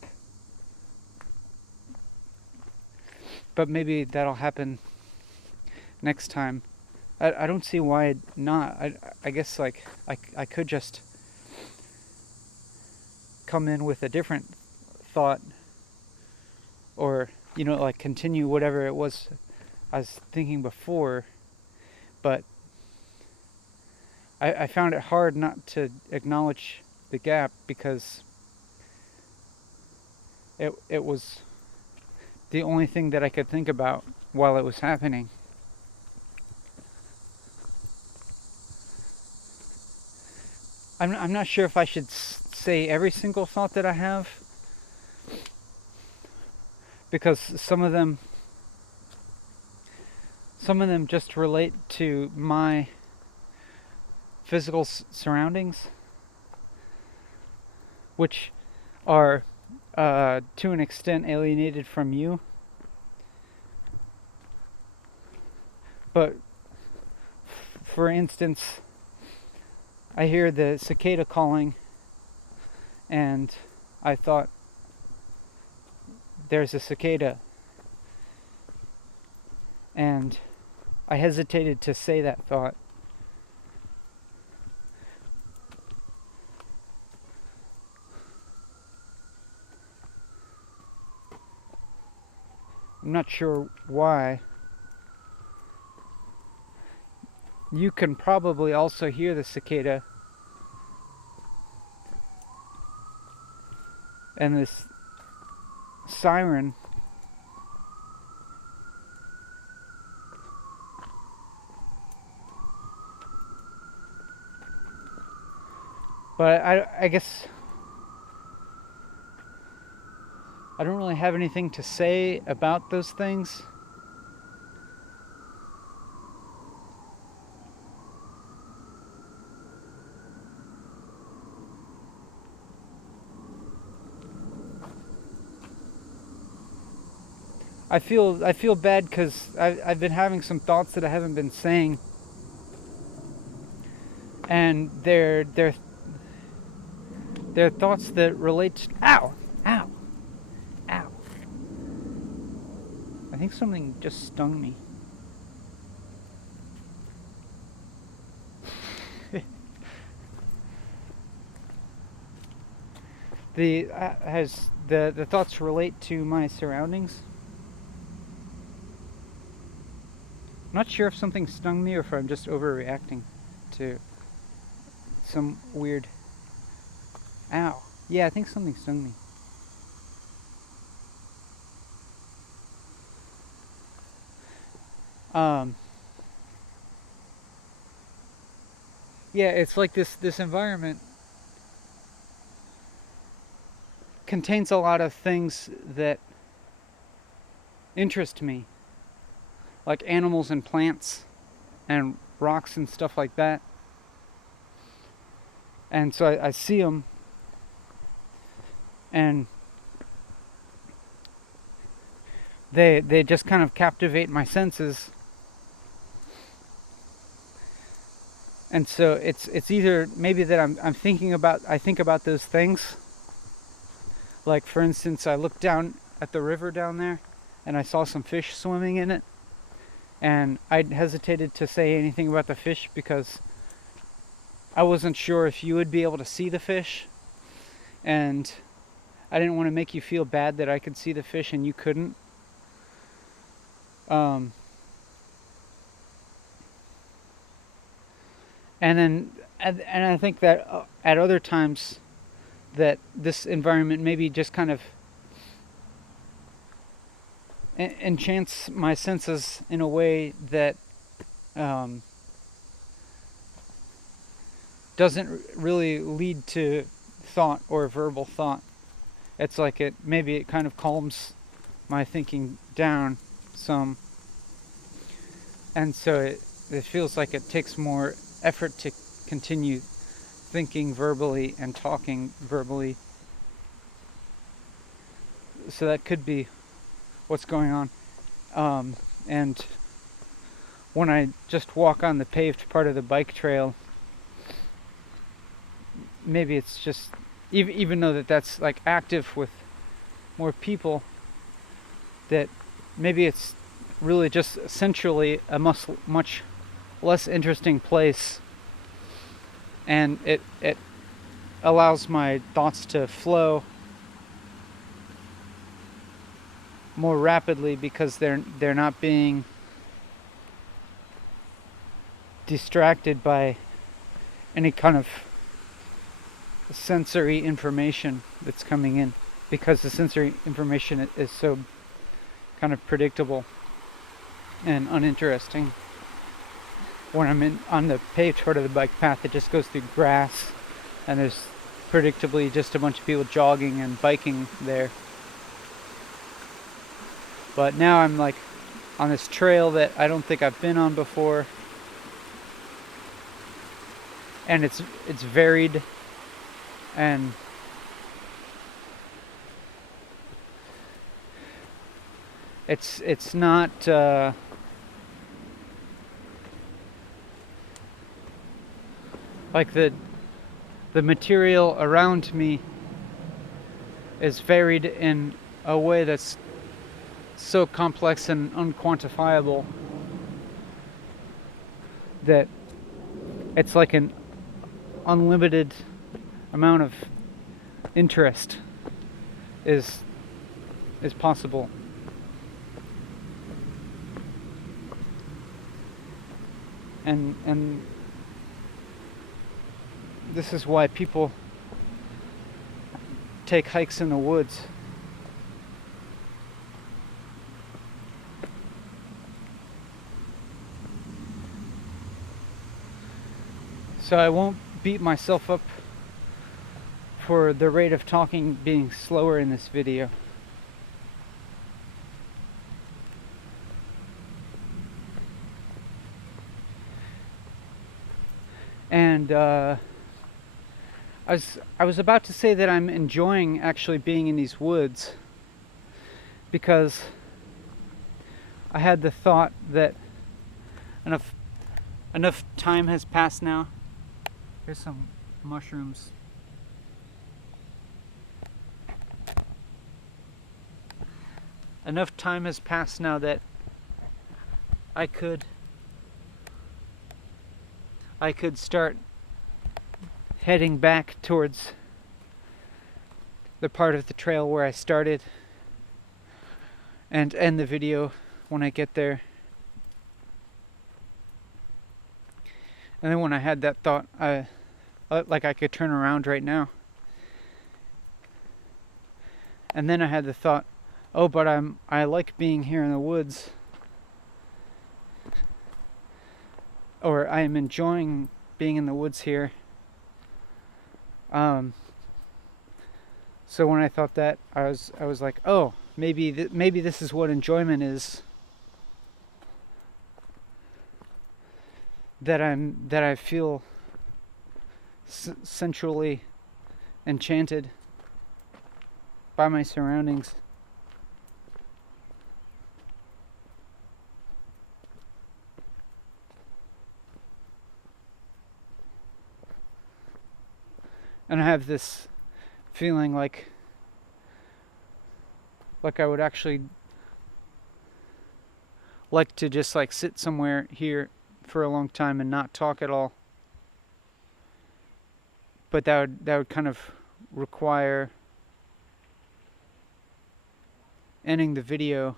But maybe that'll happen next time. I don't see why not. I guess like I could just come in with a different thought, or like continue whatever it was I was thinking before. But I found it hard not to acknowledge the gap because it was the only thing that I could think about while it was happening. I'm not sure if I should say every single thought that I have, because some of them just relate to my physical surroundings, which are to an extent alienated from you. But for instance, I hear the cicada calling, and I thought, there's a cicada. And I hesitated to say that thought. I'm not sure why. You can probably also hear the cicada and this siren. But I guess I don't really have anything to say about those things. I feel bad because I've been having some thoughts that I haven't been saying, and they're thoughts that relate to, ow. I think something just stung me. The thoughts relate to my surroundings. I'm not sure if something stung me or if I'm just overreacting to some weird... Ow. Yeah, I think something stung me. yeah, it's like this environment contains a lot of things that interest me, like animals and plants and rocks and stuff like that. And so I see them, and they just kind of captivate my senses. And so it's either maybe that I think about those things. Like, for instance, I looked down at the river down there and I saw some fish swimming in it, and I hesitated to say anything about the fish because I wasn't sure if you would be able to see the fish, and I didn't want to make you feel bad that I could see the fish and you couldn't. And I think that at other times that this environment maybe just kind of enchants my senses in a way that doesn't really lead to thought or verbal thought. It's like it kind of calms my thinking down some, and so it feels like it takes more effort to continue thinking verbally and talking verbally. So that could be what's going on. And when I just walk on the paved part of the bike trail, maybe it's just, even though that's like active with more people, that maybe it's really just centrally a much less interesting place, and it allows my thoughts to flow more rapidly because they're not being distracted by any kind of sensory information that's coming in, because the sensory information is so kind of predictable and uninteresting. When I'm on the paved part of the bike path, it just goes through grass, and there's predictably just a bunch of people jogging and biking there. But now I'm like on this trail that I don't think I've been on before, and it's varied, and it's not like the material around me is varied in a way that's so complex and unquantifiable that it's like an unlimited amount of interest is possible. And this is why people take hikes in the woods. So I won't beat myself up for the rate of talking being slower in this video. And I was about to say that I'm enjoying actually being in these woods, because I had the thought that enough time has passed now. Here's some mushrooms. Enough time has passed now that I could start heading back towards the part of the trail where I started, and end the video when I get there. And then when I had that thought, I could turn around right now. And then I had the thought, oh, but I like being here in the woods. Or I am enjoying being in the woods here. So when I thought that, I was like, oh, maybe this is what enjoyment is. That I feel sensually enchanted by my surroundings. And I have this feeling like I would actually like to just like sit somewhere here for a long time and not talk at all. But that would kind of require ending the video,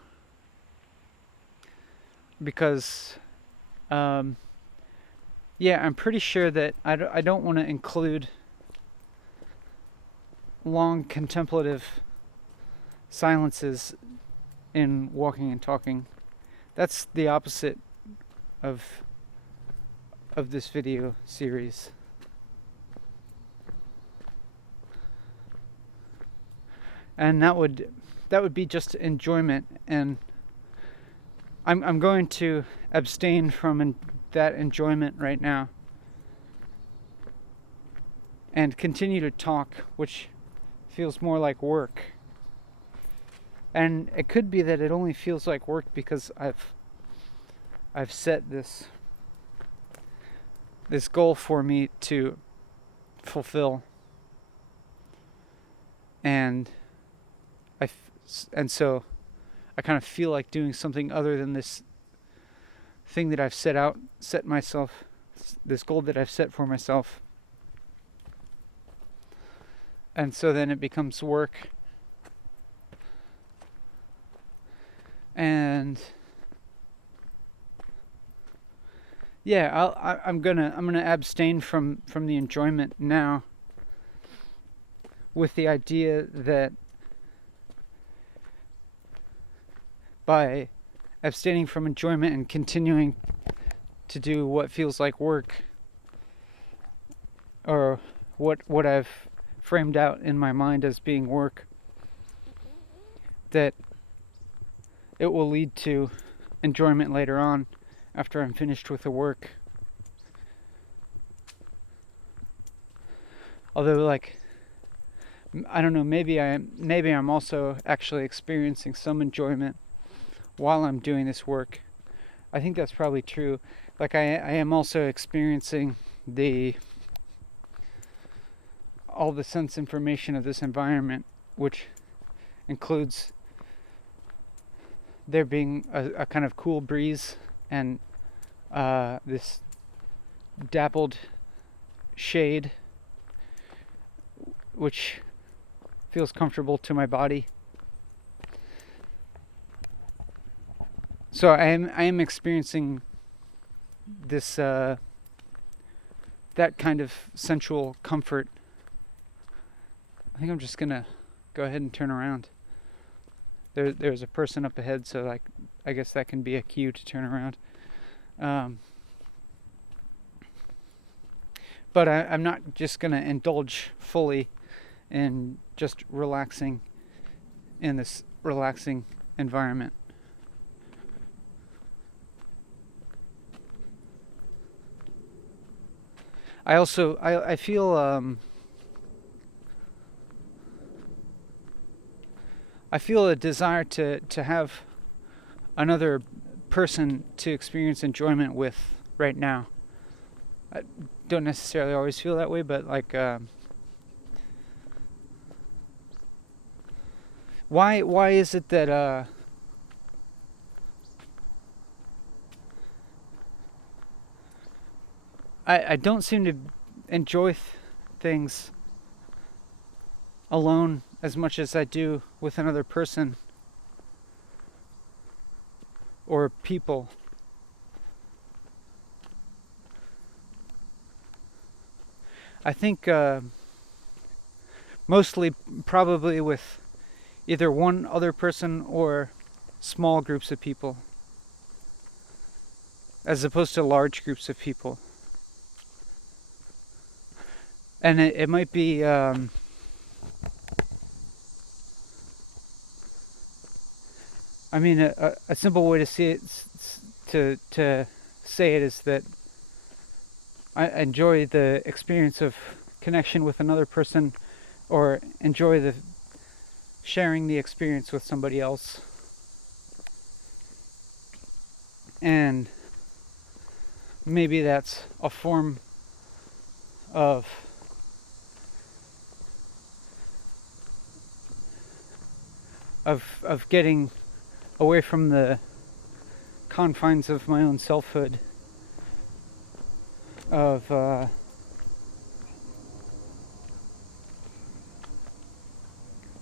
because I'm pretty sure that I don't want to include long contemplative silences in walking and talking. That's the opposite of this video series. And that would be just enjoyment, and I'm going to abstain from that enjoyment right now and continue to talk, which feels more like work. And it could be that it only feels like work because I've set this goal for me to fulfill, and so I kind of feel like doing something other than this thing that I've set myself, this goal that I've set for myself. And so then it becomes work. And yeah, I'm gonna abstain from the enjoyment now, with the idea that by abstaining from enjoyment and continuing to do what feels like work, or what I've framed out in my mind as being work, that it will lead to enjoyment later on after I'm finished with the work. Although, like, I don't know, maybe I'm also actually experiencing some enjoyment while I'm doing this work. I think that's probably true. Like, I am also experiencing all the sense information of this environment, which includes there being a kind of cool breeze and this dappled shade, which feels comfortable to my body. So I am experiencing this that kind of sensual comfort. I think I'm just gonna go ahead and turn around. There's a person up ahead, so like I guess that can be a cue to turn around. But I'm not just gonna indulge fully in just relaxing in this relaxing environment. I also I feel I feel a desire to have another person to experience enjoyment with right now. I don't necessarily always feel that way, but like why is it that I don't seem to enjoy things alone as much as I do with another person or people? I think mostly probably with either one other person or small groups of people, as opposed to large groups of people. and it might be I mean, a simple way to see it, to say it, is that I enjoy the experience of connection with another person, or enjoy the sharing the experience with somebody else. And maybe that's a form of getting away from the confines of my own selfhood, of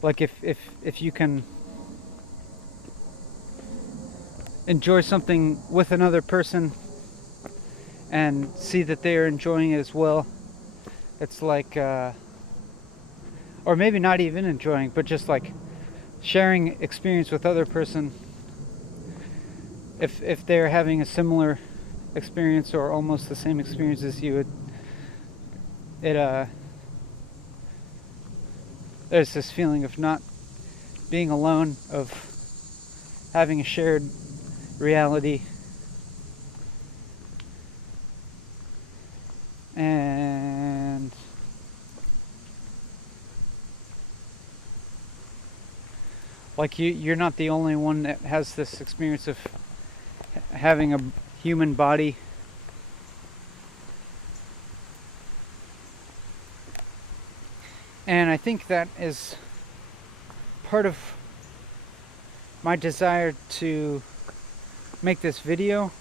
like if you can enjoy something with another person and see that they are enjoying it as well, it's like or maybe not even enjoying, but just like sharing experience with other person. If they're having a similar experience or almost the same experience as you, there's this feeling of not being alone, of having a shared reality. And like you're not the only one that has this experience of having a human body. And I think that is part of my desire to make this video,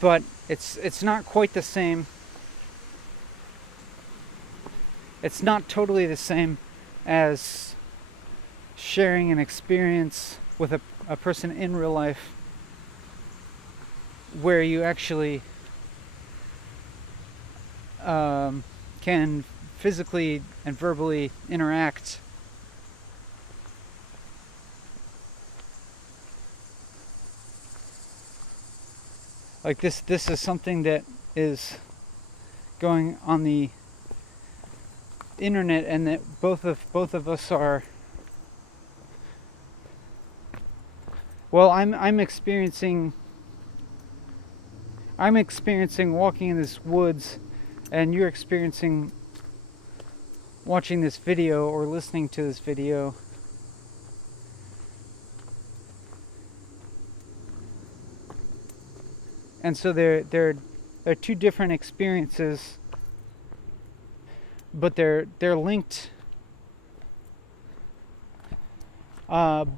but it's not quite the same. It's not totally the same as sharing an experience with a person in real life, where you actually can physically and verbally interact. Like this is something that is going on the internet, and that both of us are, well, I'm experiencing walking in this woods, and you're experiencing watching this video or listening to this video. And so they're two different experiences, but they're linked by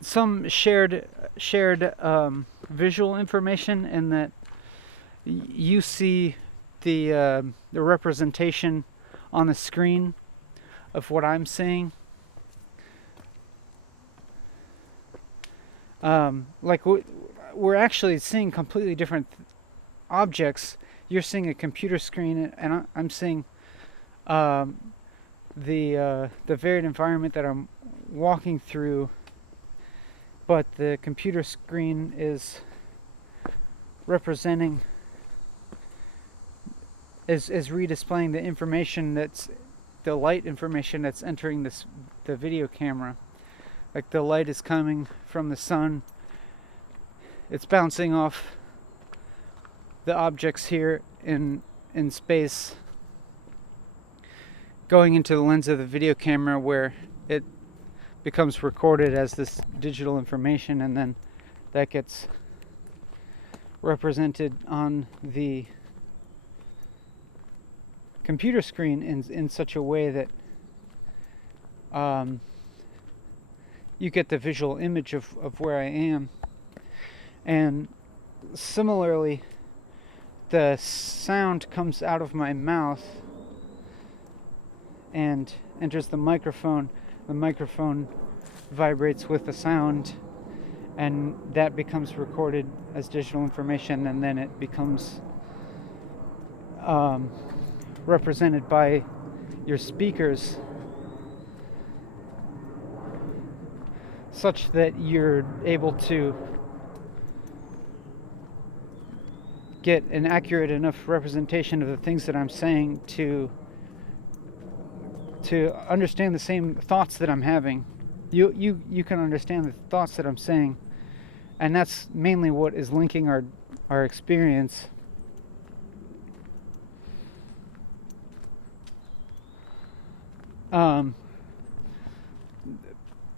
some shared visual information, in that you see the representation on the screen of what I'm seeing. Like we're actually seeing completely different objects. You're seeing a computer screen, and I'm seeing the varied environment that I'm walking through. But the computer screen is representing, is redisplaying the information, that's the light information that's entering the video camera. Like the light is coming from the sun, it's bouncing off the objects here in space, going into the lens of the video camera, where it becomes recorded as this digital information, and then that gets represented on the computer screen in such a way that you get the visual image of where I am. And similarly, the sound comes out of my mouth and enters the microphone. The microphone vibrates with the sound, and that becomes recorded as digital information, and then it becomes represented by your speakers. such that you're able to get an accurate enough representation of the things that I'm saying to understand the same thoughts that I'm having. You can understand the thoughts that I'm saying, and that's mainly what is linking our experience.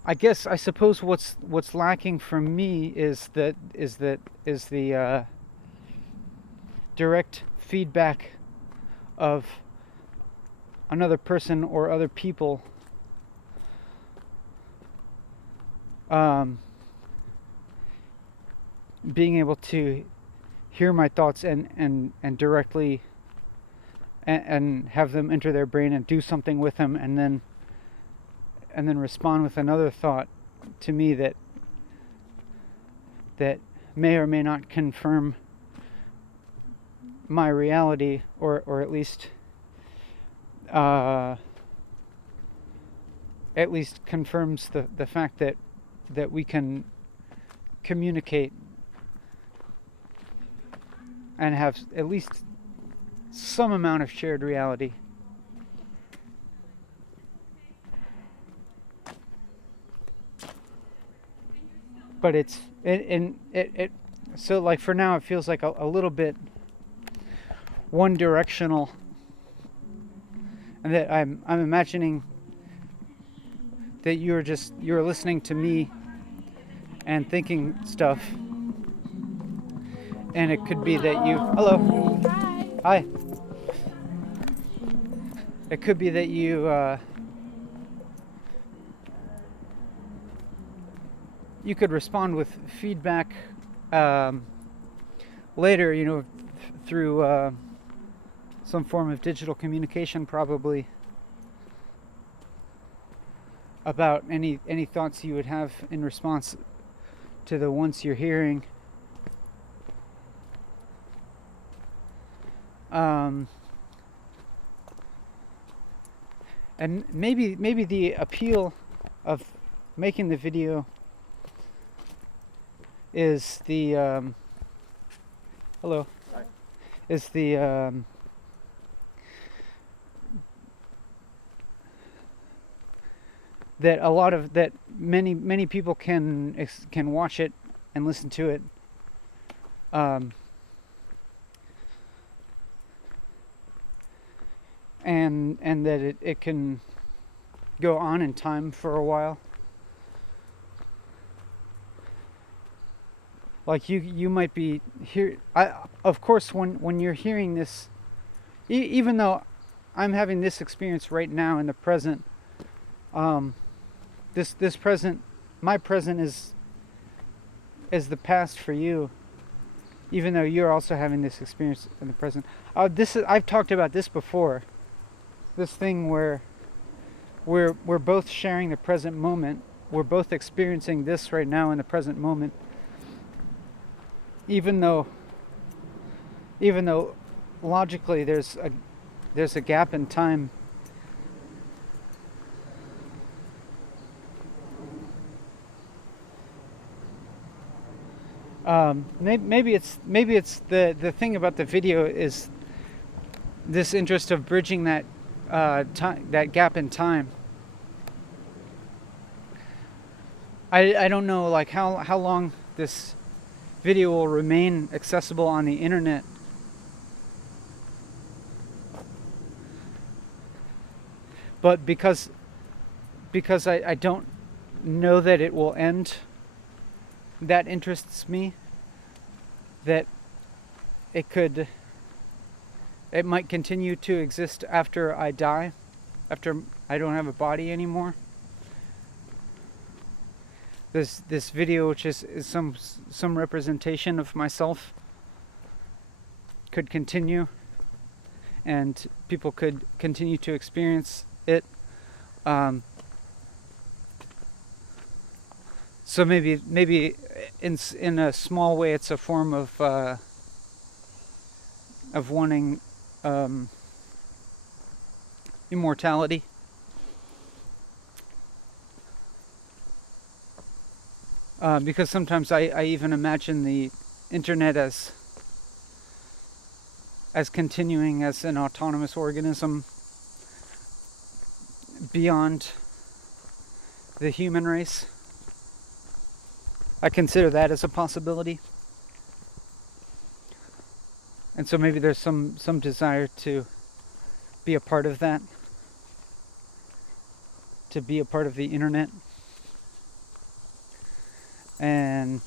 I suppose what's lacking for me is the direct feedback of another person or other people being able to hear my thoughts and directly and have them enter their brain and do something with them, and then respond with another thought to me that may or may not confirm my reality, or at least confirms the fact that we can communicate and have at least some amount of shared reality. But it so like for now it feels like a little bit one directional, and that I'm imagining that you're listening to me and thinking stuff, and it could be that you hello hi it could be that you could respond with feedback later, through some form of digital communication, probably, about any thoughts you would have in response to the ones you're hearing. And maybe the appeal of making the video is the hello. Hi. Is the that many people can watch it and listen to it, and that it can go on in time for a while. Like you might be here. Of course, when you're hearing this, even though I'm having this experience right now in the present, this present, my present is the past for you. Even though you're also having this experience in the present. I've talked about this before. This thing where we're both sharing the present moment. We're both experiencing this right now in the present moment. Even though logically there's a gap in time. Maybe it's the thing about the video is this interest of bridging that that gap in time. I don't know like how long this video will remain accessible on the internet. But because I don't know that it will end, that interests me. That it might continue to exist after I die, after I don't have a body anymore. This video, which is some representation of myself, could continue, and people could continue to experience it. So maybe in a small way, it's a form of wanting immortality. because sometimes I even imagine the internet as continuing as an autonomous organism beyond the human race. I consider that as a possibility. And so maybe there's some desire to be a part of that, to be a part of the internet. And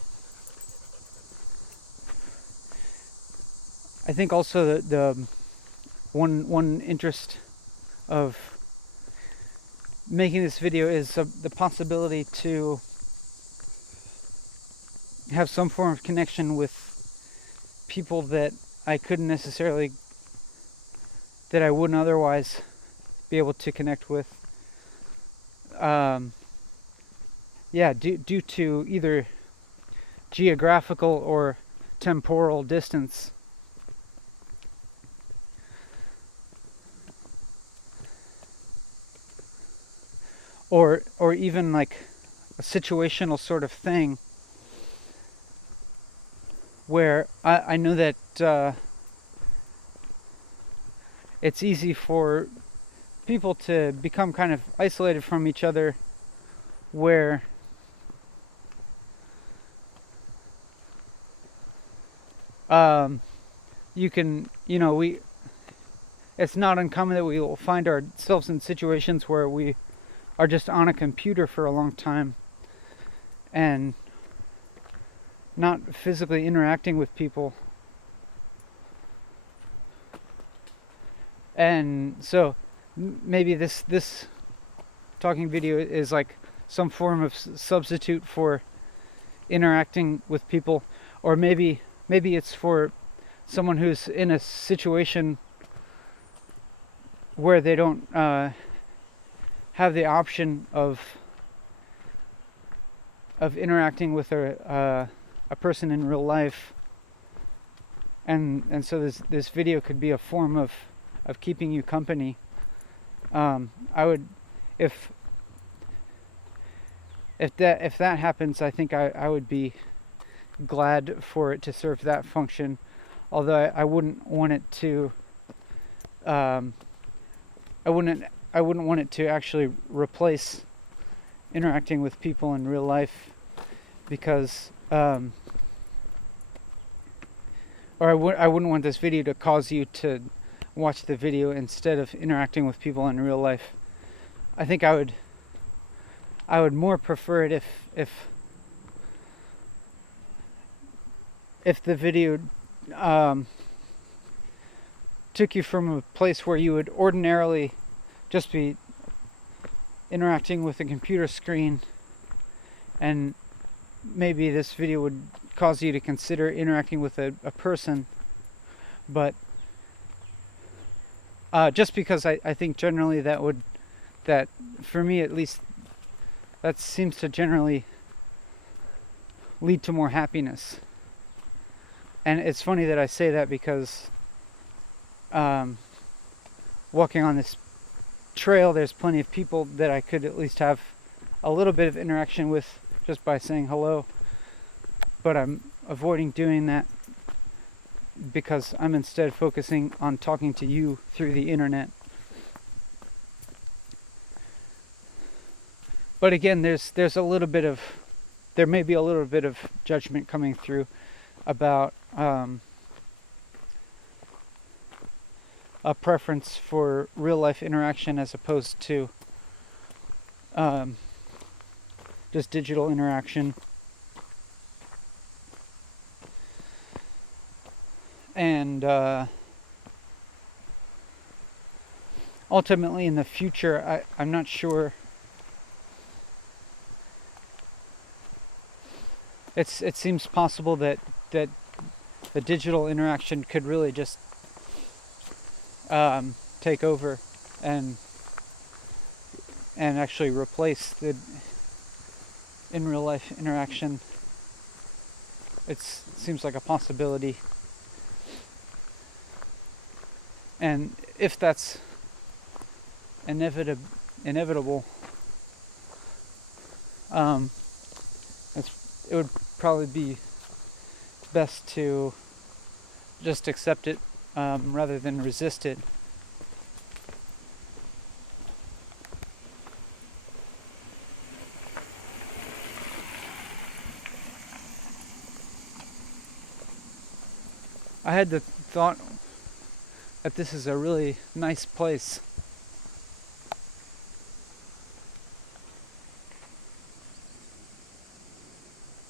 I think also the one interest of making this video is the possibility to have some form of connection with people that I couldn't necessarily, that I wouldn't otherwise be able to connect with. Due to either geographical or temporal distance. Or even like a situational sort of thing where I know that it's easy for people to become kind of isolated from each other, where it's not uncommon that we will find ourselves in situations where we are just on a computer for a long time and not physically interacting with people. And so maybe this talking video is like some form of substitute for interacting with people, or maybe it's for someone who's in a situation where they don't have the option of interacting with a person in real life, and so this video could be a form of keeping you company. I would, if that happens, I think I would be glad for it to serve that function, although I wouldn't want it to I wouldn't want it to actually replace interacting with people in real life, because I wouldn't want this video to cause you to watch the video instead of interacting with people in real life. I think I would more prefer it if the video took you from a place where you would ordinarily just be interacting with a computer screen, and maybe this video would cause you to consider interacting with a person, but just because I think generally that for me at least, that seems to generally lead to more happiness. And it's funny that I say that because walking on this trail, there's plenty of people that I could at least have a little bit of interaction with just by saying hello, but I'm avoiding doing that because I'm instead focusing on talking to you through the internet. But again, there may be a little bit of judgment coming through about a preference for real life interaction as opposed to just digital interaction. And ultimately in the future, I'm not sure. It seems possible that the digital interaction could really just take over and actually replace the in real life interaction. It seems like a possibility, and if that's inevitable, that's it would probably be best to just accept it rather than resist it. I had the thought that this is a really nice place.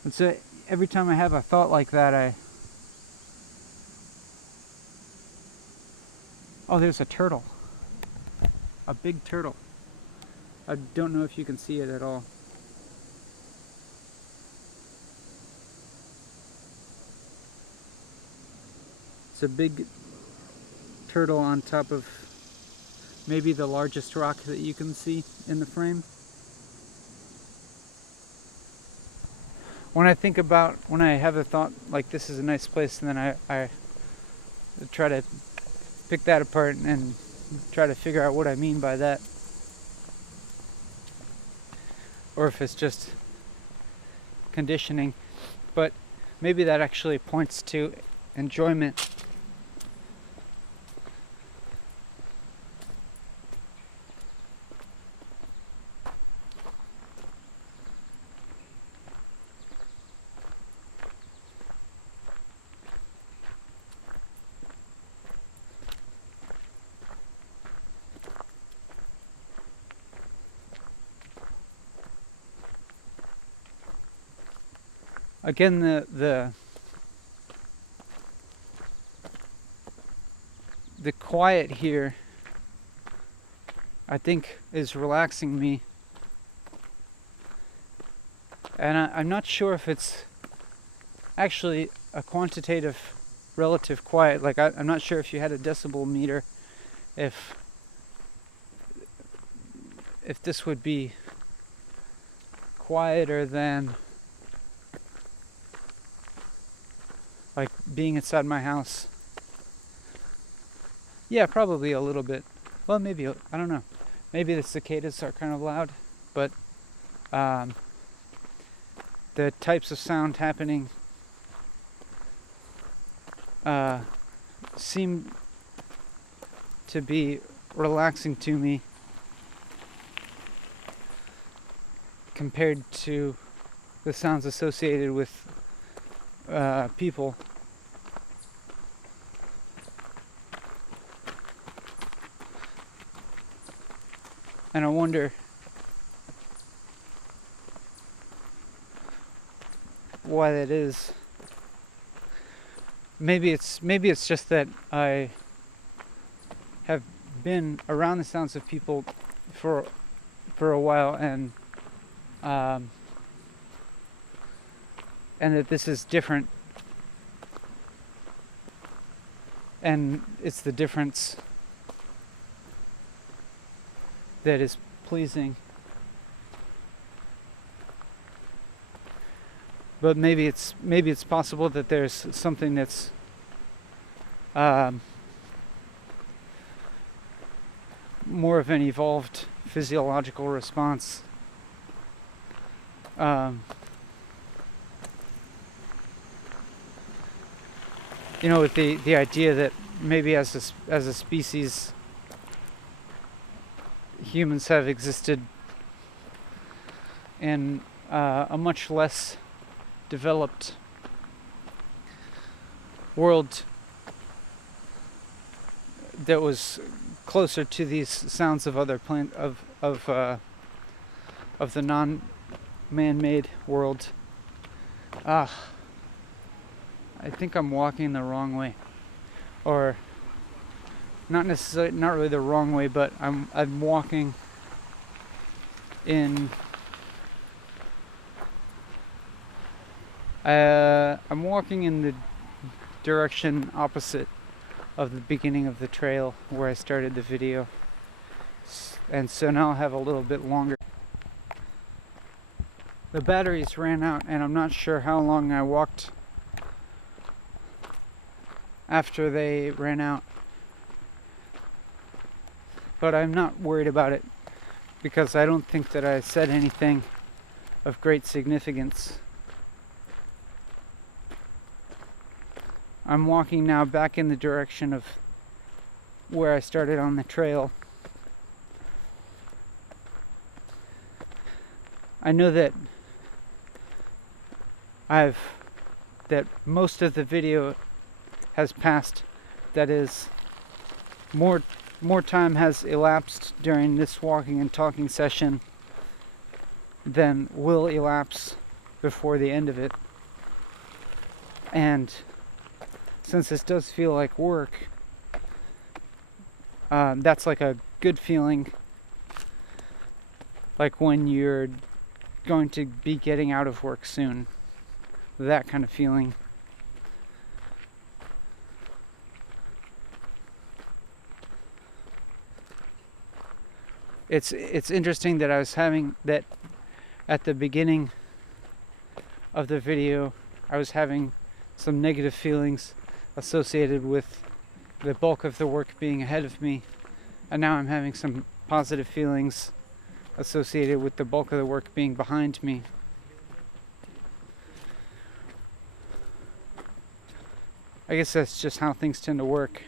And so every time I have a thought like that, oh, there's a turtle. A big turtle. I don't know if you can see it at all. It's a big turtle on top of maybe the largest rock that you can see in the frame. When I have a thought like this is a nice place, and then I try to pick that apart and try to figure out what I mean by that. Or if it's just conditioning. But maybe that actually points to enjoyment. Again, the quiet here, I think, is relaxing me. And I'm not sure if it's actually a quantitative relative quiet. Like, I'm not sure if you had a decibel meter, if this would be quieter than like being inside my house. Yeah, probably a little bit. Well, maybe, I don't know. Maybe the cicadas are kind of loud, but the types of sound happening seem to be relaxing to me compared to the sounds associated with people. And I wonder why that is. Maybe it's just that I have been around the sounds of people for a while, and that this is different, and it's the difference that is pleasing. But maybe it's possible that there's something that's more of an evolved physiological response. With the idea that maybe as a species, humans have existed in a much less developed world that was closer to these sounds of other of the non-man-made world. I think I'm walking the wrong way, or not really the wrong way, but I'm walking in. I'm walking in the direction opposite of the beginning of the trail where I started the video, and so now I'll have a little bit longer. The batteries ran out, and I'm not sure how long I walked after they ran out, but I'm not worried about it because I don't think that I said anything of great significance. I'm walking now back in the direction of where I started on the trail. I know that most of the video has passed. That is, more time has elapsed during this walking and talking session than will elapse before the end of it. And since this does feel like work, that's like a good feeling, like when you're going to be getting out of work soon. That kind of feeling. It's interesting that I was having that at the beginning of the video. I was having some negative feelings associated with the bulk of the work being ahead of me, and now I'm having some positive feelings associated with the bulk of the work being behind me. I guess that's just how things tend to work.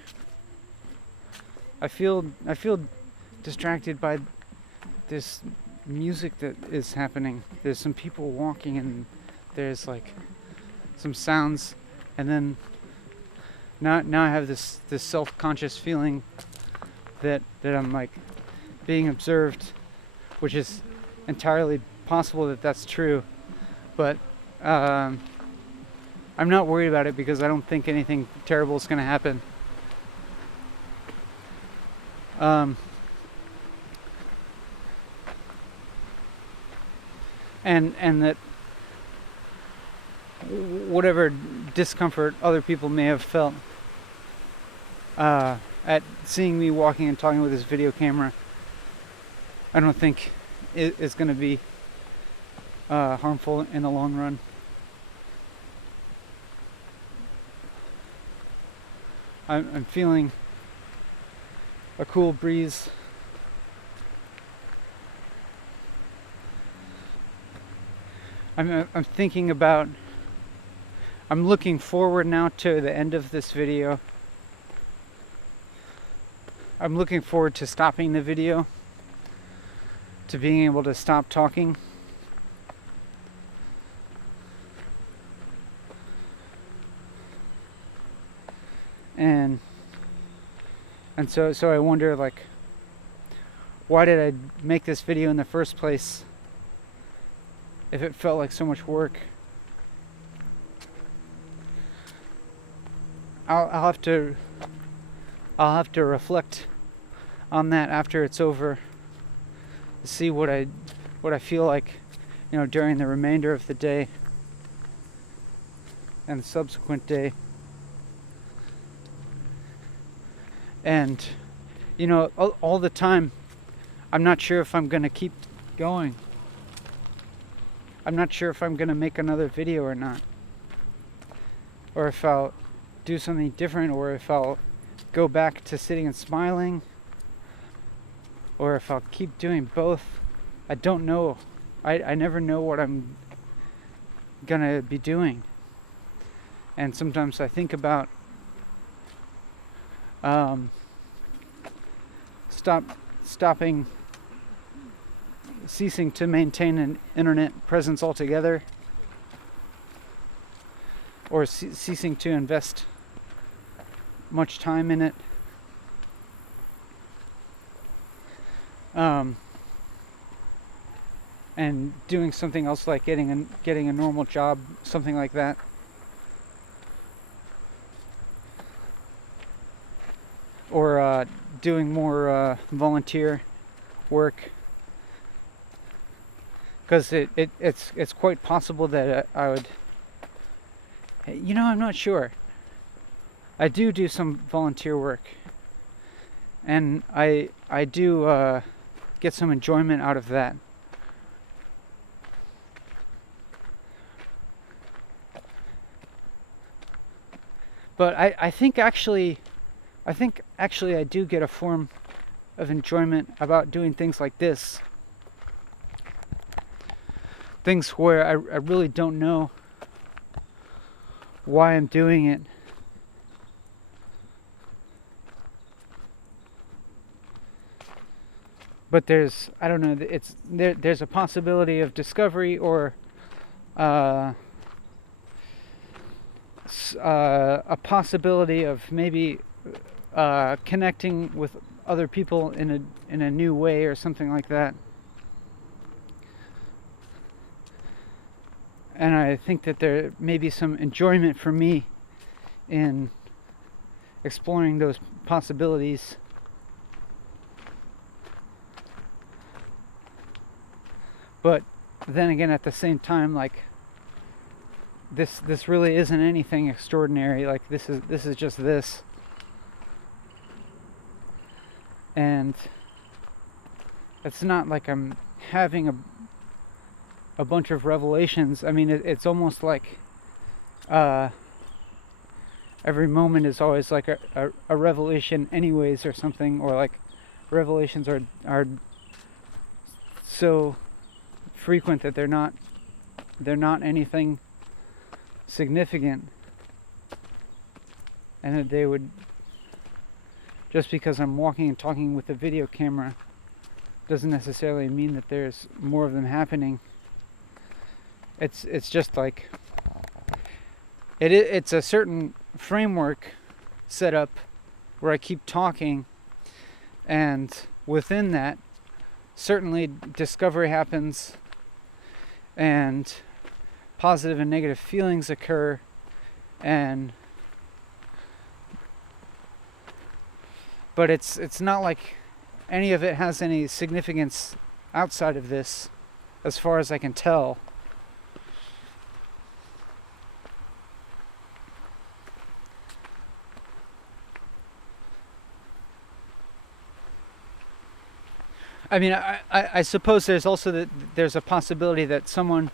I feel distracted by this music that is happening. There's some people walking and there's like some sounds, and then now I have this self-conscious feeling that I'm like being observed, which is entirely possible that that's true, but I'm not worried about it because I don't think anything terrible is going to happen. And that whatever discomfort other people may have felt at seeing me walking and talking with this video camera, I don't think it is going to be harmful in the long run. I'm feeling a cool breeze. I'm thinking about, I'm looking forward now to the end of this video. I'm looking forward to stopping the video, to being able to stop talking. And so I wonder, like, why did I make this video in the first place if it felt like so much work? I'll have to reflect on that after it's over, to see what I feel like, during the remainder of the day and the subsequent day. And all the time I'm not sure if I'm gonna keep going. I'm not sure if I'm gonna make another video or not, or if I'll do something different, or if I'll go back to sitting and smiling, or if I'll keep doing both. I don't know. I never know what I'm gonna be doing. And sometimes I think about ceasing to maintain an internet presence altogether, or ceasing to invest much time in it. And doing something else, like getting a normal job, something like that. Or doing more volunteer work, because it's quite possible that I would. I'm not sure. I do some volunteer work, and I do get some enjoyment out of that. But I think actually I do get a form of enjoyment about doing things like this. Things where I really don't know why I'm doing it, but there's, I don't know, there's a possibility of discovery, or a possibility of maybe connecting with other people in a new way, or something like that. And I think that there may be some enjoyment for me in exploring those possibilities. But then again, at the same time, like, this really isn't anything extraordinary. Like, this is just this. And it's not like I'm having a bunch of revelations. I mean, it's almost like every moment is always like a revelation anyways, or something, or like revelations are so frequent that they're not anything significant, and that they would, just because I'm walking and talking with a video camera doesn't necessarily mean that there's more of them happening. It's just like it's a certain framework set up where I keep talking, and within that, certainly discovery happens, and positive and negative feelings occur, but it's not like any of it has any significance outside of this, as far as I can tell. I mean, I suppose there's also there's a possibility that someone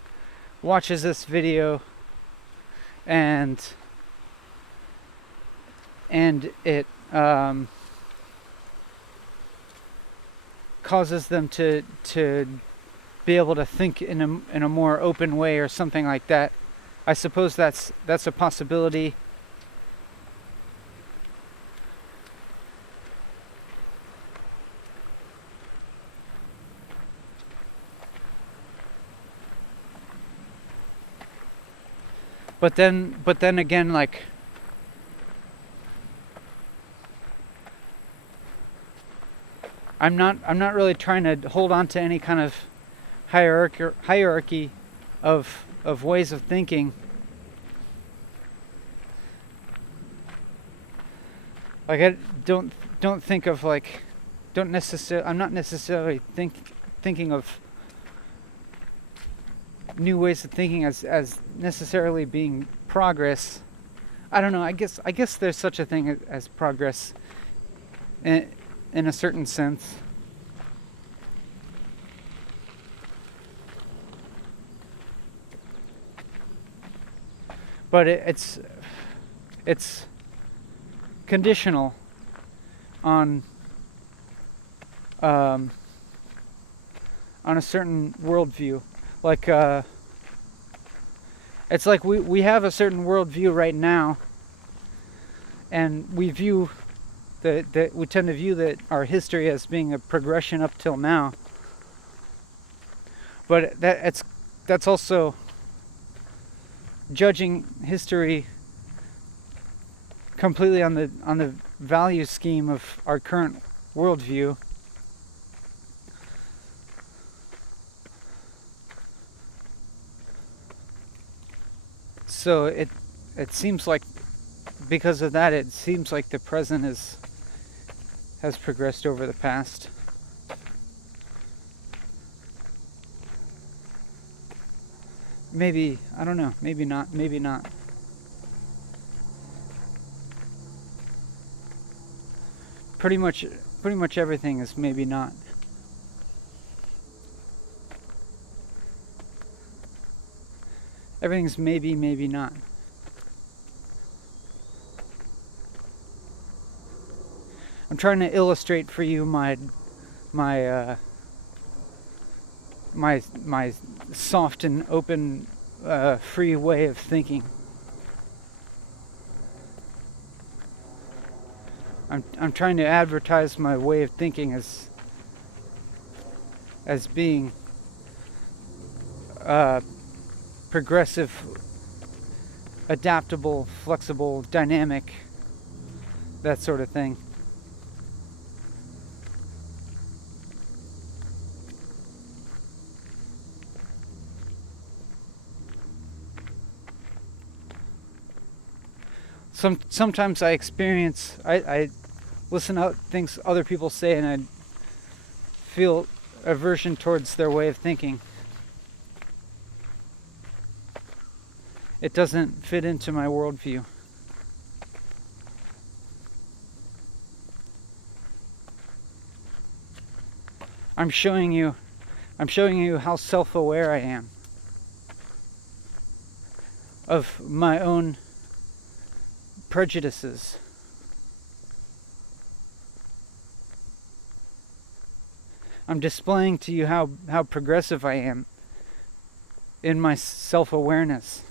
watches this video and it causes them to be able to think in a more open way, or something like that. I suppose that's a possibility. But then again, like, I'm not really trying to hold on to any kind of hierarchy of ways of thinking. Like, I don't think of, like, I'm not necessarily thinking of new ways of thinking as necessarily being progress. I don't know. I guess there's such a thing as progress in a certain sense. But it's conditional on a certain worldview. Like, it's like we have a certain worldview right now, and we tend to view that our history as being a progression up till now. But that's also judging history completely on the value scheme of our current worldview. So it seems like, because of that, it seems like the present has progressed over the past. Maybe, I don't know, maybe not. Pretty much everything is maybe not. Everything's maybe not. I'm trying to illustrate for you my soft and open, free way of thinking. I'm trying to advertise my way of thinking as as being progressive, adaptable, flexible, dynamic, that sort of thing. Sometimes I listen to things other people say and I feel aversion towards their way of thinking. It doesn't fit into my worldview. I'm showing you how self-aware I am of my own prejudices. I'm displaying to you how progressive I am in my self-awareness.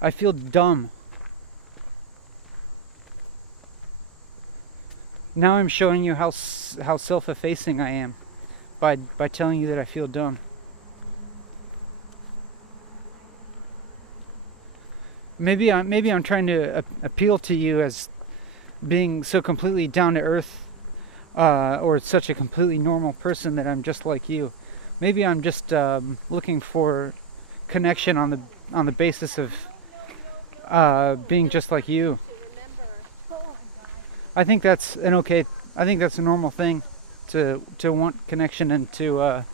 I feel dumb. Now I'm showing you how self-effacing I am by telling you that I feel dumb. Maybe I'm trying to appeal to you as being so completely down to earth, or such a completely normal person that I'm just like you. Maybe I'm just looking for connection on the basis of being just like you. I think that's a normal thing to want connection and to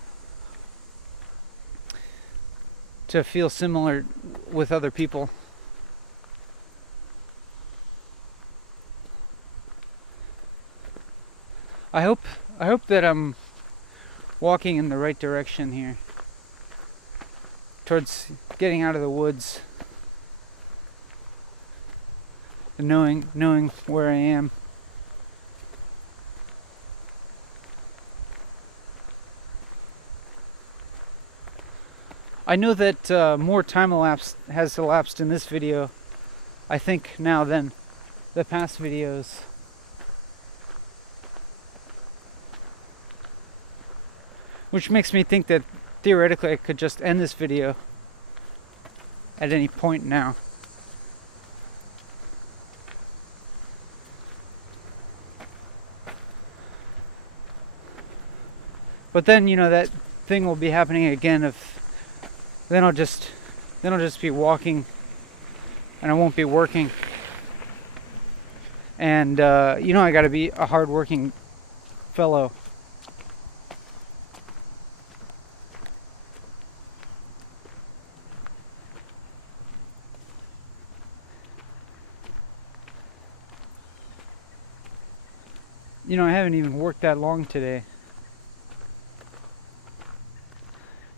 feel similar with other people. I hope that I'm walking in the right direction here towards getting out of the woods and knowing where I am. I know that more time has elapsed in this video, I think, now than the past videos. Which makes me think that theoretically I could just end this video at any point now. But then, that thing will be happening again then I'll just be walking and I won't be working. And I gotta be a hard-working fellow. I haven't even worked that long today.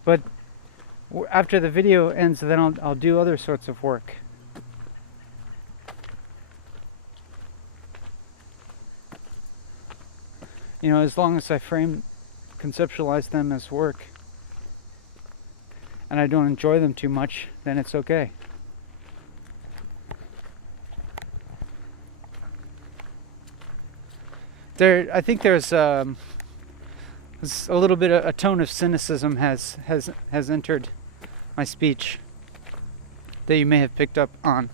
But after the video ends, then I'll do other sorts of work. As long as I conceptualize them as work, and I don't enjoy them too much, then it's okay. I think there's a little bit of a tone of cynicism has entered my speech that you may have picked up on.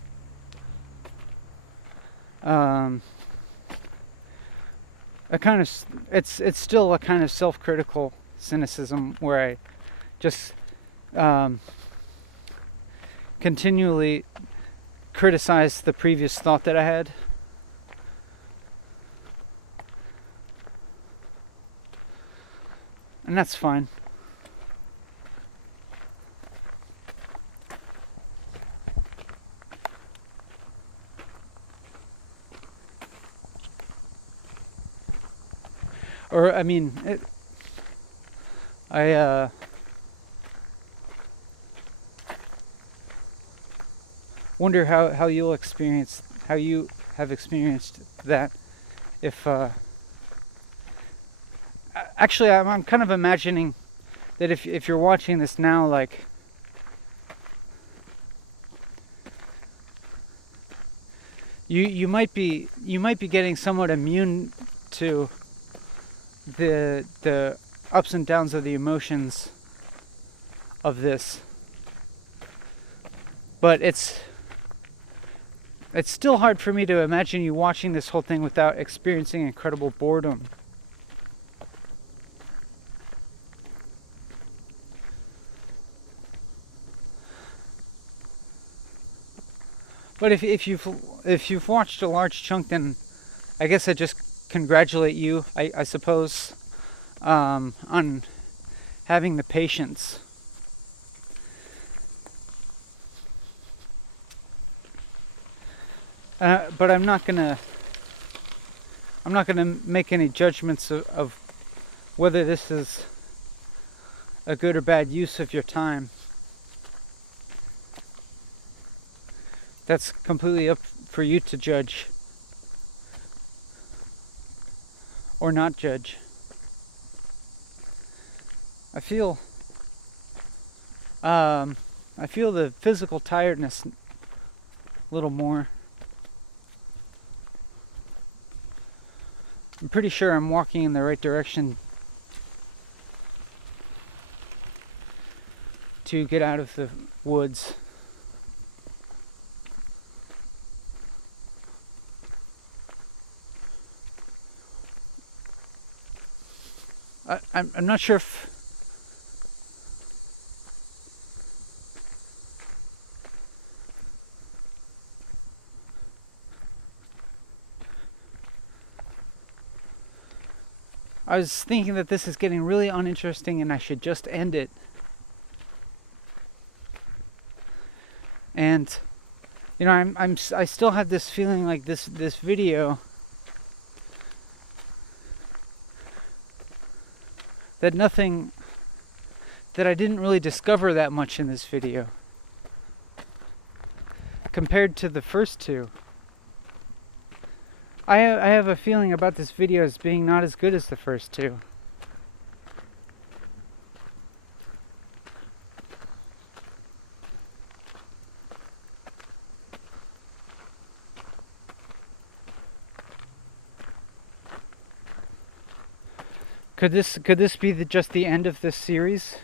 It's still a kind of self-critical cynicism where I just continually criticize the previous thought that I had. And that's fine. Or, I wonder how you have experienced that. If actually, I'm kind of imagining that if you're watching this now, like, you might be getting somewhat immune to the ups and downs of the emotions of this, but it's still hard for me to imagine you watching this whole thing without experiencing incredible boredom. But if you've watched a large chunk, then I guess I just congratulate you, I suppose, on having the patience. But I'm not gonna make any judgments of whether this is a good or bad use of your time. That's completely up for you to judge or not judge. I feel the physical tiredness a little more. I'm pretty sure I'm walking in the right direction to get out of the woods. I'm not sure if I was thinking that this is getting really uninteresting and I should just end it. And you know, I still have this feeling like this video that I didn't really discover that much in this video compared to the first two. I have a feeling about this video as being not as good as the first two. Could this be just the end of this series?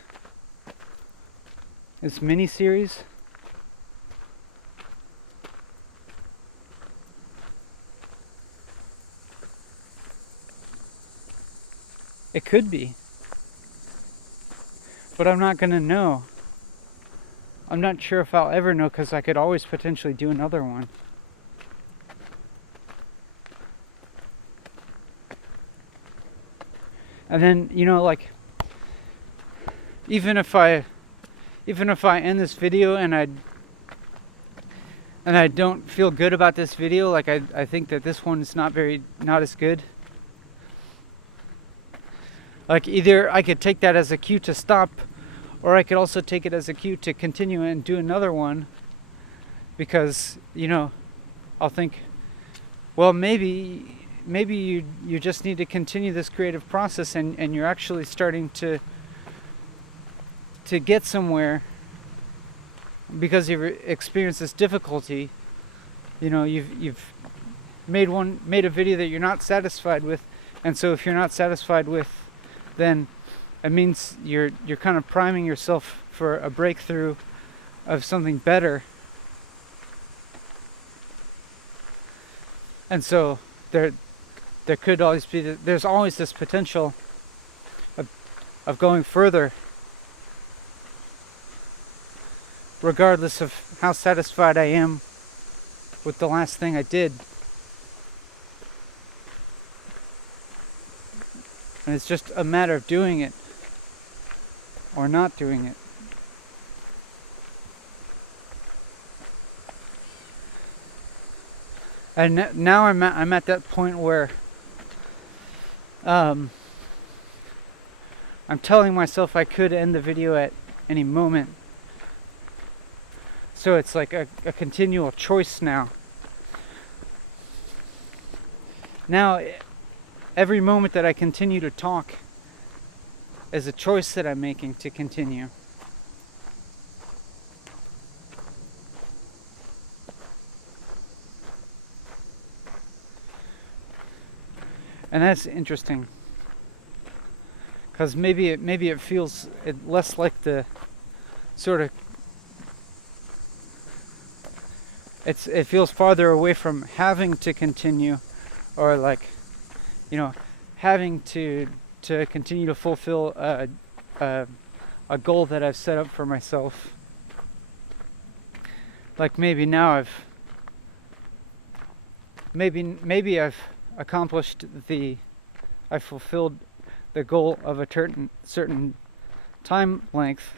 This mini-series? It could be. But I'm not gonna know. I'm not sure if I'll ever know, because I could always potentially do another one. And then, you know, like, even if I end this video and I don't feel good about this video, like I think that this one is not as good. Like, either I could take that as a cue to stop, or I could also take it as a cue to continue and do another one, because, you know, I'll think, well, maybe you just need to continue this creative process, and you're actually starting to get somewhere because you've experienced this difficulty. You know, you've made a video that you're not satisfied with, and so if you're not satisfied with, then it means you're kind of priming yourself for a breakthrough of something better. And so there could always be there's always this potential of going further, regardless of how satisfied I am with the last thing I did. And it's just a matter of doing it or not doing it. And now I'm at that point where I'm telling myself I could end the video at any moment. So it's like a continual choice now. Now, every moment that I continue to talk is a choice that I'm making to continue. And that's interesting, because maybe it feels less like the sort of, it feels farther away from having to continue, or like, having to continue to fulfill a goal that I've set up for myself. Like maybe now I've accomplished I fulfilled the goal of a certain time length,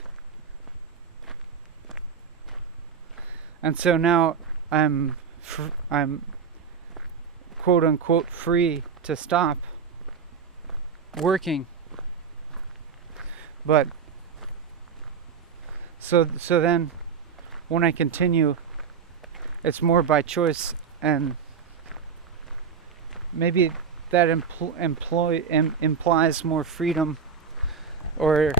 and so now I'm quote unquote free to stop working. But so then when I continue, it's more by choice, and maybe that implies more freedom, or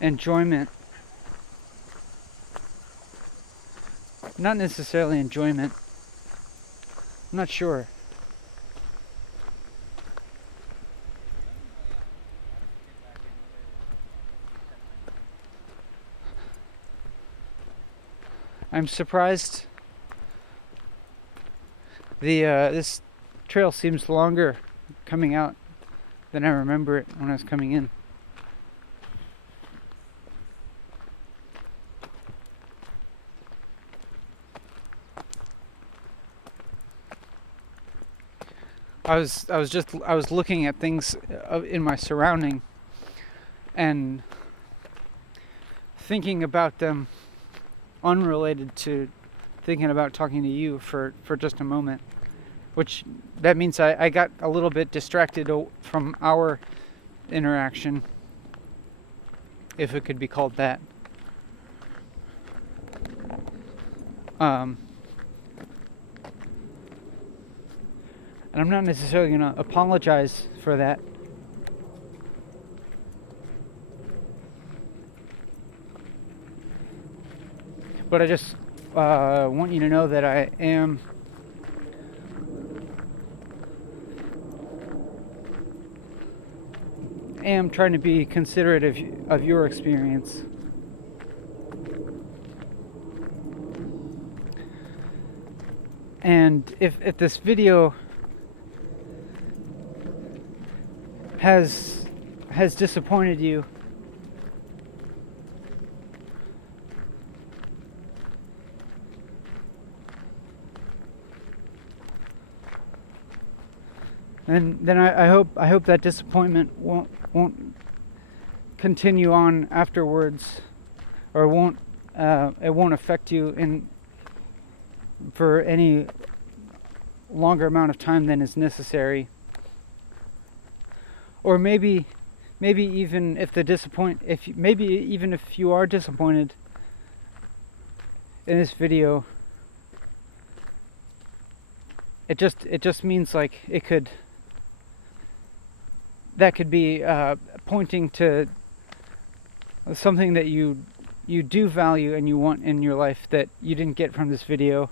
enjoyment. Not necessarily enjoyment. I'm not sure. I'm surprised this trail seems longer coming out than I remember it when I was coming in. I was looking at things in my surrounding and thinking about them, unrelated to thinking about talking to you for just a moment, which that means I got a little bit distracted from our interaction, if it could be called that. And I'm not necessarily going to apologize for that. But I just want you to know that I am trying to be considerate of your experience. And if this video has disappointed you, and then I hope that disappointment won't continue on afterwards, or it won't affect you for any longer amount of time than is necessary. Or maybe even if you are disappointed in this video, it just means like that could be pointing to something that you do value and you want in your life that you didn't get from this video.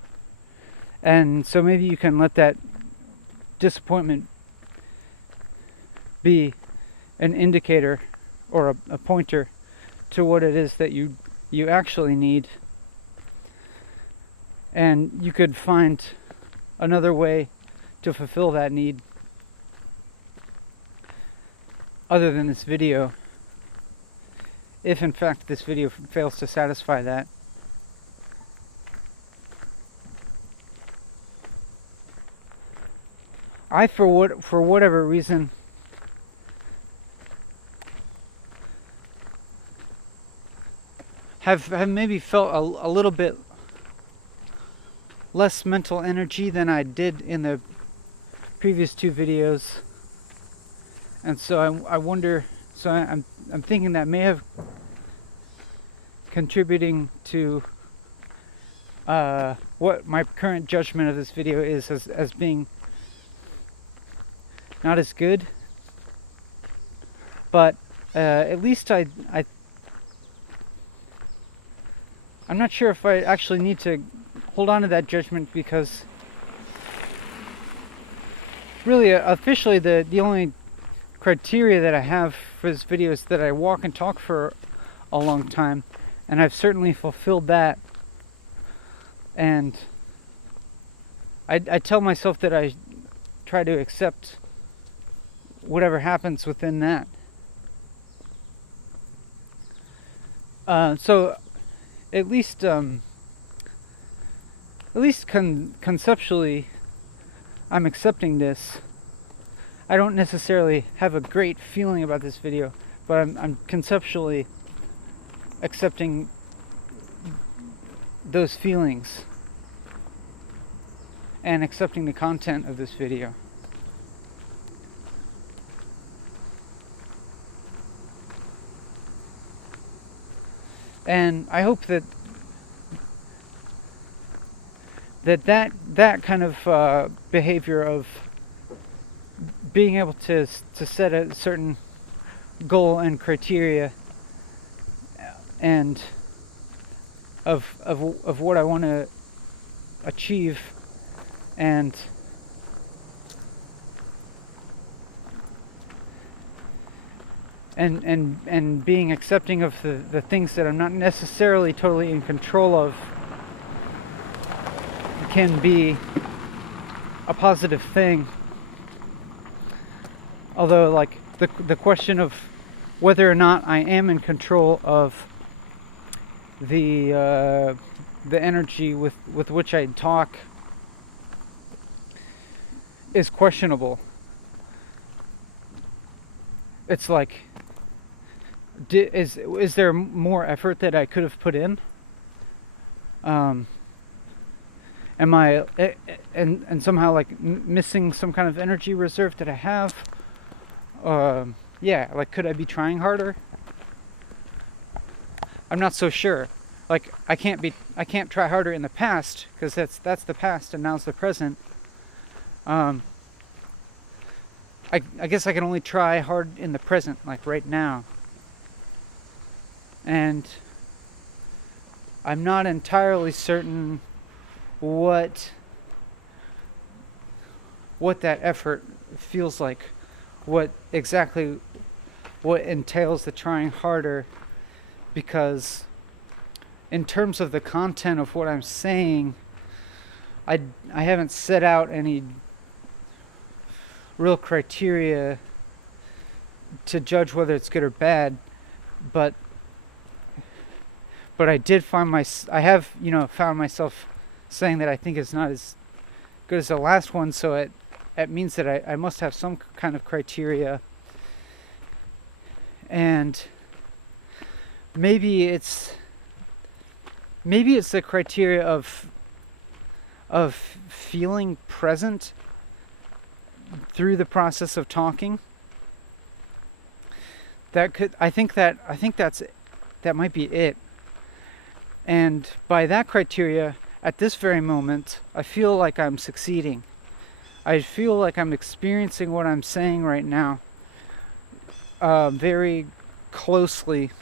And so maybe you can let that disappointment be an indicator or a pointer to what it is that you actually need. And you could find another way to fulfill that need other than this video, if in fact this video fails to satisfy that. I, for whatever reason, have maybe felt a little bit less mental energy than I did in the previous two videos, and so I wonder. So I'm thinking that may have contributing to what my current judgment of this video is as being not as good. But at least I'm not sure if I actually need to hold on to that judgment, because really officially the only criteria that I have for this video is that I walk and talk for a long time, and I've certainly fulfilled that. And I tell myself that I try to accept whatever happens within that. So at least conceptually, I'm accepting this. I don't necessarily have a great feeling about this video, but I'm conceptually accepting those feelings and accepting the content of this video. And I hope that kind of behavior of being able to set a certain goal and criteria and of what I want to achieve, and being accepting of the things that I'm not necessarily totally in control of can be a positive thing. Although, like, the question of whether or not I am in control of the energy with which I talk is questionable. It's like, is there more effort that I could have put in? Am I and somehow like missing some kind of energy reserve that I have? Yeah, like, could I be trying harder? I'm not so sure. Like, I can't try harder in the past, because that's the past and now's the present. I guess I can only try hard in the present, like right now. And I'm not entirely certain what that effort feels like, what entails the trying harder, because in terms of the content of what I'm saying, I haven't set out any real criteria to judge whether it's good or bad, but I did found myself saying that I think it's not as good as the last one, so it means that I must have some kind of criteria. And maybe it's the criteria of feeling present through the process of talking. I think that might be it. And by that criteria, at this very moment, I feel like I'm succeeding. I feel like I'm experiencing what I'm saying right now very closely.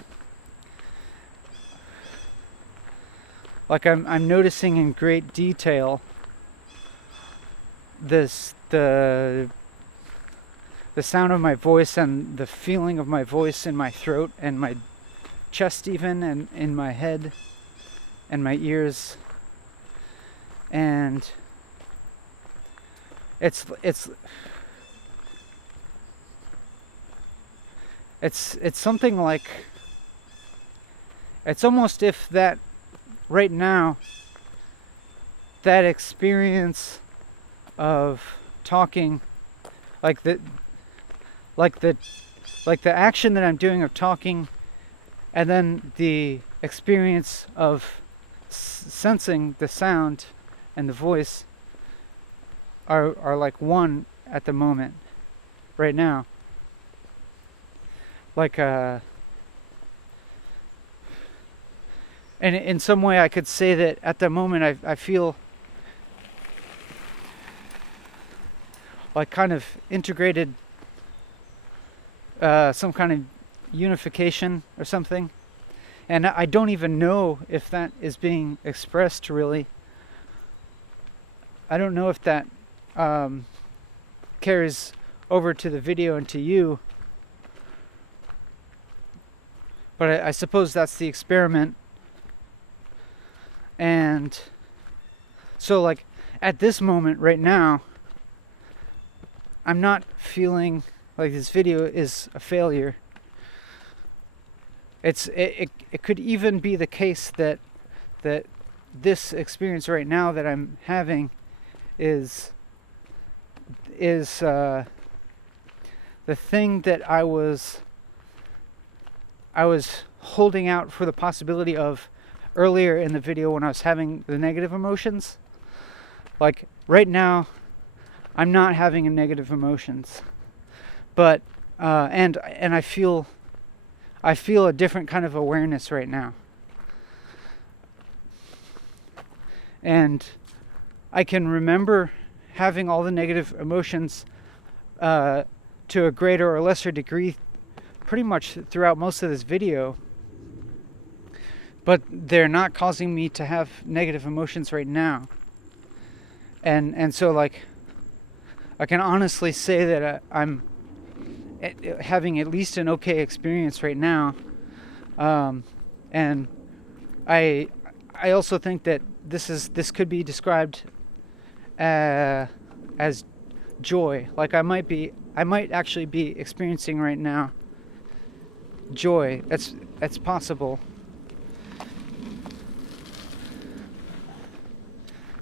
Like, I'm noticing in great detail the sound of my voice and the feeling of my voice in my throat and my chest, even, and in my head and my ears. And it's something like, it's almost if that right now, that experience of talking, like the action that I'm doing of talking, and then the experience of sensing the sound and the voice are like one at the moment, right now. Like and in some way I could say that at the moment I feel like kind of integrated, some kind of unification or something. And I don't even know if that is being expressed really. I don't know if that can carries over to the video and to you. But I suppose that's the experiment. And so, like, at this moment right now, I'm not feeling like this video is a failure. It could even be the case that this experience right now that I'm having is the thing that I was holding out for the possibility of earlier in the video when I was having the negative emotions. Like, right now, I'm not having a negative emotions, but and I feel a different kind of awareness right now, and I can remember having all the negative emotions to a greater or lesser degree pretty much throughout most of this video, but they're not causing me to have negative emotions right now. And so, like, I can honestly say that I'm having at least an okay experience right now, and I also think that this could be described as joy. Like, I might actually be experiencing right now joy. That's possible.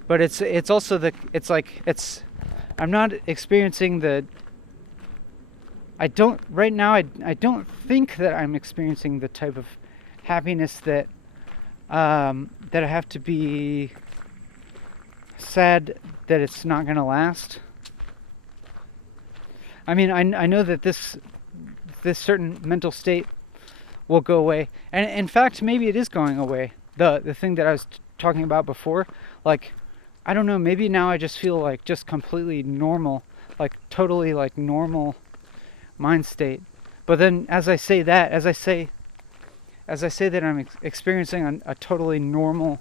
But it's also I'm not experiencing I don't think that I'm experiencing the type of happiness that I have to be sad that it's not going to last. I mean, I know that this certain mental state will go away, and in fact, maybe it is going away. The thing that I was talking about before, like, I don't know, maybe now I just feel like just completely normal, like totally like normal mind state. But then as I say that I'm experiencing a totally normal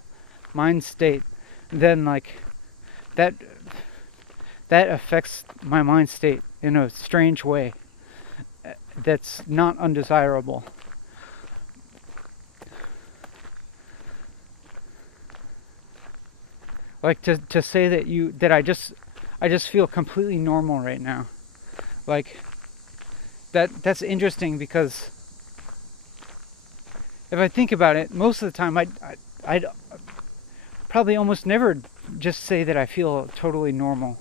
mind state, then like that affects my mind state in a strange way that's not undesirable. Like, to say that I just feel completely normal right now. Like, that's interesting, because if I think about it, most of the time I'd probably almost never just say that I feel totally normal.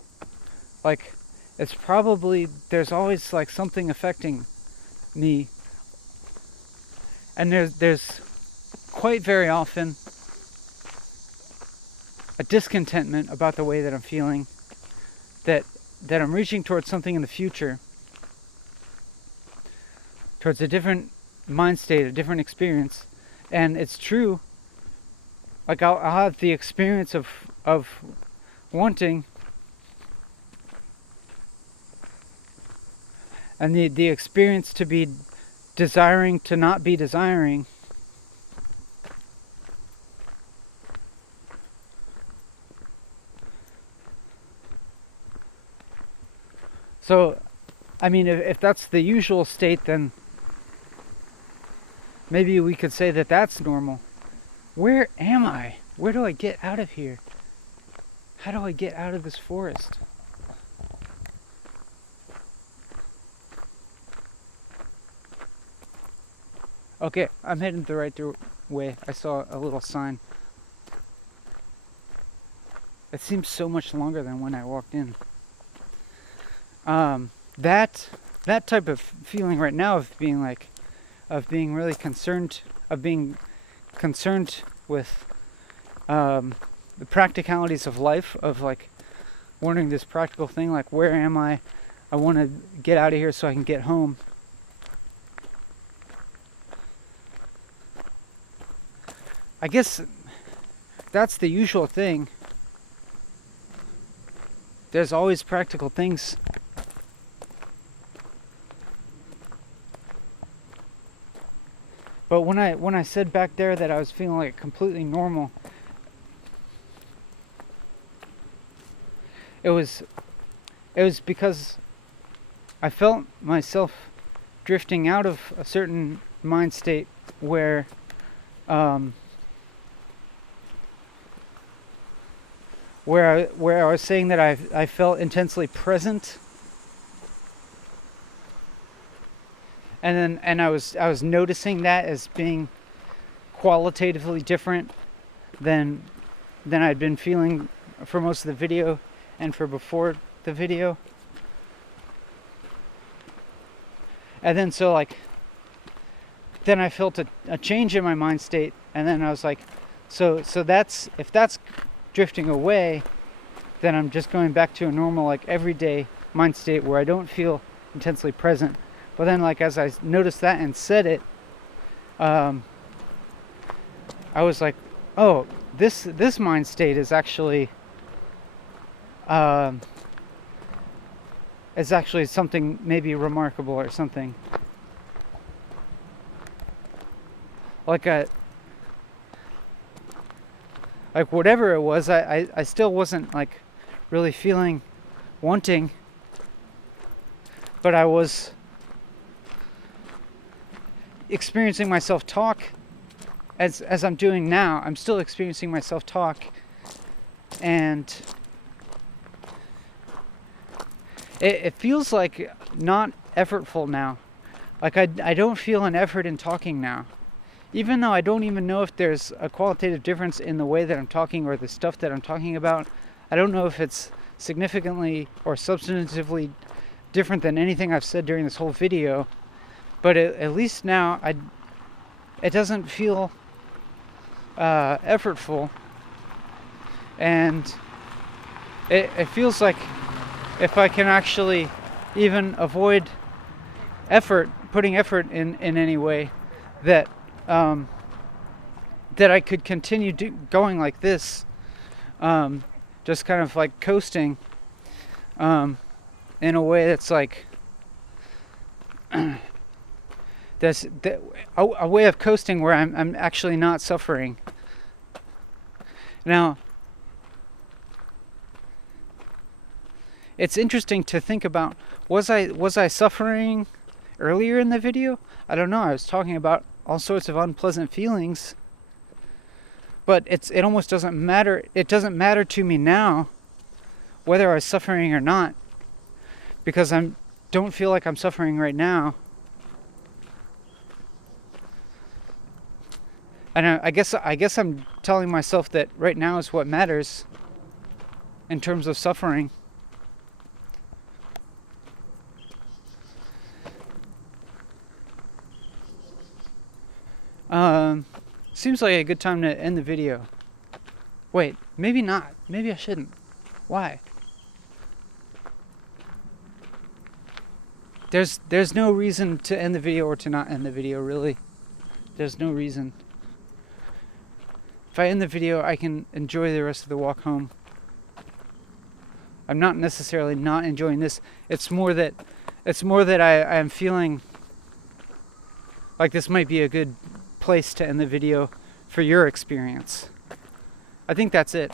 Like, it's probably, there's always like something affecting me, and there's quite very often a discontentment about the way that I'm feeling, that I'm reaching towards something in the future, towards a different mind state, a different experience. And it's true, like I'll have the experience of wanting, and the experience to be desiring to not be desiring. So, I mean, if that's the usual state, then maybe we could say that that's normal. Where am I? Where do I get out of here? How do I get out of this forest? Okay, I'm heading the right way. I saw a little sign. It seems so much longer than when I walked in. That type of feeling right now of being really concerned, of being concerned with the practicalities of life, of like wondering this practical thing, like, where am I? I want to get out of here so I can get home. I guess that's the usual thing. There's always practical things. But when I said back there that I was feeling like completely normal, it was because I felt myself drifting out of a certain mind state where where I was saying that I felt intensely present, and I was noticing that as being qualitatively different than I'd been feeling for most of the video and for before the video. And then then I felt a change in my mind state, and then I was like, so that's, if that's drifting away, then I'm just going back to a normal, like, everyday mind state where I don't feel intensely present. But then, like, as I noticed that and said it, I was like, oh, this mind state is actually something maybe remarkable or something. Like whatever it was, I still wasn't like really feeling wanting, but I was experiencing myself talk as I'm doing now. I'm still experiencing myself talk, and it feels like not effortful now. Like I don't feel an effort in talking now. Even though I don't even know if there's a qualitative difference in the way that I'm talking or the stuff that I'm talking about. I don't know if it's significantly or substantively different than anything I've said during this whole video. But at least now, it doesn't feel effortful. And it feels like if I can actually even avoid putting effort in any way, that I could continue going like this, just kind of like coasting, in a way that's like a way of coasting where I'm actually not suffering. Now, it's interesting to think about, was I suffering earlier in the video? I don't know. I was talking about all sorts of unpleasant feelings, but it almost doesn't matter. It doesn't matter to me now whether I was suffering or not, because I don't feel like I'm suffering right now. And I guess I'm telling myself that right now is what matters in terms of suffering. Seems like a good time to end the video. Wait, maybe not. Maybe I shouldn't. Why? There's no reason to end the video or to not end the video, really. There's no reason. If I end the video, I can enjoy the rest of the walk home. I'm not necessarily not enjoying this. It's more that I am feeling like this might be a good place to end the video for your experience. I think that's it.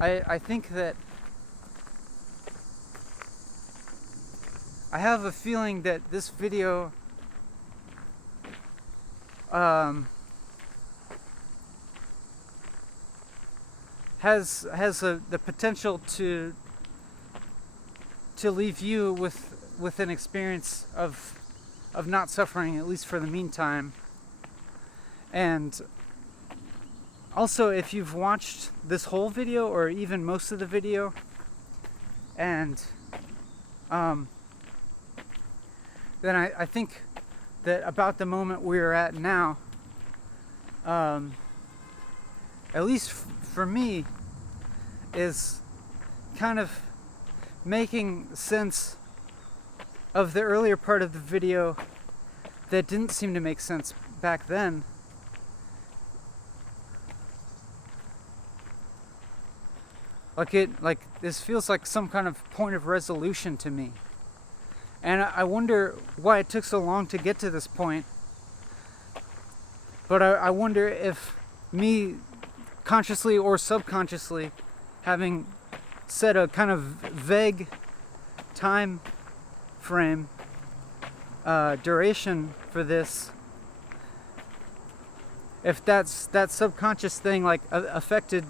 I think that I have a feeling that this video has the potential to leave you with an experience of not suffering, at least for the meantime. And also, if you've watched this whole video or even most of the video, and then I think that about the moment we're at now, at least for me, is kind of making sense of the earlier part of the video that didn't seem to make sense back then. Like this feels like some kind of point of resolution to me. And I wonder why it took so long to get to this point. But I wonder if me, consciously or subconsciously, having said a kind of vague time frame duration for this, if that subconscious thing like affected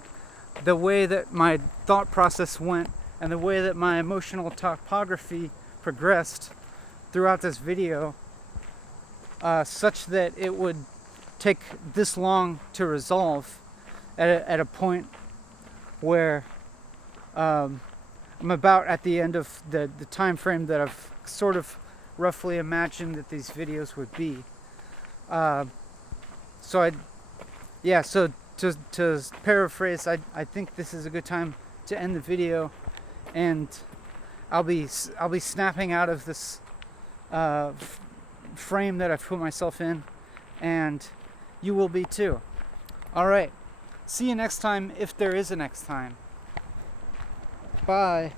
the way that my thought process went and the way that my emotional topography progressed throughout this video, such that it would take this long to resolve at a point where I'm about at the end of the time frame that I've sort of roughly imagined that these videos would be. So to paraphrase, I think this is a good time to end the video, and I'll be snapping out of this frame that I've put myself in, and you will be too. All right, see you next time if there is a next time. Bye.